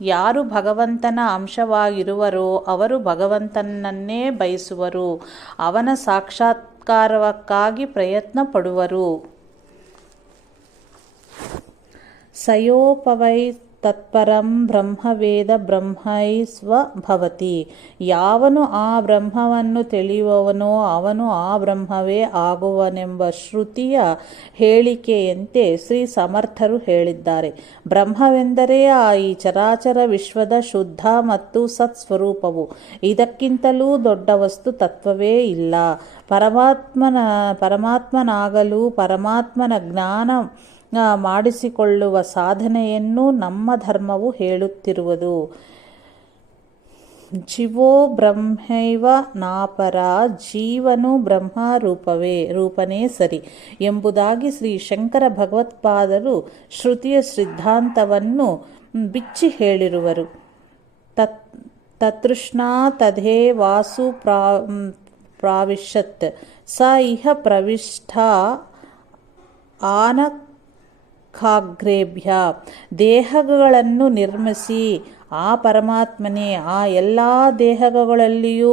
ಯಾರು ಭಗವಂತನ ಅಂಶವಾಗಿರುವರೋ ಅವರು ಭಗವಂತನನ್ನೇ ಬಯಸುವರು, ಅವನ ಸಾಕ್ಷಾತ್ಕಾರಕ್ಕಾಗಿ ಪ್ರಯತ್ನ ಪಡುವರು. ಸಯೋಪವೈ ತತ್ಪರಂ ಬ್ರಹ್ಮವೇದ ಬ್ರಹ್ಮೈಸ್ವ ಭವತಿ. ಯಾವನು ಆ ಬ್ರಹ್ಮವನ್ನು ತಿಳಿಯುವವನೋ ಅವನು ಆ ಬ್ರಹ್ಮವೇ ಆಗುವನೆಂಬ ಶ್ರುತಿಯ ಹೇಳಿಕೆಯಂತೆ ಶ್ರೀ ಸಮರ್ಥರು ಹೇಳಿದ್ದಾರೆ. ಬ್ರಹ್ಮವೆಂದರೆ ಈ ಚರಾಚರ ವಿಶ್ವದ ಶುದ್ಧ ಮತ್ತು ಸತ್ ಸ್ವರೂಪವು. ಇದಕ್ಕಿಂತಲೂ ದೊಡ್ಡ ವಸ್ತು ತತ್ವವೇ ಇಲ್ಲ. ಪರಮಾತ್ಮನಾಗಲು ಪರಮಾತ್ಮನ ಜ್ಞಾನ ಮಾಡಿಸಿಕೊಳ್ಳುವ ಸಾಧನೆಯನ್ನು ನಮ್ಮ ಧರ್ಮವು ಹೇಳುತ್ತಿರುವುದು. ಜೀವೋ ಬ್ರಹ್ಮೈವ ನಾಪರ. ಜೀವನು ಬ್ರಹ್ಮ ರೂಪನೇ ಸರಿ ಎಂಬುದಾಗಿ ಶ್ರೀ ಶಂಕರ ಭಗವತ್ಪಾದರು ಶ್ರುತಿಯ ಸಿದ್ಧಾಂತವನ್ನು ಬಿಚ್ಚಿ ಹೇಳಿರುವರು. ತತೃಷ್ಣಾ ತದೇ ವಾಸು ಪ್ರಾವಿಶತ್ ಸ ಇಹ ಪ್ರವಿಷ್ಟ ಆನಖಾಗ್ರೇಭ್ಯ. ದೇಹಗಳನ್ನು ನಿರ್ಮಿಸಿ ಆ ಪರಮಾತ್ಮನೇ ಆ ಎಲ್ಲ ದೇಹಗಳಲ್ಲಿಯೂ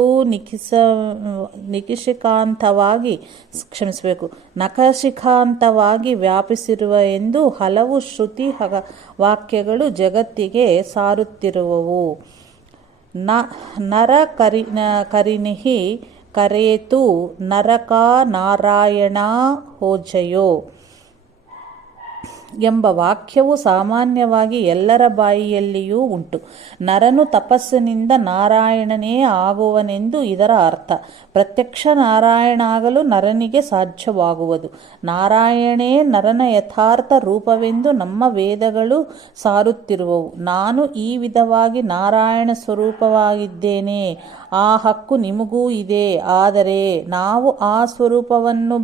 ನಖಶಿಖಾಂತವಾಗಿ ವ್ಯಾಪಿಸಿರುವ ಎಂದು ಹಲವು ಶ್ರುತಿ ವಾಕ್ಯಗಳು ಜಗತ್ತಿಗೆ ಸಾರುತ್ತಿರುವವು. ನರ ಕರಿನಿಹಿ ಕರೇತು ನರಕಾ ನಾರಾಯಣ ಹೋಜಯೋ ಎಂಬ ವಾಕ್ಯವು ಸಾಮಾನ್ಯವಾಗಿ ಎಲ್ಲರ ಬಾಯಿಯಲ್ಲಿಯೂ ಉಂಟು. ನರನು ತಪಸ್ಸಿನಿಂದ ನಾರಾಯಣನೇ ಆಗುವನೆಂದು ಇದರ ಅರ್ಥ. ಪ್ರತ್ಯಕ್ಷ ನಾರಾಯಣಾಗಲು ನರನಿಗೆ ಸಾಧ್ಯವಾಗುವುದು. ನಾರಾಯಣೇ ನರನ ಯಥಾರ್ಥ ರೂಪವೆಂದು ನಮ್ಮ ವೇದಗಳು ಸಾರುತ್ತಿರುವವು. ನಾನು ಈ ವಿಧವಾಗಿ ನಾರಾಯಣ ಸ್ವರೂಪವಾಗಿದ್ದೇನೆ, ಆ ಹಕ್ಕು ನಿಮಗೂ ಇದೆ. ಆದರೆ ನಾವು ಆ ಸ್ವರೂಪವನ್ನು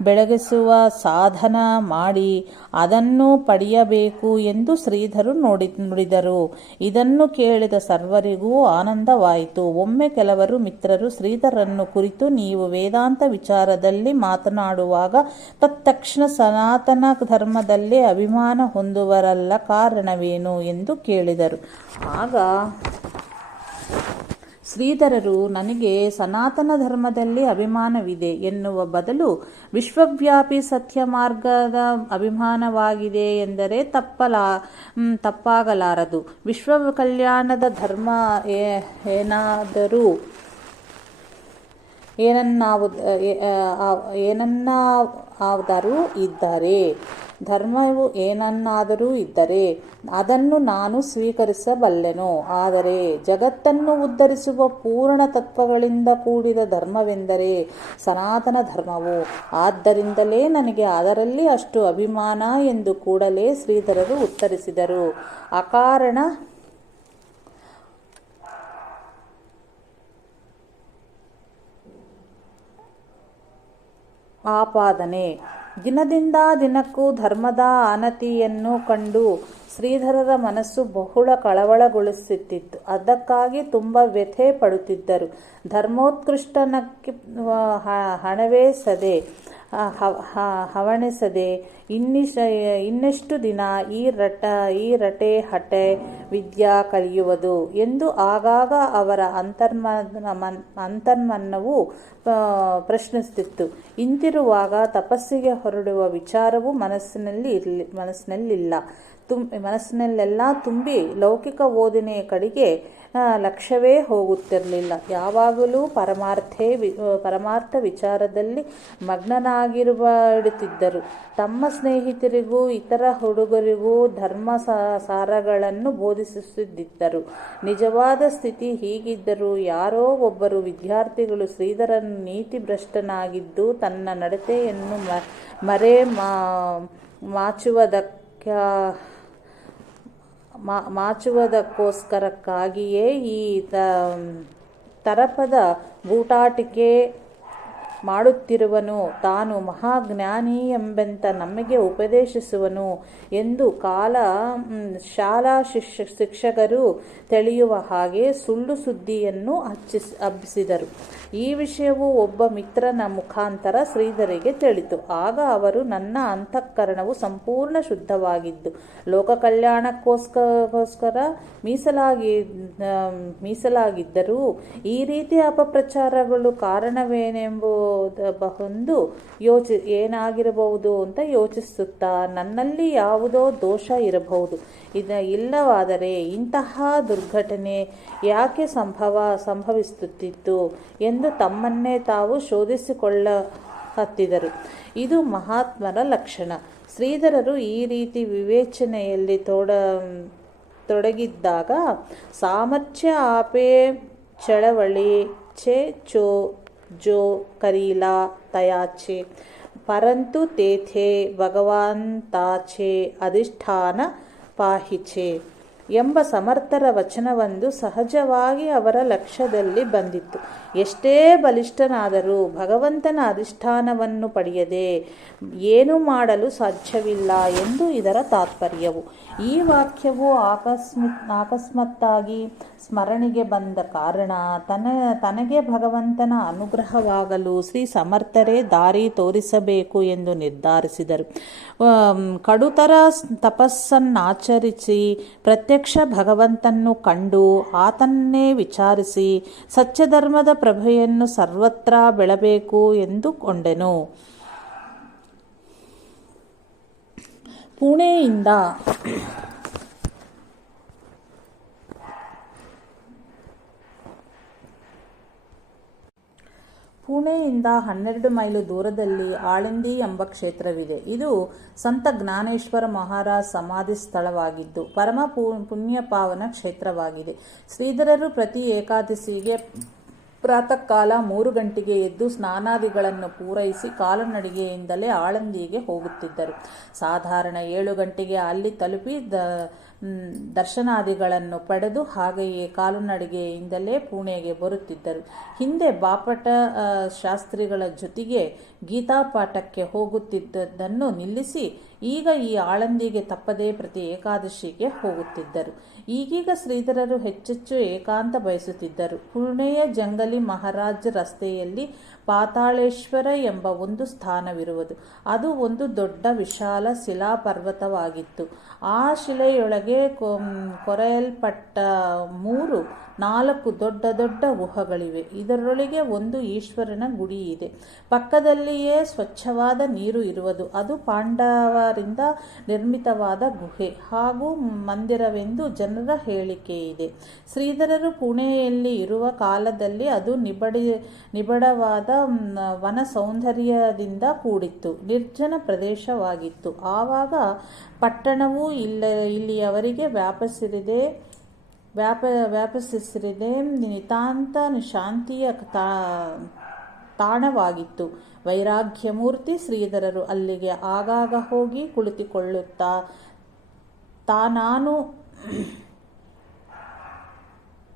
ಬೆಳಗಿಸುವ ಸಾಧನ ಮಾಡಿ ಅದನ್ನು ಪಡೆಯಬೇಕು ಎಂದು ಶ್ರೀಧರು ನುಡಿದರು. ಇದನ್ನು ಕೇಳಿದ ಸರ್ವರಿಗೂ ಆನಂದವಾಯಿತು. ಒಮ್ಮೆ ಕೆಲವರು ಮಿತ್ರರು ಶ್ರೀಧರನ್ನು ಕುರಿತು, ನೀವು ವೇದಾಂತ ವಿಚಾರದಲ್ಲಿ ಮಾತನಾಡುವಾಗ ತತ್ಕ್ಷಣ ಸನಾತನ ಧರ್ಮದಲ್ಲೇ ಅಭಿಮಾನ ಹೊಂದುವರಲ್ಲ, ಕಾರಣವೇನು ಎಂದು ಕೇಳಿದರು. ಆಗ ಶ್ರೀಧರರು ನನಗೆ ಸನಾತನ ಧರ್ಮದಲ್ಲಿ ಅಭಿಮಾನವಿದೆ ಎನ್ನುವ ಬದಲು ವಿಶ್ವವ್ಯಾಪಿ ಸತ್ಯ ಮಾರ್ಗದ ಅಭಿಮಾನವಾಗಿದೆ ಎಂದರೆ ತಪ್ಪಾಗಲಾರದು. ವಿಶ್ವ ಕಲ್ಯಾಣದ ಧರ್ಮ ಏನನ್ನಾದರೂ ಇದ್ದರೆ ಅದನ್ನು ನಾನು ಸ್ವೀಕರಿಸಬಲ್ಲೆನು. ಆದರೆ ಜಗತ್ತನ್ನು ಉದ್ಧರಿಸುವ ಪೂರ್ಣ ತತ್ವಗಳಿಂದ ಕೂಡಿದ ಧರ್ಮವೆಂದರೆ ಸನಾತನ ಧರ್ಮವು. ಆದ್ದರಿಂದಲೇ ನನಗೆ ಅದರಲ್ಲಿ ಅಷ್ಟು ಅಭಿಮಾನ ಎಂದು ಕೂಡಲೇ ಶ್ರೀಧರರು ಉತ್ತರಿಸಿದರು. ಅಕಾರಣ ಆಪಾದನೆ. ದಿನದಿಂದ ದಿನಕ್ಕೂ ಧರ್ಮದ ಅನತಿಯನ್ನು ಕಂಡು ಶ್ರೀಧರರ ಮನಸ್ಸು ಬಹಳ ಕಳವಳಗೊಳಿಸುತ್ತಿತ್ತು. ಅದಕ್ಕಾಗಿ ತುಂಬ ವ್ಯಥೆ ಪಡುತ್ತಿದ್ದರು. ಧರ್ಮೋತ್ಕೃಷ್ಟನಕ್ಕೆ ಹವಣಿಸದೆ ಇನ್ನೆಷ್ಟು ದಿನ ಈ ರಟೆ ಹಟೆ ವಿದ್ಯಾ ಕಲಿಯುವುದು ಎಂದು ಆಗಾಗ ಅವರ ಅಂತರ್ಮನವು ಪ್ರಶ್ನಿಸುತ್ತಿತ್ತು. ಇಂತಿರುವಾಗ ತಪಸ್ಸಿಗೆ ಹೊರಡುವ ವಿಚಾರವು ಮನಸ್ಸಿನಲ್ಲೆಲ್ಲ ತುಂಬಿ ಲೌಕಿಕ ಓದಿನೆಯ ಕಡೆಗೆ ಲಕ್ಷ್ಯವೇ ಹೋಗುತ್ತಿರಲಿಲ್ಲ. ಯಾವಾಗಲೂ ಪರಮಾರ್ಥ ವಿಚಾರದಲ್ಲಿ ಮಗ್ನನಾಗಿರುತ್ತಿದ್ದರು. ತಮ್ಮ ಸ್ನೇಹಿತರಿಗೂ ಇತರ ಹುಡುಗರಿಗೂ ಧರ್ಮ ಸಾರಗಳನ್ನು ಬೋಧಿಸುತ್ತಿದ್ದರು. ನಿಜವಾದ ಸ್ಥಿತಿ ಹೀಗಿದ್ದರೂ ಯಾರೋ ಒಬ್ಬರು ವಿದ್ಯಾರ್ಥಿಗಳು ಶ್ರೀಧರನು ನೀತಿಭ್ರಷ್ಟನಾಗಿದ್ದು ತನ್ನ ನಡತೆಯನ್ನು ಮಾಚುವುದಕ್ಕೋಸ್ಕರಕ್ಕಾಗಿಯೇ ಈ ತರಪದ ಬೂಟಾಟಿಕೆ ಮಾಡುತ್ತಿರುವನು. ತಾನು ಮಹಾಜ್ಞಾನಿ ಎಂಬಂತ ನಮಗೆ ಉಪದೇಶಿಸುವನು ಎಂದು ಶಾಲಾ ಶಿಕ್ಷಕರು ತಿಳಿಯುವ ಹಾಗೆ ಸುಳ್ಳು ಸುದ್ದಿಯನ್ನು ಹಬ್ಬಿಸಿದರು. ಈ ವಿಷಯವು ಒಬ್ಬ ಮಿತ್ರನ ಮುಖಾಂತರ ಶ್ರೀಧರಿಗೆ ತಿಳಿತು. ಆಗ ಅವರು, ನನ್ನ ಅಂತಃಕರಣವು ಸಂಪೂರ್ಣ ಶುದ್ಧವಾಗಿದ್ದು ಲೋಕ ಕಲ್ಯಾಣಕ್ಕೋಸ್ಕರ ಮೀಸಲಾಗಿದ್ದರೂ ಈ ರೀತಿಯ ಅಪಪ್ರಚಾರಗಳು ಕಾರಣವೇನೆಂಬುದೊಂದು ಏನಾಗಿರಬಹುದು ಅಂತ ಯೋಚಿಸುತ್ತಾ, ನನ್ನಲ್ಲಿ ಯಾವುದೋ ದೋಷ ಇರಬಹುದು, ಇಲ್ಲವಾದರೆ ಇಂತಹ ದುರ್ಘಟನೆ ಯಾಕೆ ಸಂಭವಿಸುತ್ತಿತ್ತು ಎಂದು ತಮ್ಮನ್ನೇ ತಾವು ಶೋಧಿಸಿಕೊಳ್ಳಹತ್ತಿದರು. ಇದು ಮಹಾತ್ಮರ ಲಕ್ಷಣ. ಶ್ರೀಧರರು ಈ ರೀತಿ ವಿವೇಚನೆಯಲ್ಲಿ ತೊಡಗಿದ್ದಾಗ ಸಾಮರ್ಥ್ಯ आपे चळवळी छे जो करीला तयाचे परंतु तेथे भगವಂತಾಚೆ ಅಧಿಷ್ಠಾನ ಪಾಹಿಚೆ ಎಂಬ ಸಮರ್ಥರ ವಚನವೊಂದು ಸಹಜವಾಗಿ ಅವರ ಲಕ್ಷ್ಯದಲ್ಲಿ ಬಂದಿತ್ತು. ಎಷ್ಟೇ ಬಲಿಷ್ಠನಾದರೂ ಭಗವಂತನ ಅಧಿಷ್ಠಾನವನ್ನು ಪಡೆಯದೆ ಏನು ಮಾಡಲು ಸಾಧ್ಯವಿಲ್ಲ ಎಂದು ಇದರ ತಾತ್ಪರ್ಯವು. ಈ ವಾಕ್ಯವು ಅಕಸ್ಮಾತ್ತಾಗಿ ಸ್ಮರಣೆಗೆ ಬಂದ ಕಾರಣ ತನಗೆ ಭಗವಂತನ ಅನುಗ್ರಹವಾಗಲು ಶ್ರೀ ಸಮರ್ಥರೇ ದಾರಿ ತೋರಿಸಬೇಕು ಎಂದು ನಿರ್ಧರಿಸಿದರು. ಕಡುತರ ತಪಸ್ಸನ್ನಾಚರಿಸಿ ಪ್ರತ್ಯಕ್ಷ ಭಗವಂತನನ್ನು ಕಂಡು ಆತನ್ನೇ ವಿಚಾರಿಸಿ ಸತ್ಯಧರ್ಮದ ಪ್ರಭೆಯನ್ನು ಸರ್ವತ್ರ ಬೆಳಬೇಕು ಎಂದುಕೊಂಡೆನು. ಪುಣೆಯಿಂದ 12 ಮೈಲು ದೂರದಲ್ಲಿ ಆಳಂದಿ ಎಂಬ ಕ್ಷೇತ್ರವಿದೆ. ಇದು ಸಂತ ಜ್ಞಾನೇಶ್ವರ ಮಹಾರಾಜ್ ಸಮಾಧಿ ಸ್ಥಳವಾಗಿದ್ದು ಪರಮ ಪುಣ್ಯಪಾವನ ಕ್ಷೇತ್ರವಾಗಿದೆ. ಶ್ರೀಧರರು ಪ್ರತಿ ಏಕಾದಶಿಗೆ ಪ್ರಾತಃ ಕಾಲ 3 ಗಂಟೆಗೆ ಎದ್ದು ಸ್ನಾನಾದಿಗಳನ್ನು ಪೂರೈಸಿ ಕಾಲುನಡಿಗೆಯಿಂದಲೇ ಆಳಂದಿಗೆ ಹೋಗುತ್ತಿದ್ದರು. ಸಾಧಾರಣ 7 ಗಂಟೆಗೆ ಅಲ್ಲಿ ತಲುಪಿ ದರ್ಶನಾದಿಗಳನ್ನು ಪಡೆದು ಹಾಗೆಯೇ ಕಾಲುನಡಿಗೆಯಿಂದಲೇ ಪುಣೆಗೆ ಬರುತ್ತಿದ್ದರು. ಹಿಂದೆ ಬಾಪಟ ಶಾಸ್ತ್ರಿಗಳ ಜೊತೆಗೆ ಗೀತಾಪಾಠಕ್ಕೆ ಹೋಗುತ್ತಿದ್ದದನ್ನು ನಿಲ್ಲಿಸಿ ಈಗ ಈ ಆಳಂದಿಗೆ ತಪ್ಪದೇ ಪ್ರತಿ ಏಕಾದಶಿಗೆ ಹೋಗುತ್ತಿದ್ದರು. ಈಗೀಗ ಶ್ರೀಧರರು ಹೆಚ್ಚೆಚ್ಚು ಏಕಾಂತ ಬಯಸುತ್ತಿದ್ದರು. ಪುಣೆಯ ಜಂಗಲಿ ಮಹಾರಾಜ್ ರಸ್ತೆಯಲ್ಲಿ ಪಾತಾಳೇಶ್ವರ ಎಂಬ ಒಂದು ಸ್ಥಾನವಿರುವುದು. ಅದು ಒಂದು ದೊಡ್ಡ ವಿಶಾಲ ಶಿಲಾಪರ್ವತವಾಗಿತ್ತು. ಆ ಶಿಲೆಯೊಳಗೆ ಒಳಗೆ ಕೊರೆಯಲ್ಪಟ್ಟ 4 ದೊಡ್ಡ ದೊಡ್ಡ ಗುಹಗಳಿವೆ. ಇದರೊಳಗೆ ಒಂದು ಈಶ್ವರನ ಗುಡಿ ಇದೆ. ಪಕ್ಕದಲ್ಲಿಯೇ ಸ್ವಚ್ಛವಾದ ನೀರು ಇರುವುದು. ಅದು ಪಾಂಡವರಿಂದ ನಿರ್ಮಿತವಾದ ಗುಹೆ ಹಾಗೂ ಮಂದಿರವೆಂದು ಜನರ ಹೇಳಿಕೆ ಇದೆ. ಶ್ರೀಧರರು ಪುಣೆಯಲ್ಲಿ ಇರುವ ಕಾಲದಲ್ಲಿ ಅದು ನಿಬಿಡವಾದ ವನ ಸೌಂದರ್ಯದಿಂದ ಕೂಡಿತ್ತು. ನಿರ್ಜನ ಪ್ರದೇಶವಾಗಿತ್ತು. ಆವಾಗ ಪಟ್ಟಣವು ಇಲ್ಲಿಯವರೆಗೆ ವ್ಯಾಪಿಸಿರಿದೆ ನಿತಾಂತ ಶಾಂತಿಯ ತಾಣವಾಗಿತ್ತು. ವೈರಾಗ್ಯಮೂರ್ತಿ ಶ್ರೀಧರರು ಅಲ್ಲಿಗೆ ಆಗಾಗ ಹೋಗಿ ಕುಳಿತುಕೊಳ್ಳುತ್ತಾ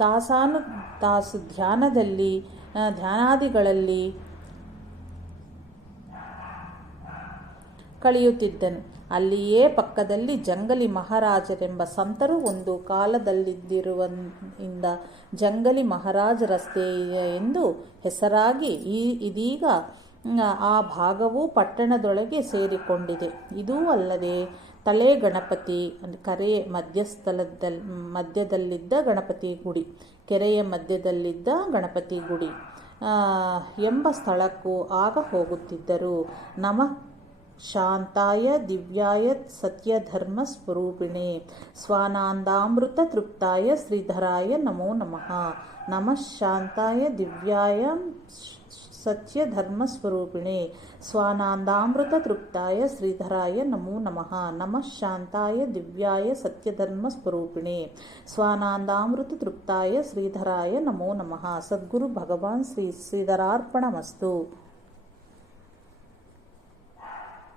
ತಾಸಾನು ತಾಸು ಧ್ಯಾನಾದಿಗಳಲ್ಲಿ ಕಳೆಯುತ್ತಿದ್ದನು. ಅಲ್ಲಿಯೇ ಪಕ್ಕದಲ್ಲಿ ಜಂಗಲಿ ಮಹಾರಾಜರೆಂಬ ಸಂತರು ಒಂದು ಕಾಲದಲ್ಲಿದ್ದಿರುವುದರಿಂದ ಜಂಗಲಿ ಮಹಾರಾಜ ರಸ್ತೆ ಎಂದು ಹೆಸರಾಗಿ ಇದೀಗ ಆ ಭಾಗವು ಪಟ್ಟಣದೊಳಗೆ ಸೇರಿಕೊಂಡಿದೆ. ಇದೂ ಅಲ್ಲದೆ ತಲೆ ಗಣಪತಿ ಕೆರೆಯ ಮಧ್ಯದಲ್ಲಿದ್ದ ಗಣಪತಿ ಗುಡಿ, ಕೆರೆಯ ಮಧ್ಯದಲ್ಲಿದ್ದ ಗಣಪತಿ ಗುಡಿ ಎಂಬ ಸ್ಥಳಕ್ಕೂ ಆಗ ಹೋಗುತ್ತಿದ್ದರು. ನಮಃ ಶಾಂತಾಯ ದಿವ್ಯಾಯ ಸತ್ಯಧರ್ಮ ಸ್ವರೂಪಿಣೆ ಸ್ವಾನಂದಾಮೃತ ತೃಪ್ತಾಯ ಶ್ರೀಧರಾಯ ನಮೋ ನಮಃ. ನಮಃ ಶಾಂತಾಯ ದಿವ್ಯಾಯ ಸತ್ಯಧರ್ಮ ಸ್ವರೂಪಿಣೆ ಸ್ವಾನಂದಾಮೃತ ತೃಪ್ತಾಯ ಶ್ರೀಧರಾಯ ನಮೋ ನಮಃ. ನಮಃ ಶಾಂತಾಯ ದಿವ್ಯಾಯ ಸತ್ಯಧರ್ಮ ಸ್ವರೂಪಿಣೆ ಸ್ವಾನಂದಾಮೃತ ತೃಪ್ತಾಯ ಶ್ರೀಧರಾಯ ನಮೋ ನಮಃ. ಸದ್ಗುರು ಭಗವಾನ್ ಶ್ರೀಧರಾರ್ಪಣಮಸ್ತು.